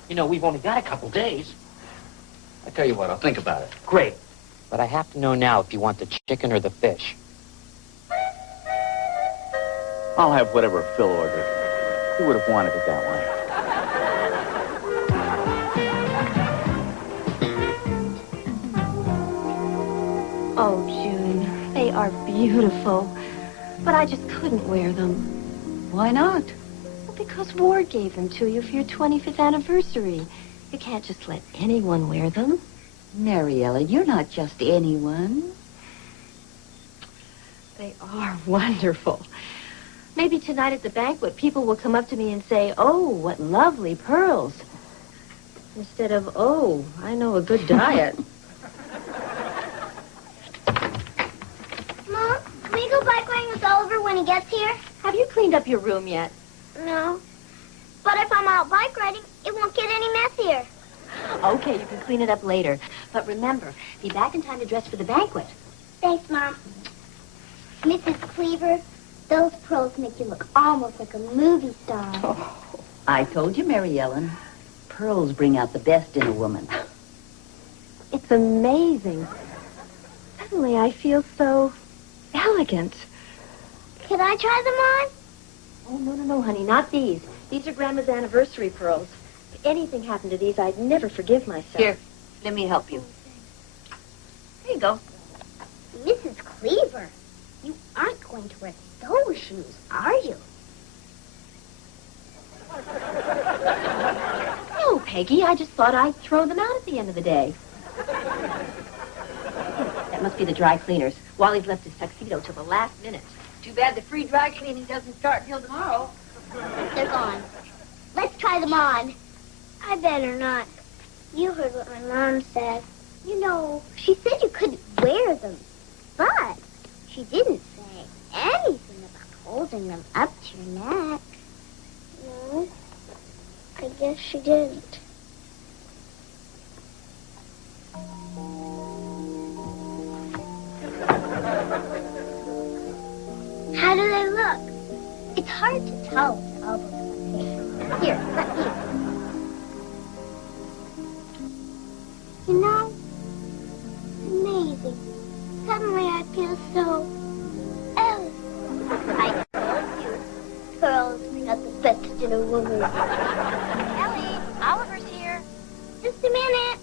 You know, we've only got a couple days. I tell you what, I'll think about it. Great. But I have to know now if you want the chicken or the fish. I'll have whatever Phil ordered. He would have wanted it that way. Oh, June, they are beautiful. But I just couldn't wear them. Why not? Well, because Ward gave them to you for your 25th anniversary. You can't just let anyone wear them. Mariella, you're not just anyone. They are wonderful. Maybe tonight at the banquet, people will come up to me and say, "Oh, what lovely pearls." Instead of, "Oh, I know a good diet." Mom, can we go bike riding with Oliver when he gets here? Have you cleaned up your room yet? No. But if I'm out bike riding, it won't get any messier. Okay, you can clean it up later. But remember, be back in time to dress for the banquet. Thanks, Mom. Mrs. Cleaver, those pearls make you look almost like a movie star. Oh, I told you, Mary Ellen. Pearls bring out the best in a woman. It's amazing. Suddenly I feel so elegant. Can I try them on? Oh, no, honey, not these. These are Grandma's anniversary pearls. If anything happened to these, I'd never forgive myself. Here, let me help you. Here you go. Mrs. Cleaver, you aren't going to wear those shoes, are you? No, Peggy, I just thought I'd throw them out at the end of the day. That must be the dry cleaners. Wally's left his tuxedo till the last minute. Too bad the free dry cleaning doesn't start until tomorrow. They're gone. Let's try them on. I better not. You heard what my mom said. You know, she said you couldn't wear them. But she didn't say anything about holding them up to your neck. No, I guess she didn't. How do they look? It's hard to tell with the elbows in my face. Here, let me. You know, amazing. Suddenly I feel so elegant. I told you, pearls bring out the best in a woman. Ellie, Oliver's here. Just a minute.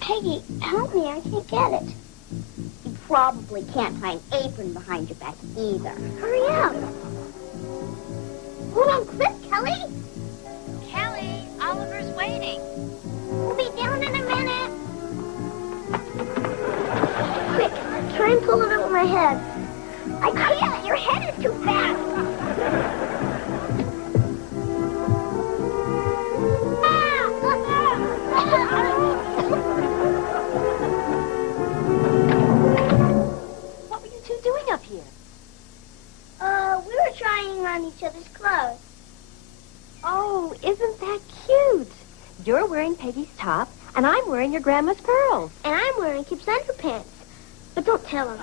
Peggy, help me. I can't get it. You probably can't tie an apron behind your back either. Hurry up. Hold on quick, Kelly. Kelly, Oliver's waiting. We'll be down in a minute. Quick, try and pull it over my head. I can't. Your head is too fast. What were you two doing up here? We were trying on each other's clothes. Oh, isn't that cute? You're wearing Peggy's top, and I'm wearing your grandma's pearls. And I'm wearing Kip's underpants. But don't tell him.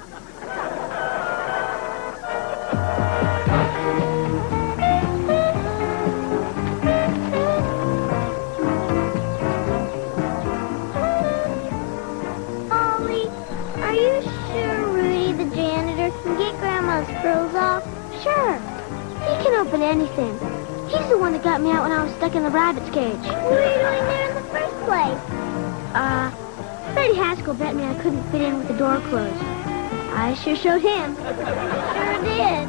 Ollie, are you sure Rudy, the janitor, can get Grandma's pearls off? Sure. He can open anything. He's the one that got me out when I was stuck in the rabbit's cage. What were you doing there in the first place? Freddie Haskell bet me I couldn't fit in with the door closed. I sure showed him. Sure did.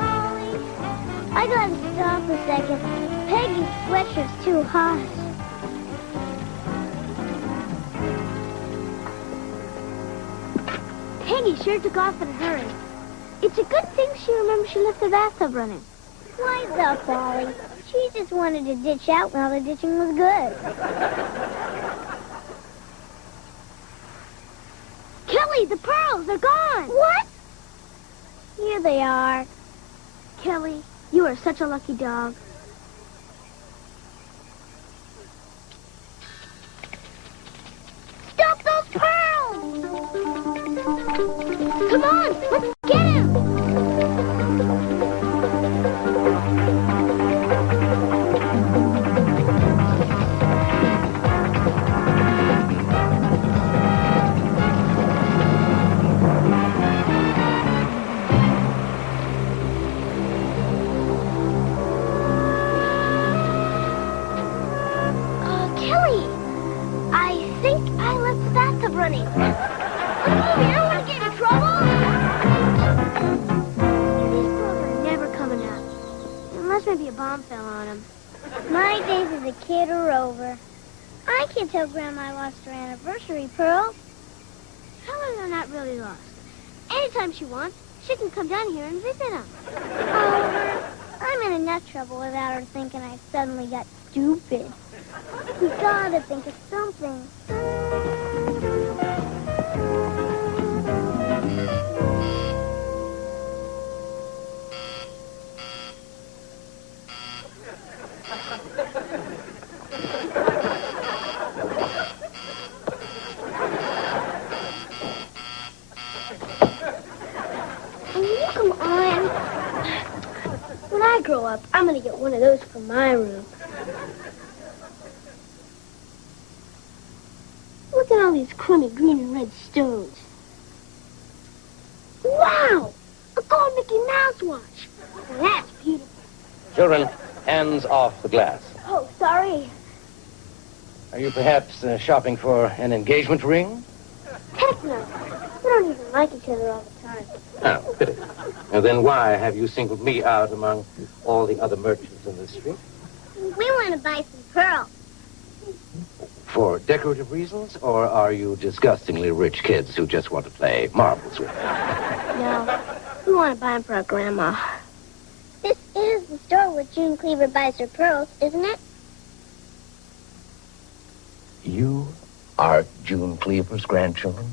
Ollie, I gotta stop a second. Peggy's sweatshirt's too hot. Peggy sure took off in a hurry. It's a good thing she remembers she left the bathtub running. Wise up, Ollie. She just wanted to ditch out while the ditching was good. Kelly, the pearls, they're gone. What? Here they are. Kelly, you are such a lucky dog. Stop those pearls! Come on, let's get him! Kelly, I think I left the bathtub running. I don't want to get in trouble. These pearls are never coming out. Unless maybe a bomb fell on them. My days as a kid are over. I can't tell Grandma I lost her anniversary pearls. However, they're not really lost. Anytime she wants, she can come down here and visit them. Oliver, I'm in enough trouble without her thinking I suddenly got stupid. We gotta think of something. Oh, come on. When I grow up, I'm gonna get one of those for my room. Look at all these crummy green and red stones. Wow! A gold Mickey Mouse watch. Now that's beautiful. Children, hands off the glass. Oh, sorry. Are you perhaps shopping for an engagement ring? Heck no. We don't even like each other all the time. Oh, pity. And then why have you singled me out among all the other merchants in the street? We want to buy some pearls. For decorative reasons, or are you disgustingly rich kids who just want to play marbles with them? No, we want to buy them for our grandma. This is the store where June Cleaver buys her pearls, isn't it? You are June Cleaver's grandchildren?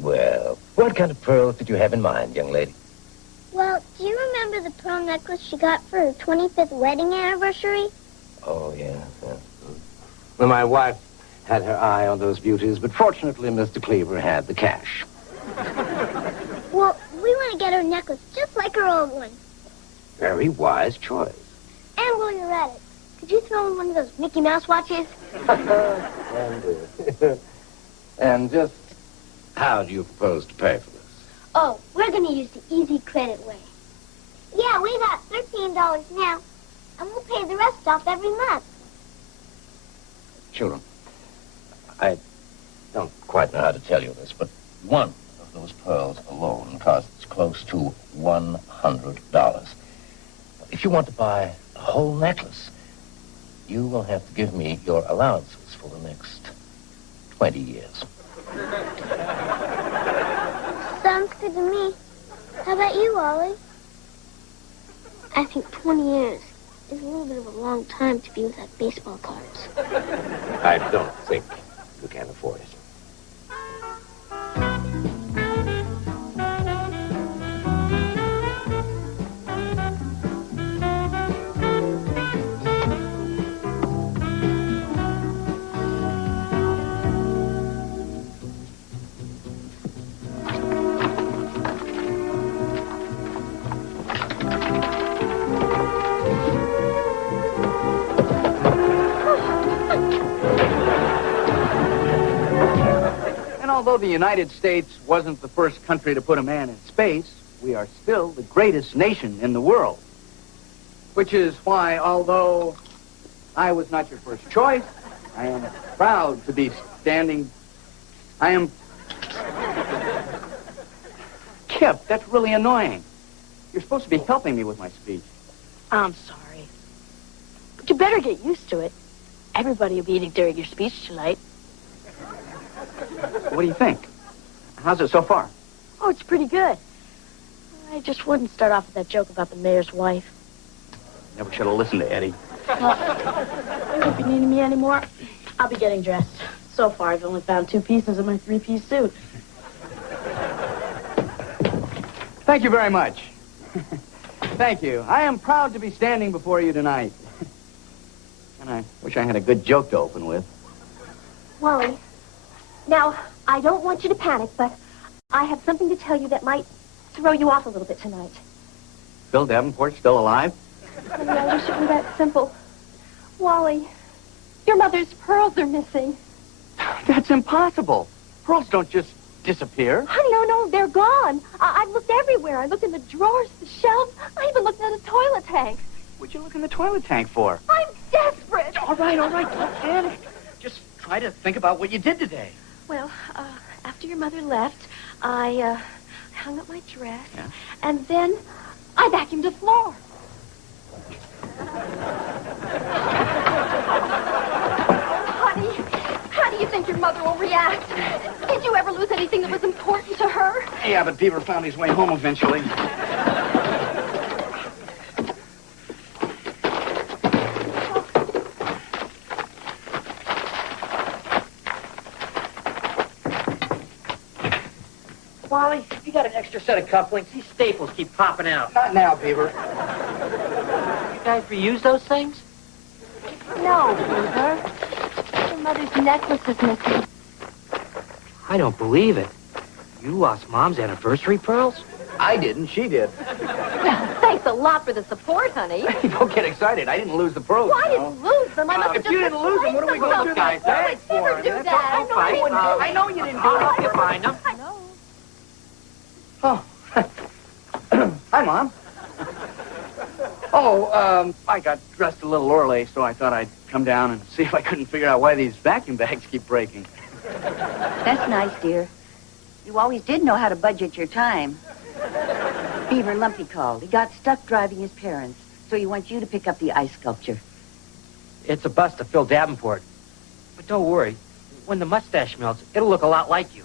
Well, what kind of pearls did you have in mind, young lady? Well, do you remember the pearl necklace she got for her 25th wedding anniversary? Oh, yeah. Well, my wife had her eye on those beauties, but fortunately, Mr. Cleaver had the cash. Well, we want to get her necklace just like her old one. Very wise choice. And while you're at it, could you throw in one of those Mickey Mouse watches? And just how do you propose to pay for this? Oh, we're going to use the easy credit way. Yeah, we got $13 now, and we'll pay the rest off every month. Children, I don't quite know how to tell you this, but one of those pearls alone costs close to $100. If you want to buy a whole necklace, you will have to give me your allowances for the next 20 years. Sounds good to me. How about you, Ollie? I think 20 years is a little bit of a long time to be without baseball cards. I don't think you can afford it. Although the United States wasn't the first country to put a man in space, we are still the greatest nation in the world. Which is why, although I was not your first choice, I am proud to be standing... I am... Kip, that's really annoying. You're supposed to be helping me with my speech. I'm sorry. But you better get used to it. Everybody will be eating during your speech tonight. What do you think? How's it so far? Oh, it's pretty good. I just wouldn't start off with that joke about the mayor's wife. Never should have listened to Eddie. Well, if you need me anymore, I'll be getting dressed. So far, I've only found 2 pieces of my 3-piece suit. Thank you very much. Thank you. I am proud to be standing before you tonight. And I wish I had a good joke to open with. Wally, now, I don't want you to panic, but I have something to tell you that might throw you off a little bit tonight. Bill Davenport's still alive? Honey, I wish it were that simple. Wally, your mother's pearls are missing. That's impossible. Pearls don't just disappear. Honey, no, they're gone. I've looked everywhere. I looked in the drawers, the shelves. I even looked in the toilet tank. What'd you look in the toilet tank for? I'm desperate. All right, don't panic. Just try to think about what you did today. Well, after your mother left, I hung up my dress, Yeah? and then I vacuumed the floor. Honey, how do you think your mother will react? Did you ever lose anything that was important to her? Yeah, but Beaver found his way home eventually. Wally, you got an extra set of cufflinks? These staples keep popping out. Not now, Beaver. You guys reuse those things? No, Beaver. Your mother's necklace is missing. I don't believe it. You lost Mom's anniversary pearls? I didn't. She did. Well, thanks a lot for the support, honey. Hey, don't get excited. I didn't lose the pearls. Well, I didn't lose them. I must have If just you didn't lose them, what are we going to do? guys? Thanks for Never do it. that. I know you didn't do it. I'll find them. I know. Oh. Hi, Mom. Oh, I got dressed a little early, so I thought I'd come down and see if I couldn't figure out why these vacuum bags keep breaking. That's nice, dear. You always did know how to budget your time. Beaver Lumpy called. He got stuck driving his parents, so he wants you to pick up the ice sculpture. It's a bust of Phil Davenport. But don't worry. When the mustache melts, it'll look a lot like you.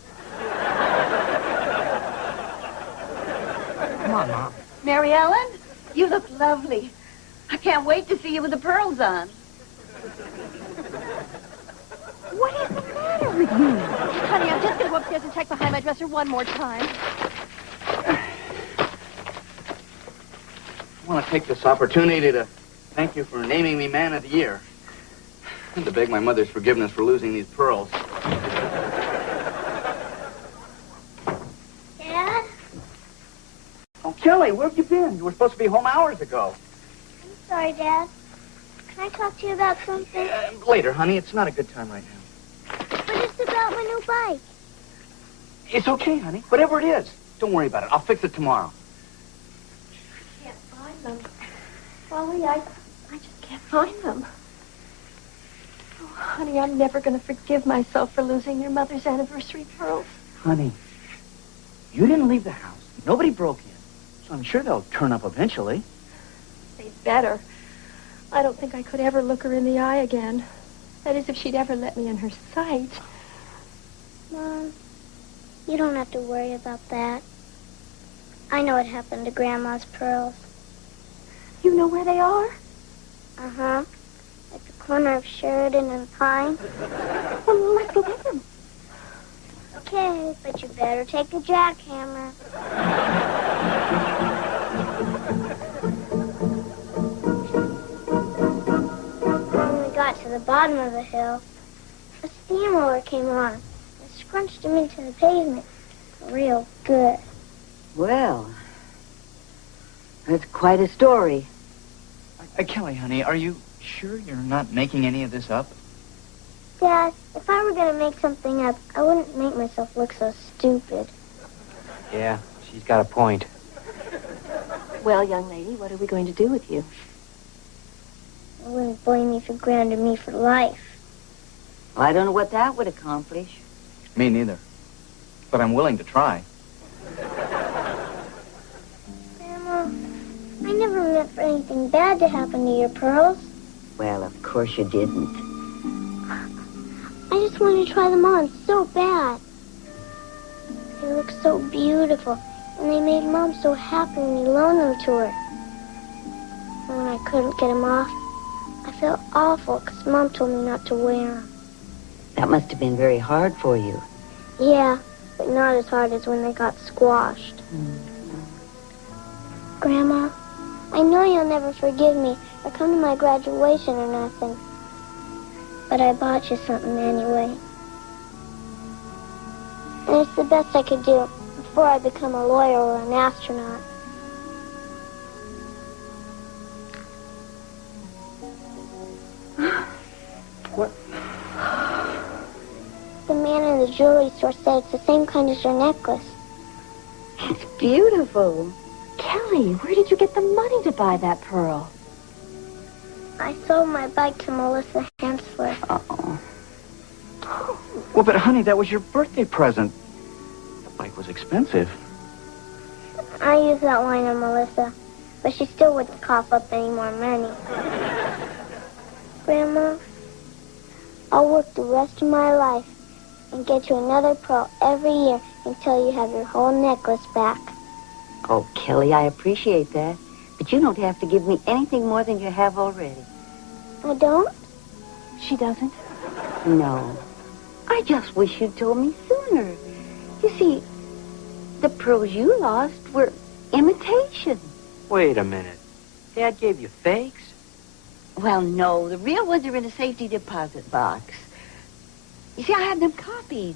Come on, Mom. Mary Ellen, you look lovely. I can't wait to see you with the pearls on. What is the matter with you? Honey, I'm just going to go upstairs and check behind my dresser one more time. I want to take this opportunity to thank you for naming me Man of the Year. And to beg my mother's forgiveness for losing these pearls. Dad? Oh, Kelly, where have you been? You were supposed to be home hours ago. I'm sorry, Dad. Can I talk to you about something? Later, honey. It's not a good time right now. But it's about my new bike. It's okay, honey. Whatever it is. Don't worry about it. I'll fix it tomorrow. I can't find them. Wally, I just can't find them. Oh, honey, I'm never going to forgive myself for losing your mother's anniversary pearls. Honey, you didn't leave the house. Nobody broke in. So I'm sure they'll turn up eventually. They'd better. I don't think I could ever look her in the eye again. That is, if she'd ever let me in her sight. Mom, you don't have to worry about that. I know what happened to Grandma's pearls. You know where they are? Uh-huh. At the corner of Sheridan and Pine. Well, let's go get them. Okay, but you better take a jackhammer. When we got to the bottom of the hill, a steamroller came along and scrunched him into the pavement real good. Well, that's quite a story. Kelly, honey, are you sure you're not making any of this up? Dad, if I were going to make something up, I wouldn't make myself look so stupid. Yeah, she's got a point. Well, young lady, what are we going to do with you? I wouldn't blame you for grounding me for life. Well, I don't know what that would accomplish. Me neither. But I'm willing to try. Grandma, I never meant for anything bad to happen to your pearls. Well, of course you didn't. I just wanted to try them on so bad. They look so beautiful, and they made Mom so happy when you loaned them to her. And when I couldn't get them off, I felt awful because Mom told me not to wear them. That must have been very hard for you. Yeah, but not as hard as when they got squashed. Grandma, I know you'll never forgive me or come to my graduation or nothing. But I bought you something anyway. And it's the best I could do before I become a lawyer or an astronaut. What? The man in the jewelry store said it's the same kind as your necklace. It's beautiful. Kelly, where did you get the money to buy that pearl? I sold my bike to Melissa Hansford. Uh-oh. Well, but honey, that was your birthday present. The bike was expensive. I used that line on Melissa, but she still wouldn't cough up any more money. Grandma, I'll work the rest of my life and get you another pearl every year until you have your whole necklace back. Oh, Kelly, I appreciate that. But you don't have to give me anything more than you have already. I don't? She doesn't? No. I just wish you'd told me sooner. You see, the pearls you lost were imitation. Wait a minute. Dad gave you fakes? Well, no. The real ones are in a safety deposit box. You see, I had them copied.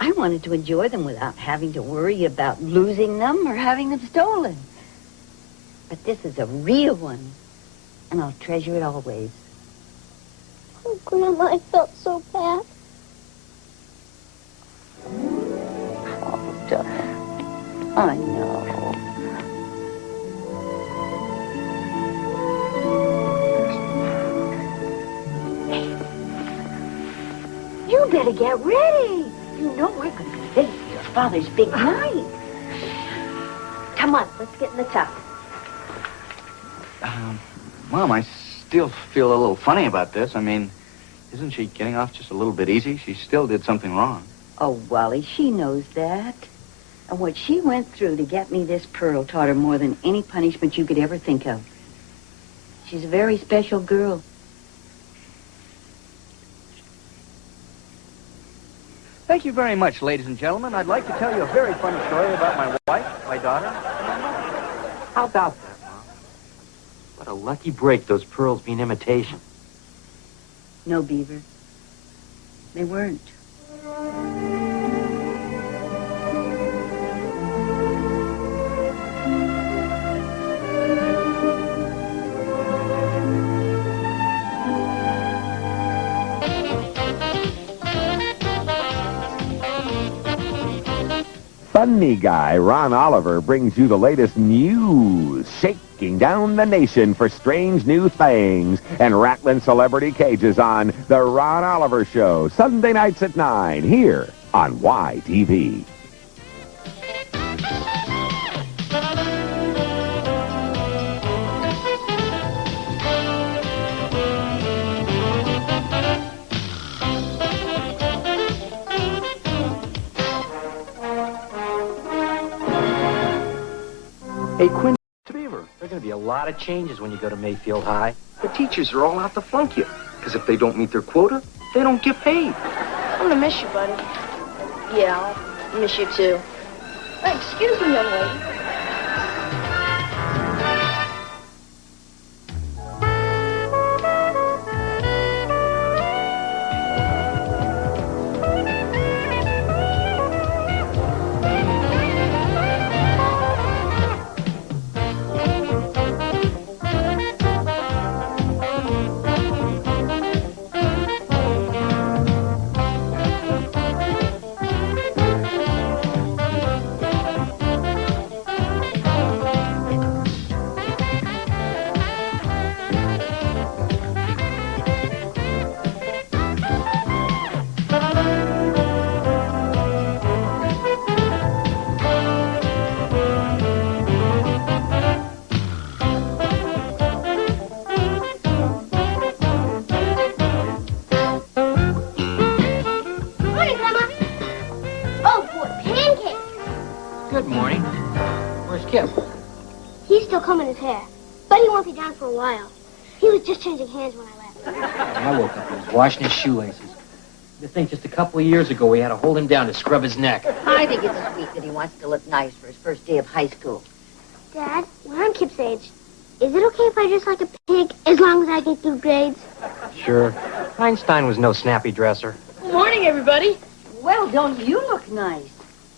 I wanted to enjoy them without having to worry about losing them or having them stolen. But this is a real one, and I'll treasure it always. Oh, Grandma, I felt so bad. Oh, darling. I know. You better get ready. You know we're going to be late for your father's big night. Come on, let's get in the tub. Mom, I still feel a little funny about this. I mean, isn't she getting off just a little bit easy? She still did something wrong. Oh, Wally, she knows that. And what she went through to get me this pearl taught her more than any punishment you could ever think of. She's a very special girl. Thank you very much, ladies and gentlemen. I'd like to tell you a very funny story about my wife, my daughter, and my mother. How about that, Mom? What a lucky break, those pearls being imitation. No, Beaver. They weren't. Funny guy Ron Oliver brings you the latest news, shaking down the nation for strange new things and rattling celebrity cages on The Ron Oliver Show, Sunday nights at 9, here on YTV. Hey, Quinn. Beaver, there are going to be a lot of changes when you go to Mayfield High. The teachers are all out to flunk you. Because if they don't meet their quota, they don't get paid. I'm gonna miss you, buddy. Yeah, I'll miss you too. Excuse me, young lady. Kip? He's still combing his hair, but he won't be down for a while. He was just changing hands when I left. I woke up and he was washing his shoelaces. To think just a couple of years ago we had to hold him down to scrub his neck. I think it's sweet that he wants to look nice for his first day of high school. Dad, when I'm Kip's age, is it okay if I dress like a pig as long as I get good grades? Sure. Einstein was no snappy dresser. Good morning, everybody. Well, don't you look nice?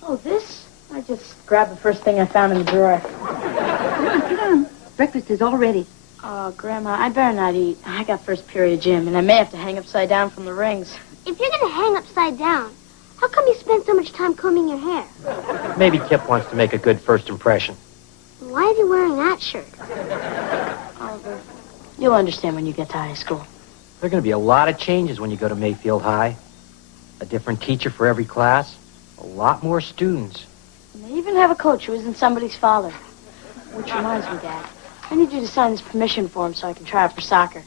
Oh, this? I just grabbed the first thing I found in the drawer. Come on, sit down. Breakfast is all ready. Oh, Grandma, I better not eat. I got first period gym, and I may have to hang upside down from the rings. If you're going to hang upside down, how come you spend so much time combing your hair? Maybe Kip wants to make a good first impression. Why is he wearing that shirt? Oliver, you'll understand when you get to high school. There are going to be a lot of changes when you go to Mayfield High. A different teacher for every class. A lot more students. And they even have a coach who isn't somebody's father. Which reminds me, Dad, I need you to sign this permission form so I can try out for soccer.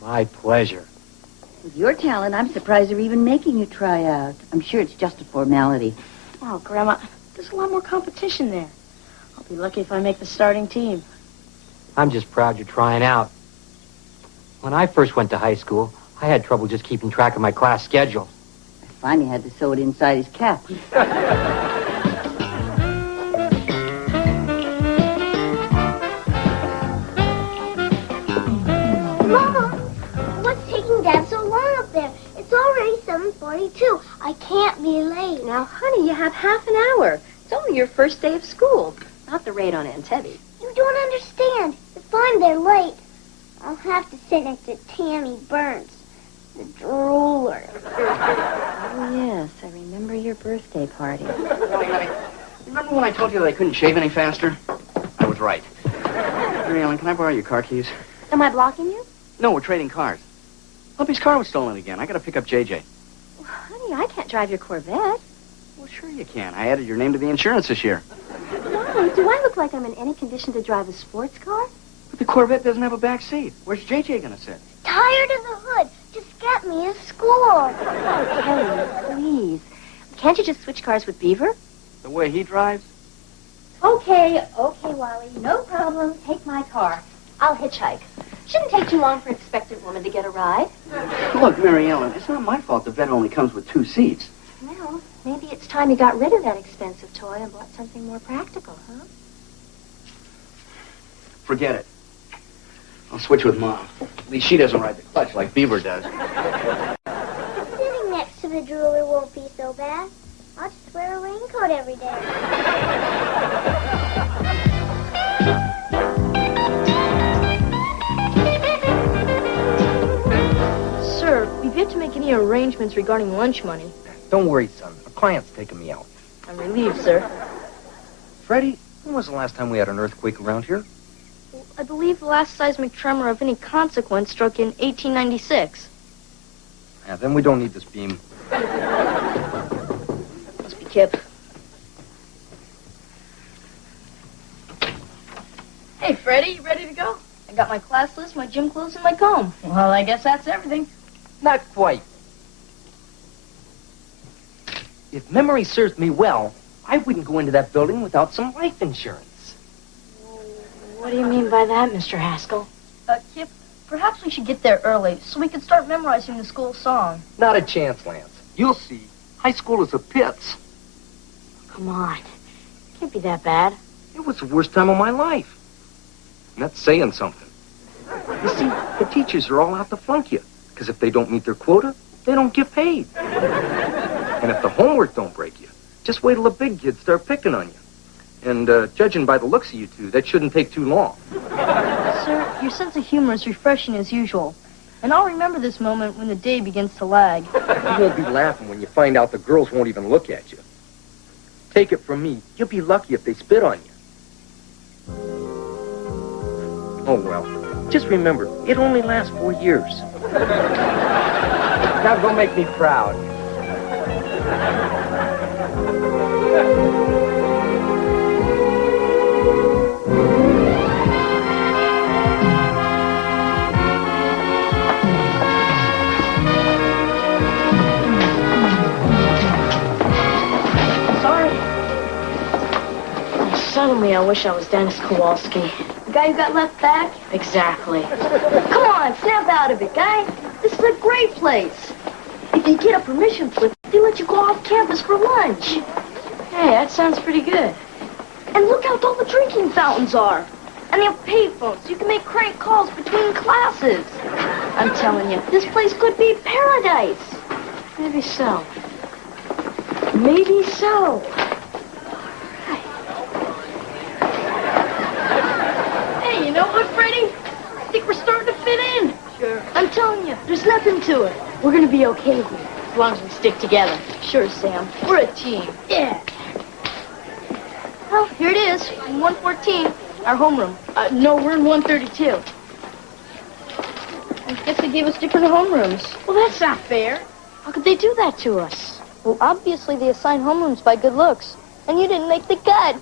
My pleasure. With your talent, I'm surprised they're even making you try out. I'm sure it's just a formality. Oh, Grandma, there's a lot more competition there. I'll be lucky if I make the starting team. I'm just proud you're trying out. When I first went to high school, I had trouble just keeping track of my class schedule. I finally had to sew it inside his cap. Mama, what's taking Dad so long up there? It's already 7:42. I can't be late. Now, honey, you have half an hour. It's only your first day of school, not the raid on Aunt Teddy. You don't understand. If I'm there late, I'll have to sit next to Tammy Burns, the drooler. Oh, yes, I remember your birthday party. Honey, remember when I told you that I couldn't shave any faster? I was right. Mary Ellen, can I borrow your car keys? Am I blocking you? No, we're trading cars. Lumpy's car was stolen again. I gotta pick up JJ. Well, honey, I can't drive your Corvette. Well, sure you can. I added your name to the insurance this year. Why? Do I look like I'm in any condition to drive a sports car? But the Corvette doesn't have a back seat. Where's JJ gonna sit? Tired of the hood. Just get me a school. Oh, Kelly, please. Can't you just switch cars with Beaver? The way he drives? Okay, Wally. No problem. Take my car. I'll hitchhike. Shouldn't take too long for an expectant woman to get a ride. Look, Mary Ellen, it's not my fault the vet only comes with 2 seats. Well, maybe it's time you got rid of that expensive toy and bought something more practical, huh? Forget it. I'll switch with Mom. At least she doesn't ride the clutch like Beaver does. Sitting next to the drooler won't be so bad. I'll just wear a raincoat every day. Sir, we've yet to make any arrangements regarding lunch money. Don't worry, son. A client's taking me out. I'm relieved, sir. Freddie, when was the last time we had an earthquake around here? I believe the last seismic tremor of any consequence struck in 1896. Yeah, then we don't need this beam. Must be Kip. Hey, Freddie, you ready to go? I got my class list, my gym clothes, and my comb. Well, I guess that's everything. Not quite. If memory serves me well, I wouldn't go into that building without some life insurance. What do you mean by that, Mr. Haskell? Kip, perhaps we should get there early so we can start memorizing the school song. Not a chance, Lance. You'll see. High school is a pits. Come on. It can't be that bad. It was the worst time of my life. And that's saying something. You see, the teachers are all out to flunk you. Because if they don't meet their quota, they don't get paid. And if the homework don't break you, just wait till the big kids start picking on you. And judging by the looks of you two, that shouldn't take too long. Sir, your sense of humor is refreshing as usual. And I'll remember this moment when the day begins to lag. You won't be laughing when you find out the girls won't even look at you. Take it from me, you'll be lucky if they spit on you. Oh, well. Just remember, it only lasts 4 years. Now go make me proud. Suddenly, I wish I was Dennis Kowalski. The guy who got left back? Exactly. Come on, snap out of it, guy. This is a great place. If you get a permission slip, they let you go off campus for lunch. Hey, that sounds pretty good. And look how tall the drinking fountains are. And they have payphones, so you can make crank calls between classes. I'm telling you, this place could be paradise. Maybe so. Maybe so. Hey, you know what, Freddie? I think we're starting to fit in. Sure. I'm telling you, there's nothing to it. We're gonna be okay here. As long as we stick together. Sure, Sam. We're a team. Yeah. Well, here it is, in 114, our homeroom. No, we're in 132. I guess they gave us different homerooms. Well, that's not fair. How could they do that to us? Well, obviously they assign homerooms by good looks, and you didn't make the cut.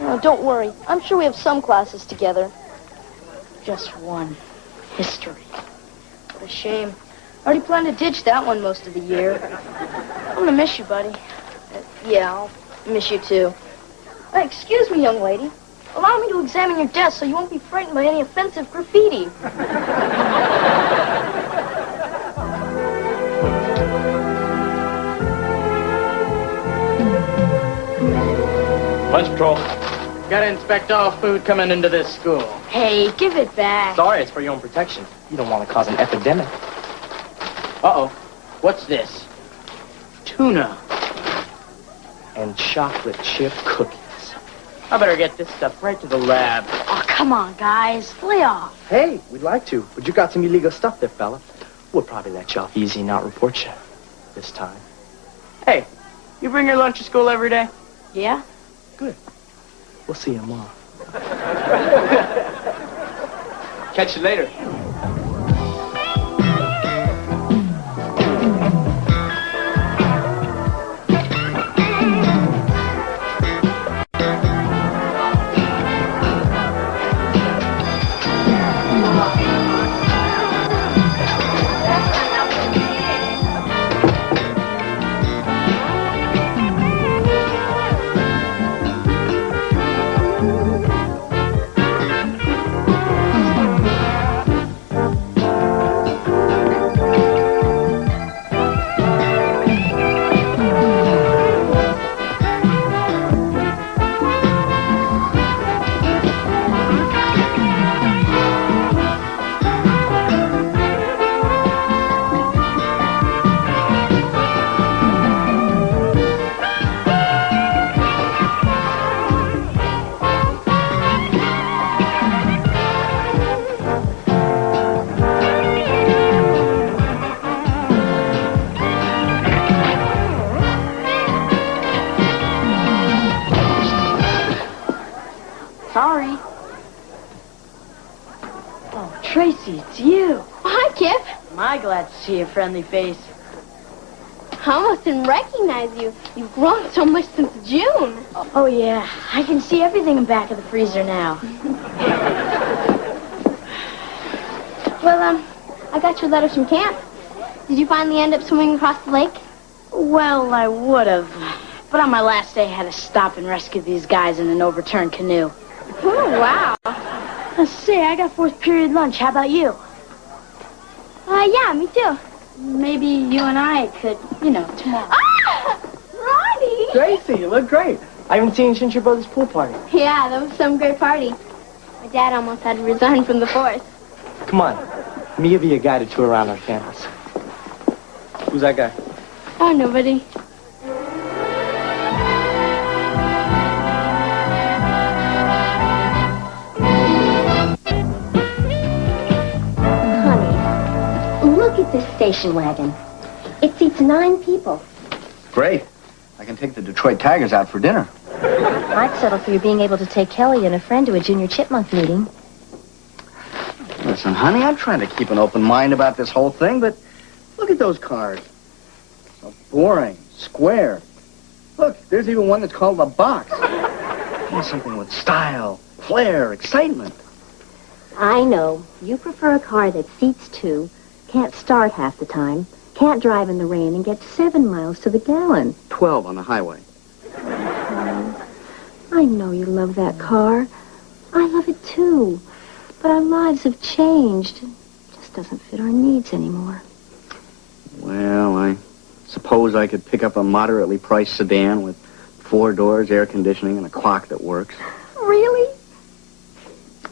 No, don't worry. I'm sure we have some classes together. Just one. History. What a shame. I already planned to ditch that one most of the year. I'm gonna miss you, buddy. Yeah, I'll miss you too. Excuse me, young lady. Allow me to examine your desk so you won't be frightened by any offensive graffiti. Lunch patrol. Gotta inspect all food coming into this school. Hey, give it back. Sorry, it's for your own protection. You don't want to cause an epidemic. Uh-oh. What's this? Tuna. And chocolate chip cookies. I better get this stuff right to the lab. Oh, come on, guys. Lay off. Hey, we'd like to, but you got some illegal stuff there, fella. We'll probably let you off easy and not report you this time. Hey, you bring your lunch to school every day? Yeah? Good. We'll see you tomorrow. Catch you later. Sorry. Oh, Tracy, it's you. Hi, Kip. Am I glad to see a friendly face? I almost didn't recognize you. You've grown so much since June. Oh, yeah. I can see everything in back of the freezer now. Well, I got your letters from camp. Did you finally end up swimming across the lake? Well, I would have. But on my last day, I had to stop and rescue these guys in an overturned canoe. Oh, wow. Let's see, I got fourth period lunch. How about you? Yeah, me too. Maybe you and I could, tomorrow. Ah! Ronnie! Tracy, you look great. I haven't seen you since your brother's pool party. Yeah, that was some great party. My dad almost had to resign from the force. Come on. Let me give you a guided tour around our campus. Who's that guy? Oh, nobody. Look at this station wagon. It seats 9 people. Great. I can take the Detroit Tigers out for dinner. I'd settle for you being able to take Kelly and a friend to a junior chipmunk meeting. Listen, honey, I'm trying to keep an open mind about this whole thing, but look at those cars. So boring, square. Look, there's even one that's called a box. I want something with style, flair, excitement. I know. You prefer a car that seats 2, can't start half the time, can't drive in the rain, and gets 7 miles to the gallon. 12 on the highway. I know you love that car. I love it too. But our lives have changed. It just doesn't fit our needs anymore. Well, I suppose I could pick up a moderately priced sedan with 4 doors, air conditioning, and a clock that works. Really?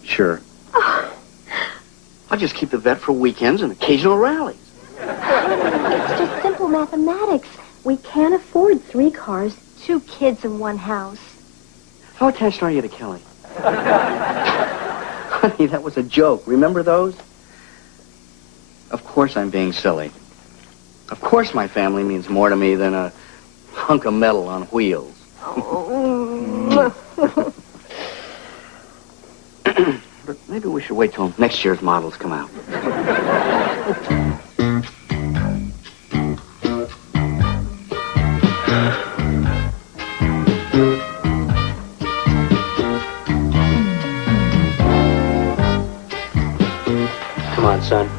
Sure. I'll just keep the vet for weekends and occasional rallies. It's just simple mathematics. We can't afford 3 cars, 2 kids, and 1 house. How attached are you to Kelly? Honey, that was a joke. Remember those? Of course I'm being silly. Of course my family means more to me than a hunk of metal on wheels. But maybe we should wait till next year's models come out. Come on, son.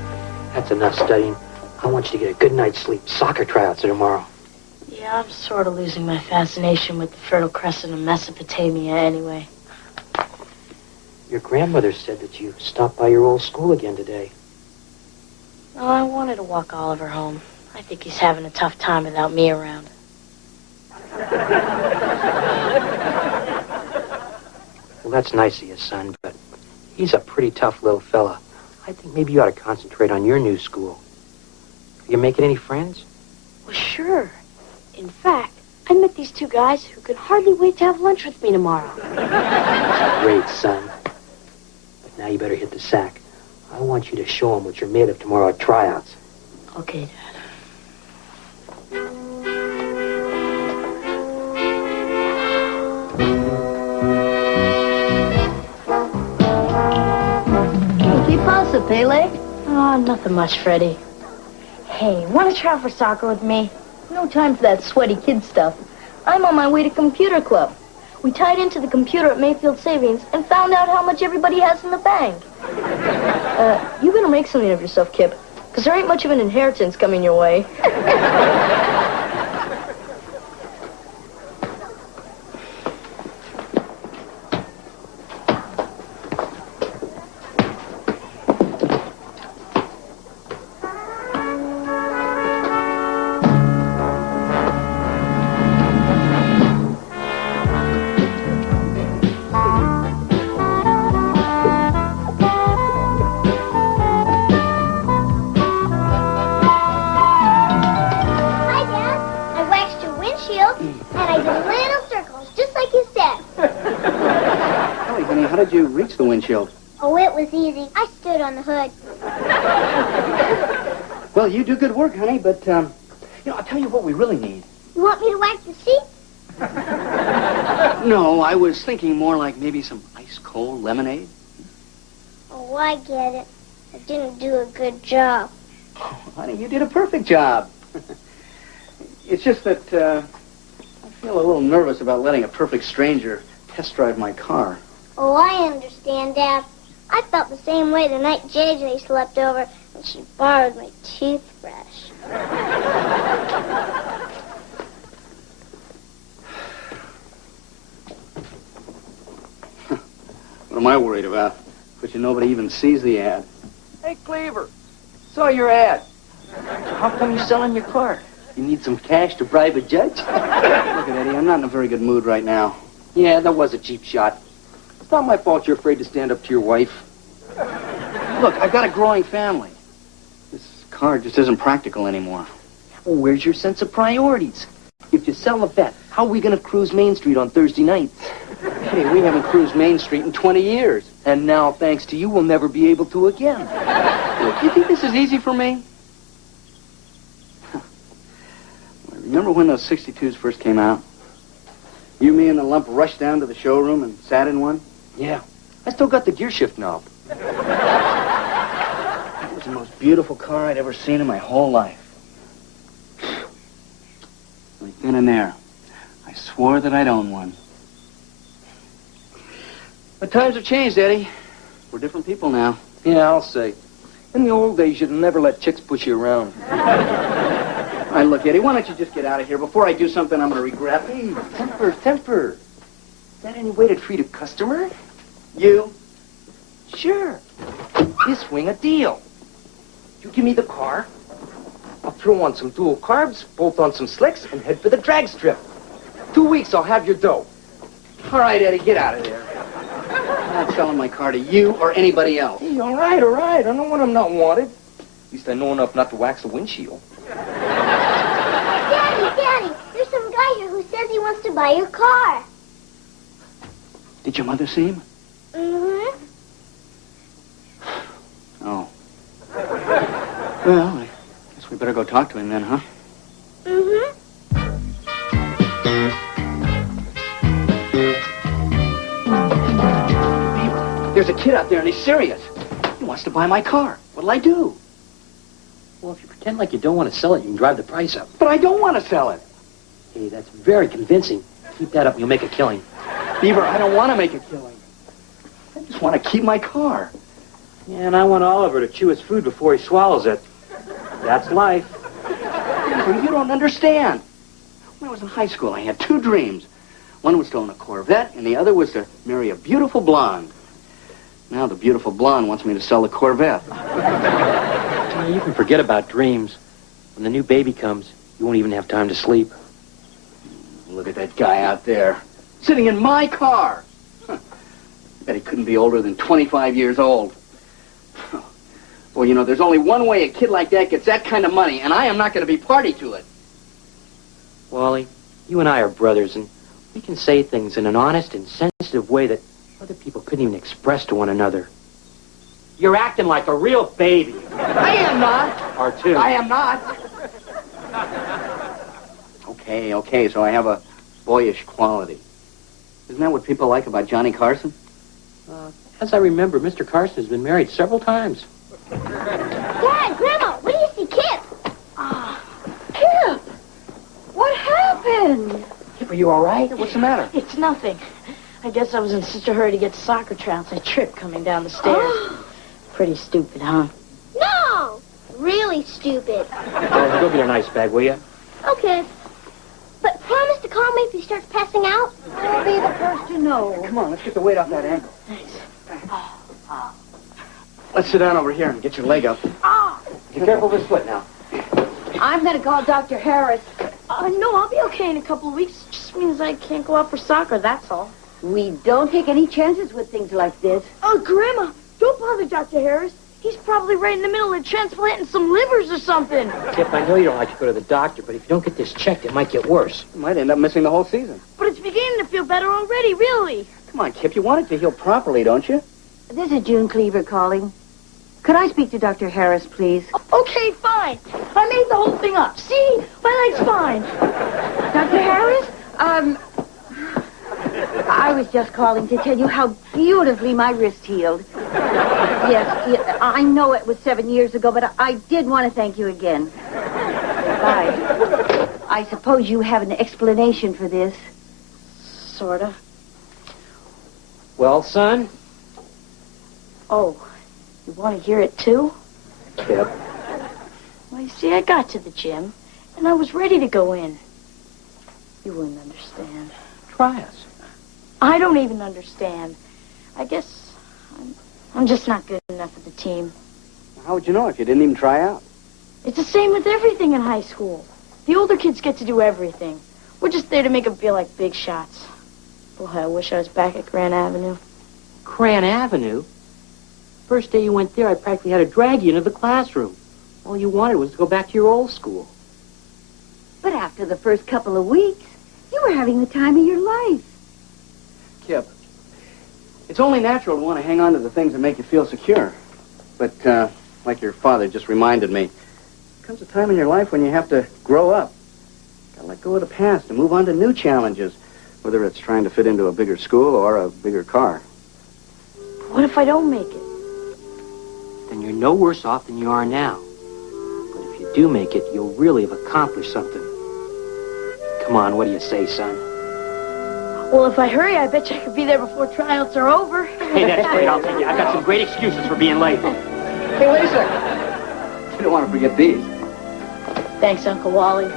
That's enough studying. I want you to get a good night's sleep. Soccer tryouts are tomorrow. Yeah, I'm sort of losing my fascination with the Fertile Crescent of Mesopotamia anyway. Your grandmother said that you stopped by your old school again today. Oh, I wanted to walk Oliver home. I think he's having a tough time without me around. Well, that's nice of you, son, but he's a pretty tough little fella. I think maybe you ought to concentrate on your new school. Are you making any friends? Well, sure. In fact, I met these 2 guys who could hardly wait to have lunch with me tomorrow. Great, son. But now you better hit the sack. I want you to show them what you're made of tomorrow at tryouts. Okay, Dad. ¿Qué pasa, Pele? Oh, nothing much, Freddie. Hey, want to try out for soccer with me? No time for that sweaty kid stuff. I'm on my way to computer club. We tied into the computer at Mayfield Savings and found out how much everybody has in the bank. You better make something of yourself, Kip, because there ain't much of an inheritance coming your way. The windshield. Oh, it was easy. I stood on the hood. Well, you do good work, honey, but, I'll tell you what we really need. You want me to wax the seat? No, I was thinking more like maybe some ice-cold lemonade. Oh, I get it. I didn't do a good job. Oh, honey, you did a perfect job. It's just that, I feel a little nervous about letting a perfect stranger test drive my car. Oh, I understand, Dad. I felt the same way the night JJ slept over and she borrowed my toothbrush. What am I worried about? But nobody even sees the ad. Hey, Cleaver. Saw your ad. How come you're selling your car? You need some cash to bribe a judge? Look at Eddie, I'm not in a very good mood right now. Yeah, that was a cheap shot. It's not my fault you're afraid to stand up to your wife. Look, I've got a growing family. This car just isn't practical anymore. Well, where's your sense of priorities? If you sell a vet, how are we going to cruise Main Street on Thursday nights? Hey, we haven't cruised Main Street in 20 years. And now, thanks to you, we'll never be able to again. Look, you think this is easy for me? Remember when those 62s first came out? You, me, and the lump rushed down to the showroom and sat in one? Yeah. I still got the gear shift knob. It was the most beautiful car I'd ever seen in my whole life. Right then and there, I swore that I'd own one. But times have changed, Eddie. We're different people now. Yeah, I'll say. In the old days, you'd never let chicks push you around. All right, look, Eddie, why don't you just get out of here before I do something I'm going to regret? Hey, temper. Is that any way to treat a customer? You? Sure. You swing a deal. You give me the car. I'll throw on some dual carbs, bolt on some slicks, and head for the drag strip. 2 weeks, I'll have your dough. All right, Eddie, get out of there. I'm not selling my car to you or anybody else. Hey, all right. I know when I'm not wanted. At least I know enough not to wax a windshield. Daddy, there's some guy here who says he wants to buy your car. Did your mother see him? Mm-hmm. Oh. Well, I guess we better go talk to him then, huh? Mm-hmm. Beaver, there's a kid out there and he's serious. He wants to buy my car. What'll I do? Well, if you pretend like you don't want to sell it, you can drive the price up. But I don't want to sell it. Hey, that's very convincing. Keep that up and you'll make a killing. Beaver, I don't want to make a killing. I just want to keep my car. Yeah, and I want Oliver to chew his food before he swallows it. That's life. Beaver, you don't understand. When I was in high school, I had 2 dreams. One was to own a Corvette, and the other was to marry a beautiful blonde. Now the beautiful blonde wants me to sell the Corvette. You can forget about dreams. When the new baby comes, you won't even have time to sleep. Look at that guy out there, sitting in my car. Huh. I bet he couldn't be older than 25 years old. Well, you know, there's only one way a kid like that gets that kind of money, and I am not going to be party to it. Wally, you and I are brothers, and we can say things in an honest and sensitive way that other people couldn't even express to one another. You're acting like a real baby. I am not. R2. I am not. Okay, so I have a boyish quality. Isn't that what people like about Johnny Carson? As I remember, Mr. Carson has been married several times. Dad, Grandma, what do you see, Kip? Kip! What happened? Kip, are you all right? What's the matter? It's nothing. I guess I was in such a hurry to get to soccer trounce. I tripped coming down the stairs. Pretty stupid, huh? No! Really stupid. Go get an ice bag, will you? Okay. But promise to call me if he starts passing out. I'll be the first to know. Come on, let's get the weight off that ankle. Thanks. Let's sit down over here and get your leg up. Be careful of his foot now. I'm going to call Dr. Harris. No, I'll be okay in a couple of weeks. It just means I can't go out for soccer, that's all. We don't take any chances with things like this. Grandma, don't bother Dr. Harris. He's probably right in the middle of transplanting some livers or something. Kip, I know you don't like to go to the doctor, but if you don't get this checked, it might get worse. You might end up missing the whole season. But it's beginning to feel better already, really. Come on, Kip, you want it to heal properly, don't you? This is June Cleaver calling. Could I speak to Dr. Harris, please? Okay, fine. I made the whole thing up. See? My leg's fine. Dr. Harris? I was just calling to tell you how beautifully my wrist healed. Yes, I know it was 7 years ago, but I did want to thank you again. Bye. I suppose you have an explanation for this. Sorta. Well, son? Oh, you want to hear it too? Kip. Well, you see, I got to the gym, and I was ready to go in. You wouldn't understand. Try us. I don't even understand. I guess I'm just not good enough for the team. How would you know if you didn't even try out? It's the same with everything in high school. The older kids get to do everything. We're just there to make them feel like big shots. Boy, I wish I was back at Grand Avenue. Grand Avenue? First day you went there, I practically had to drag you into the classroom. All you wanted was to go back to your old school. But after the first couple of weeks, you were having the time of your life. Kip, it's only natural to want to hang on to the things that make you feel secure. But, like your father just reminded me, there comes a time in your life when you have to grow up. Gotta let go of the past and move on to new challenges, whether it's trying to fit into a bigger school or a bigger car. What if I don't make it? Then you're no worse off than you are now. But if you do make it, you'll really have accomplished something. Come on, what do you say, son? Well, if I hurry, I bet you I could be there before tryouts are over. Hey, that's great. I'll take you. I've got some great excuses for being late. Hey, wait a second. You don't want to forget these. Thanks, Uncle Wally.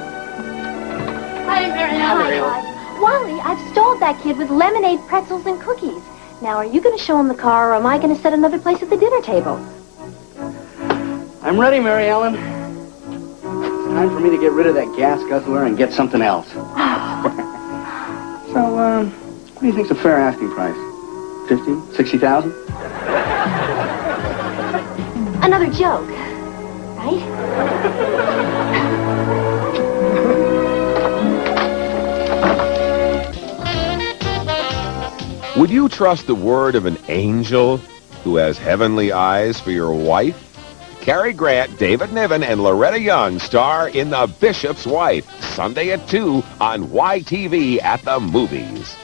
Hi, Marianne. Hi. Wally, I've stalled that kid with lemonade, pretzels, and cookies. Now, are you going to show him the car, or am I going to set another place at the dinner table? I'm ready, Mary Ellen. It's time for me to get rid of that gas guzzler and get something else. So, what do you think's a fair asking price? 50, 60,000? Another joke, right? Would you trust the word of an angel who has heavenly eyes for your wife? Cary Grant, David Niven, and Loretta Young star in The Bishop's Wife, Sunday at 2 on YTV at the Movies.